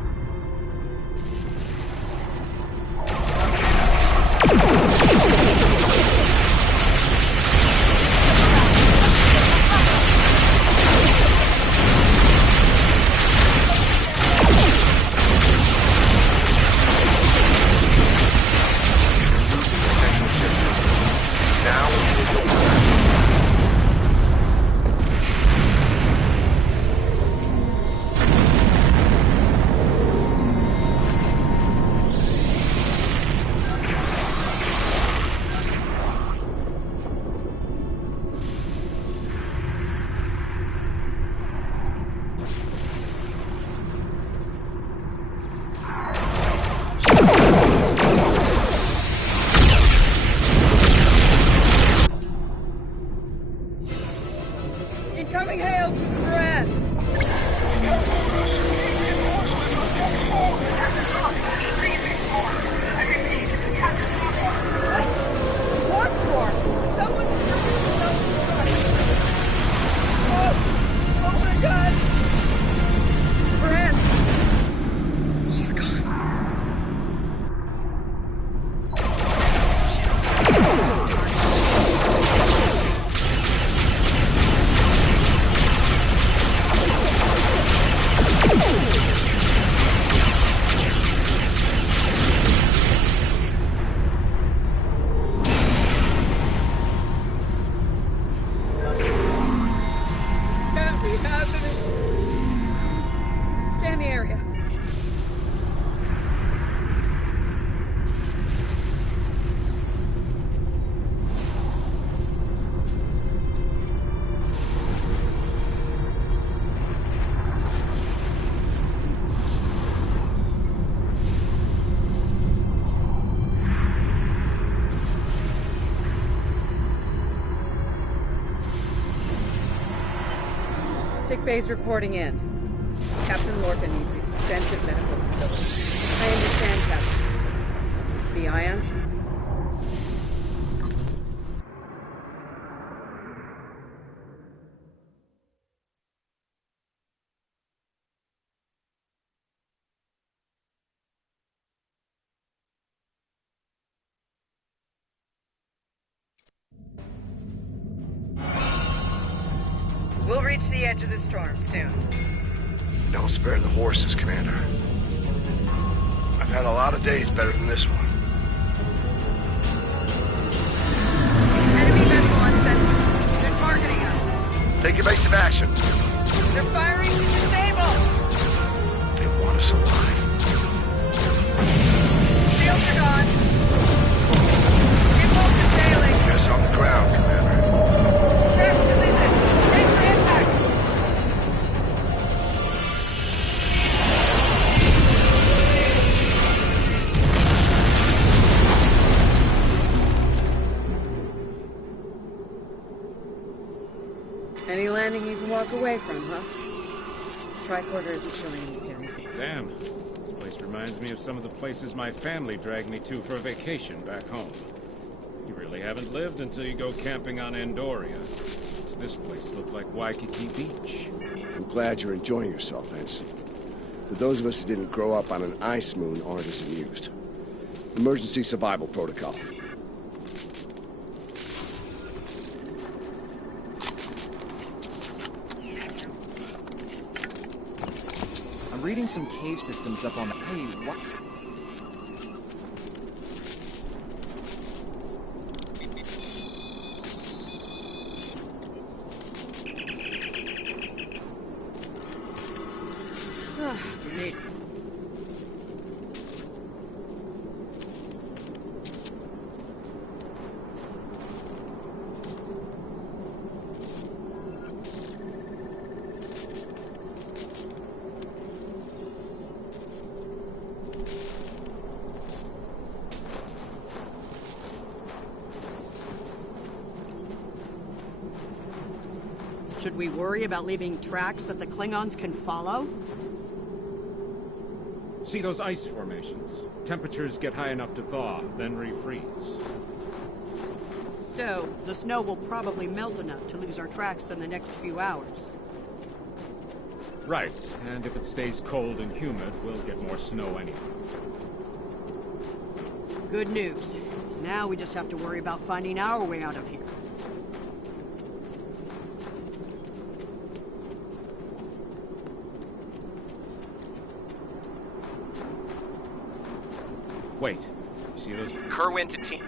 Incoming hails from the Brand! What? Warp core! Someone's stripping themselves. Oh my god! Brand! She's gone. Scan the area. Sick bay's reporting in. Captain Lorca needs extensive medical facility. I understand, Captain. The ions? We'll reach the edge of the storm soon. Don't spare the horses, Commander. I've had a lot of days better than this one. Enemy vessel on sensor. They're targeting us. Take evasive action. They're firing from the stable. They want us alive. Shields are gone. Impulse is failing. Get us on the ground, Commander. Crash position. Break for impact. Any landing you can walk away from, huh? Tricorder isn't showing any serious. Damn. This place reminds me of some of the places my family dragged me to for a vacation back home. You really haven't lived until you go camping on Andoria. this place look like Waikiki Beach. I'm glad you're enjoying yourself, Ensign. But those of us who didn't grow up on an ice moon aren't as amused. Emergency survival protocol. I'm reading some cave systems up on the... Hey, what? Grenade. Should we worry about leaving tracks that the Klingons can follow? See those ice formations? Temperatures get high enough to thaw, then refreeze. So, the snow will probably melt enough to lose our tracks in the next few hours. Right, and if it stays cold and humid, we'll get more snow anyway. Good news. Now we just have to worry about finding our way out of here. Wait, you see those? Kerwin to team.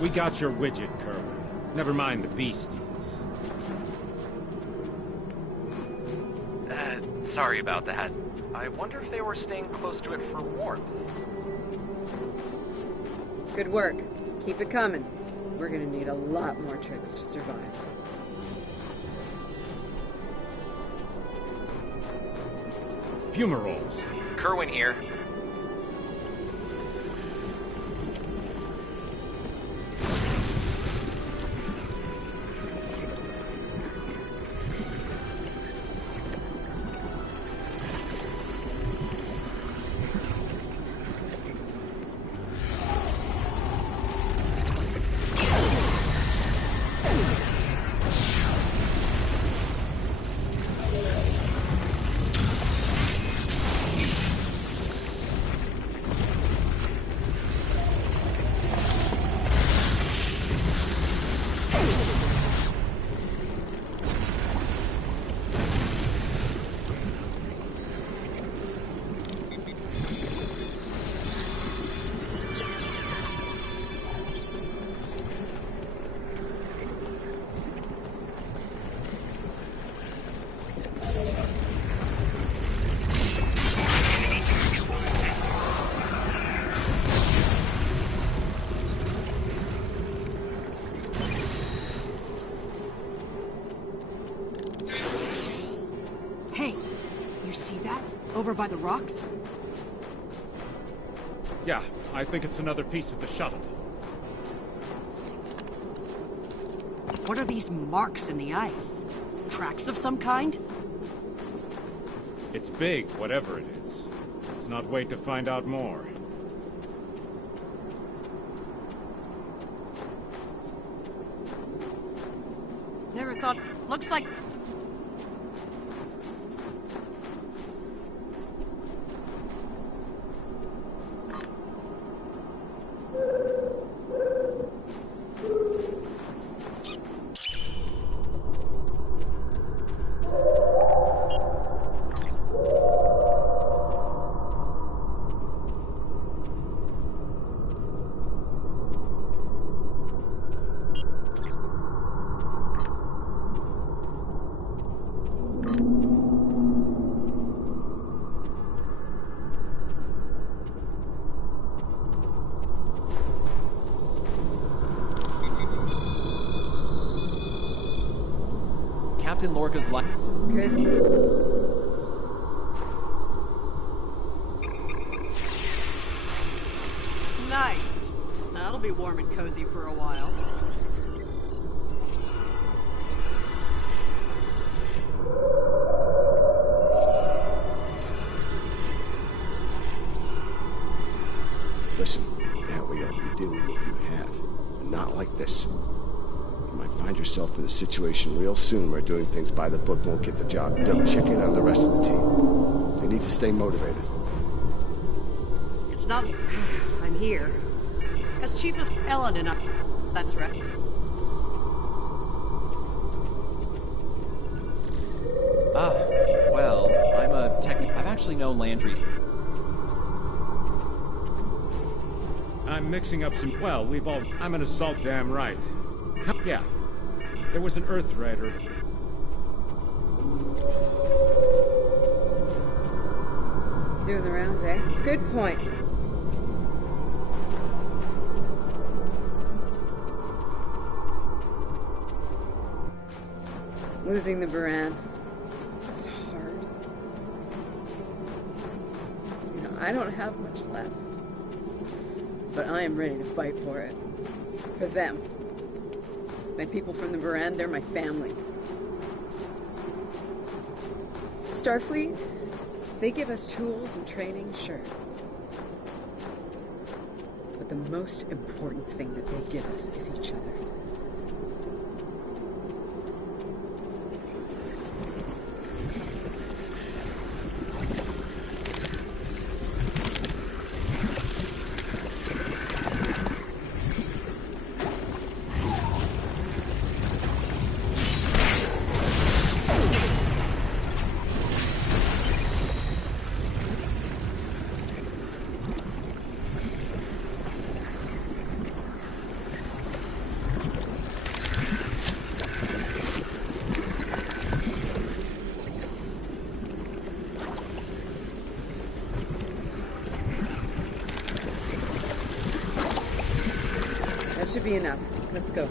We got your widget, Kerwin. Never mind the beasties. Sorry about that. I wonder if they were staying close to it for warmth. Good work. Keep it coming. We're gonna need a lot more tricks to survive. Fumaroles. Kerwin here. Over by the rocks? Yeah, I think it's another piece of the shuttle. What are these marks in the ice? Tracks of some kind? It's big, whatever it is. Let's not wait to find out more. Never thought... Looks like... Captain Lorca's life. Good. Nice. That'll be warm and cozy for a while. Listen, that way I'll be dealing with what you have, but not like this. You might find yourself in a situation real soon where doing things by the book won't get the job done. Check in on the rest of the team. They need to stay motivated. It's not... I'm here. As Chief of Ellen and I... That's right. Well, I'm a I've actually known Landry. I'm mixing up some... Well, we've all... I'm an assault, damn right. Yeah. There was an Earth Raider. Doing the rounds, eh? Good point. Losing the Baran was hard. You know, I don't have much left. But I am ready to fight for it. For them. My people from the Baran, they're my family. Starfleet, they give us tools and training, sure. But the most important thing that they give us is each other. That should be enough. Let's go.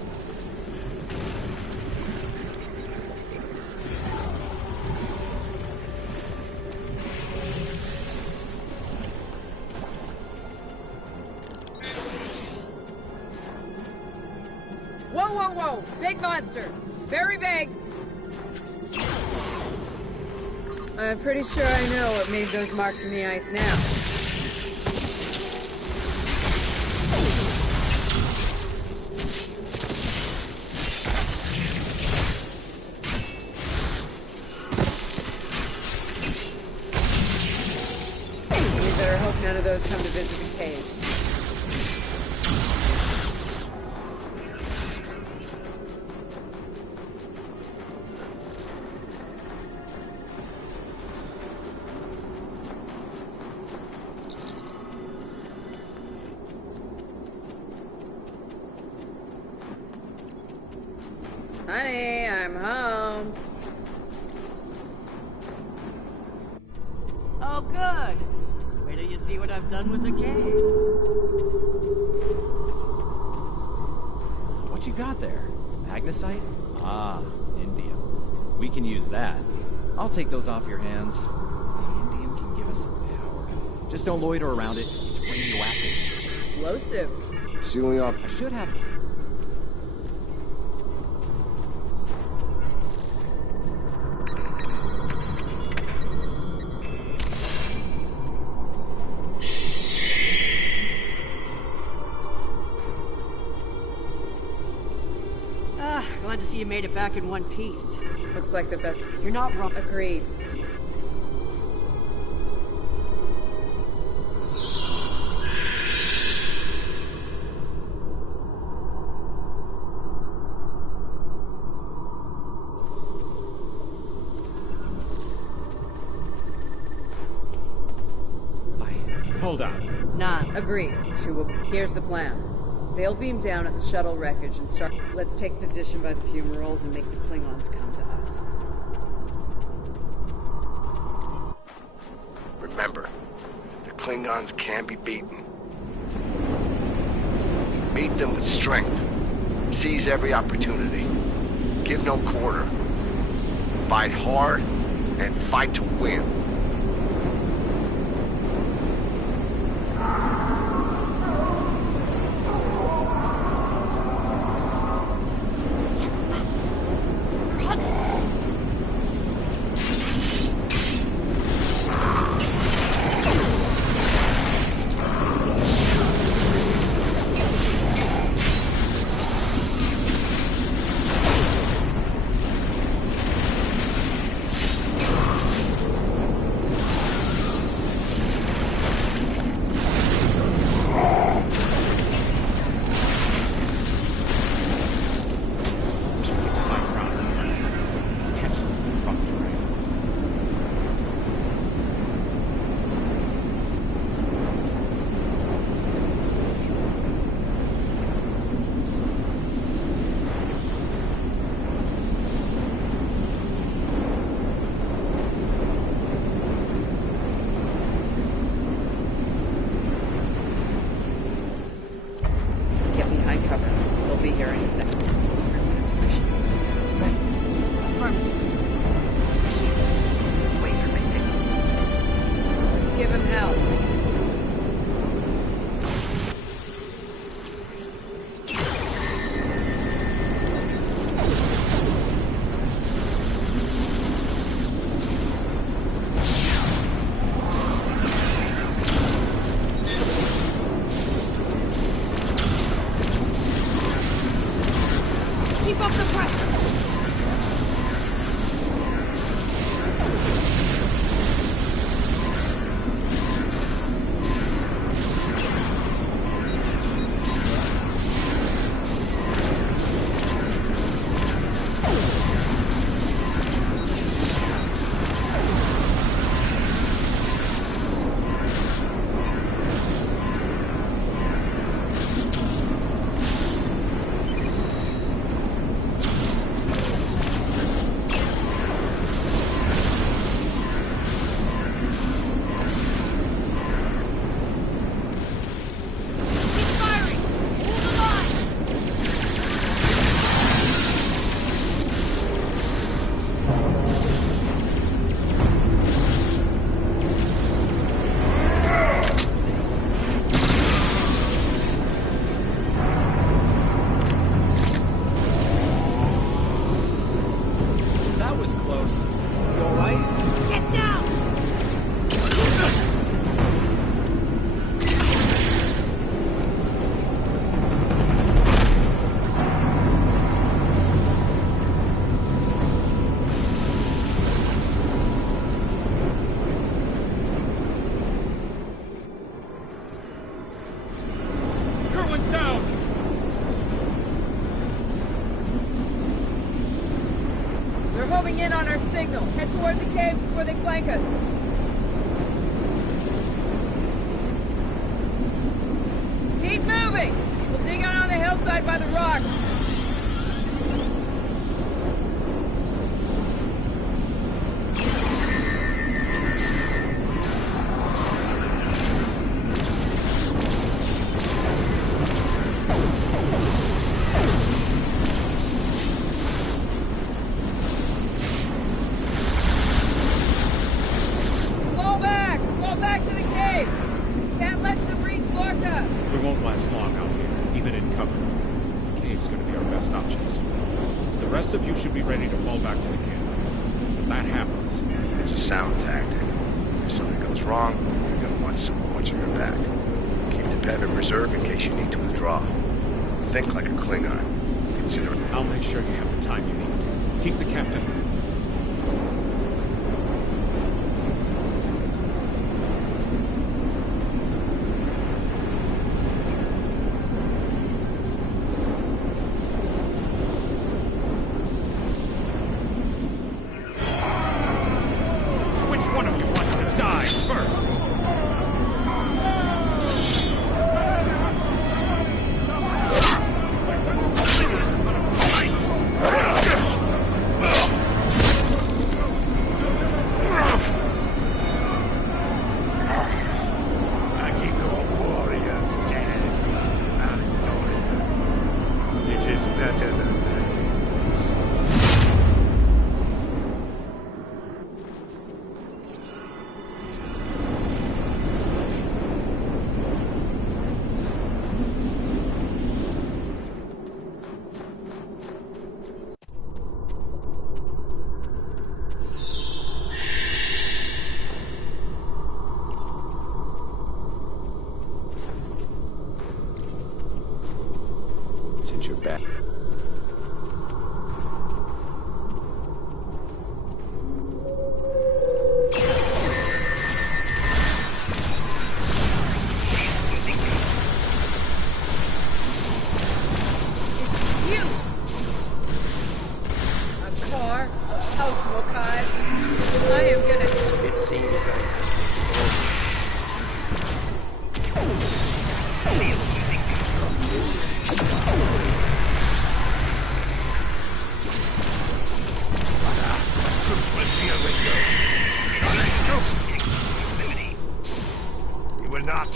Whoa, whoa, whoa! Big monster! Very big! I'm pretty sure I know what made those marks in the ice now. None of those come to visit the cave. Honey, I'm home. Oh, good. Wait till you see what I've done with the cave. What you got there? Magnesite? Ah, indium. We can use that. I'll take those off your hands. The indium can give us some power. Just don't loiter around it. It's radioactive. Explosives. Sealing off. I should have... Glad to see you made it back in one piece. Looks like the best. You're not wrong. Agreed. Hold on. Nah, agreed. Here's the plan. They'll beam down at the shuttle wreckage and start... Let's take position by the fumaroles and make the Klingons come to us. Remember, the Klingons can't be beaten. Meet them with strength. Seize every opportunity. Give no quarter. Fight hard and fight to win. In on our signal. Head toward the cave before they flank us. Keep moving! We'll dig out on the hillside by the rocks. Of you should be ready to fall back to the camp. When that happens... It's a sound tactic. If something goes wrong, you're gonna want someone watching your back. Keep the pet in reserve in case you need to withdraw. Think like a Klingon. Consider... I'll make sure you have the time you need. Keep the captain... since you're back.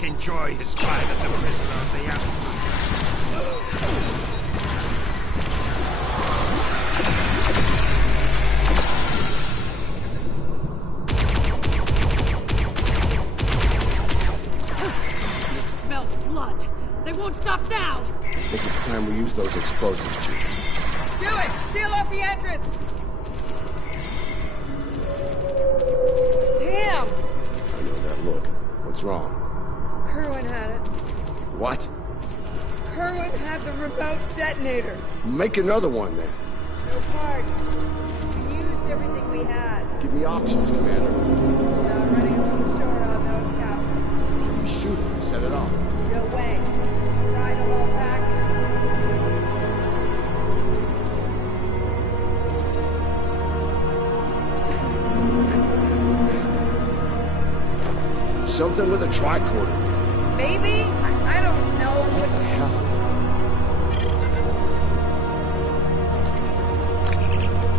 Enjoy his time as a prisoner of the Smell blood. They won't stop now. I think it's time we use those explosives, Chief. Do it! Seal off the entrance! Damn! I know that look. What's wrong? Kerwin had it. What? Kerwin had the remote detonator. Make another one, then. No parts. We used everything we had. Give me options, Commander. Now running a little short on those, Captain. Can we shoot it to set it off? No way. Try to hold back. Something with a tricorder. Maybe? I don't know. What the hell?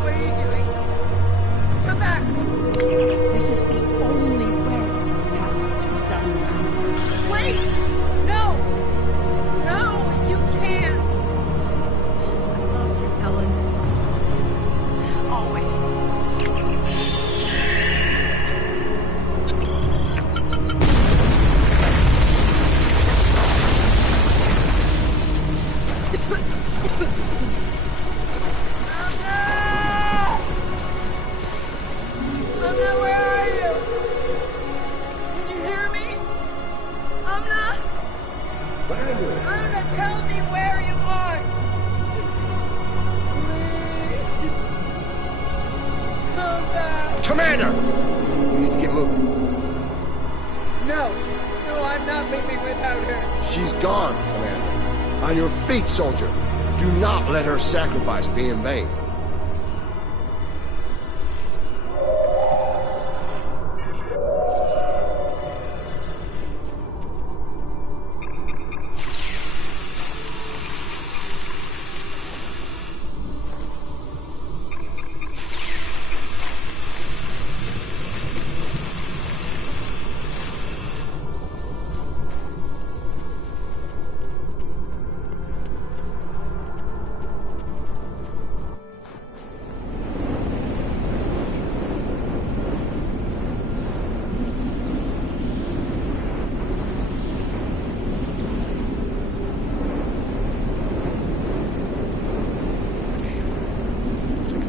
What are you doing? Come back! This is the only way it has to be done now. Wait! No! No, you can't! I love you, Ellen. Always. Commander! We need to get moving. No, I'm not leaving without her. She's gone, Commander. On your feet, soldier. Do not let her sacrifice be in vain.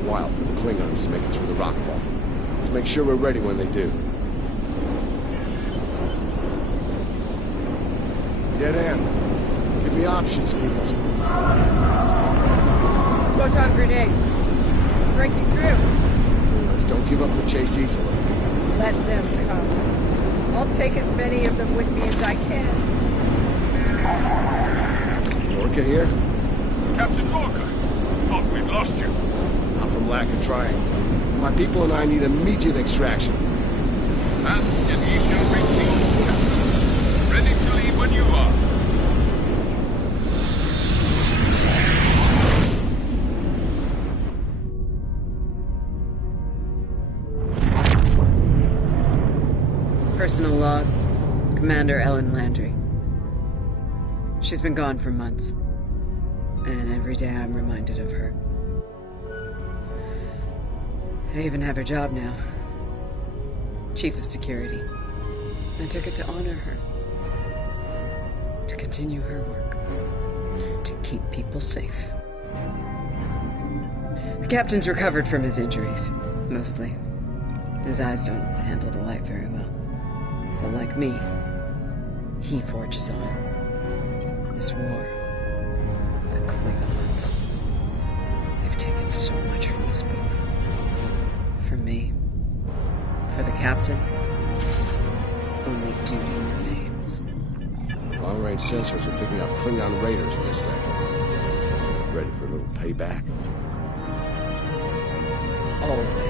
While for the Klingons to make it through the rockfall. Let's make sure we're ready when they do. Dead end. Give me options, people. Photon grenades. Breaking through. Klingons don't give up the chase easily. Let them come. I'll take as many of them with me as I can. Lorca here? Captain Lorca, thought we'd lost you. Not from lack of trying. My people and I need immediate extraction. And ye shall reach me, Captain. Ready to leave when you are. Personal log. Commander Ellen Landry. She's been gone for months. And every day I'm reminded of her. I even have her job now. Chief of Security. I took it to honor her. To continue her work. To keep people safe. The captain's recovered from his injuries. Mostly. His eyes don't handle the light very well. But like me, he forges on. This war. The Klingons. For me, for the captain, only duty remains. Long-range sensors are picking up Klingon raiders in this sector. Ready for a little payback? Always.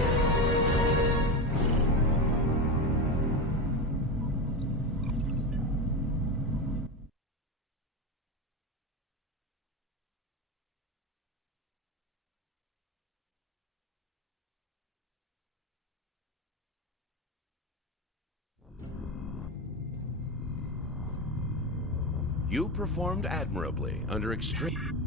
You performed admirably under extreme...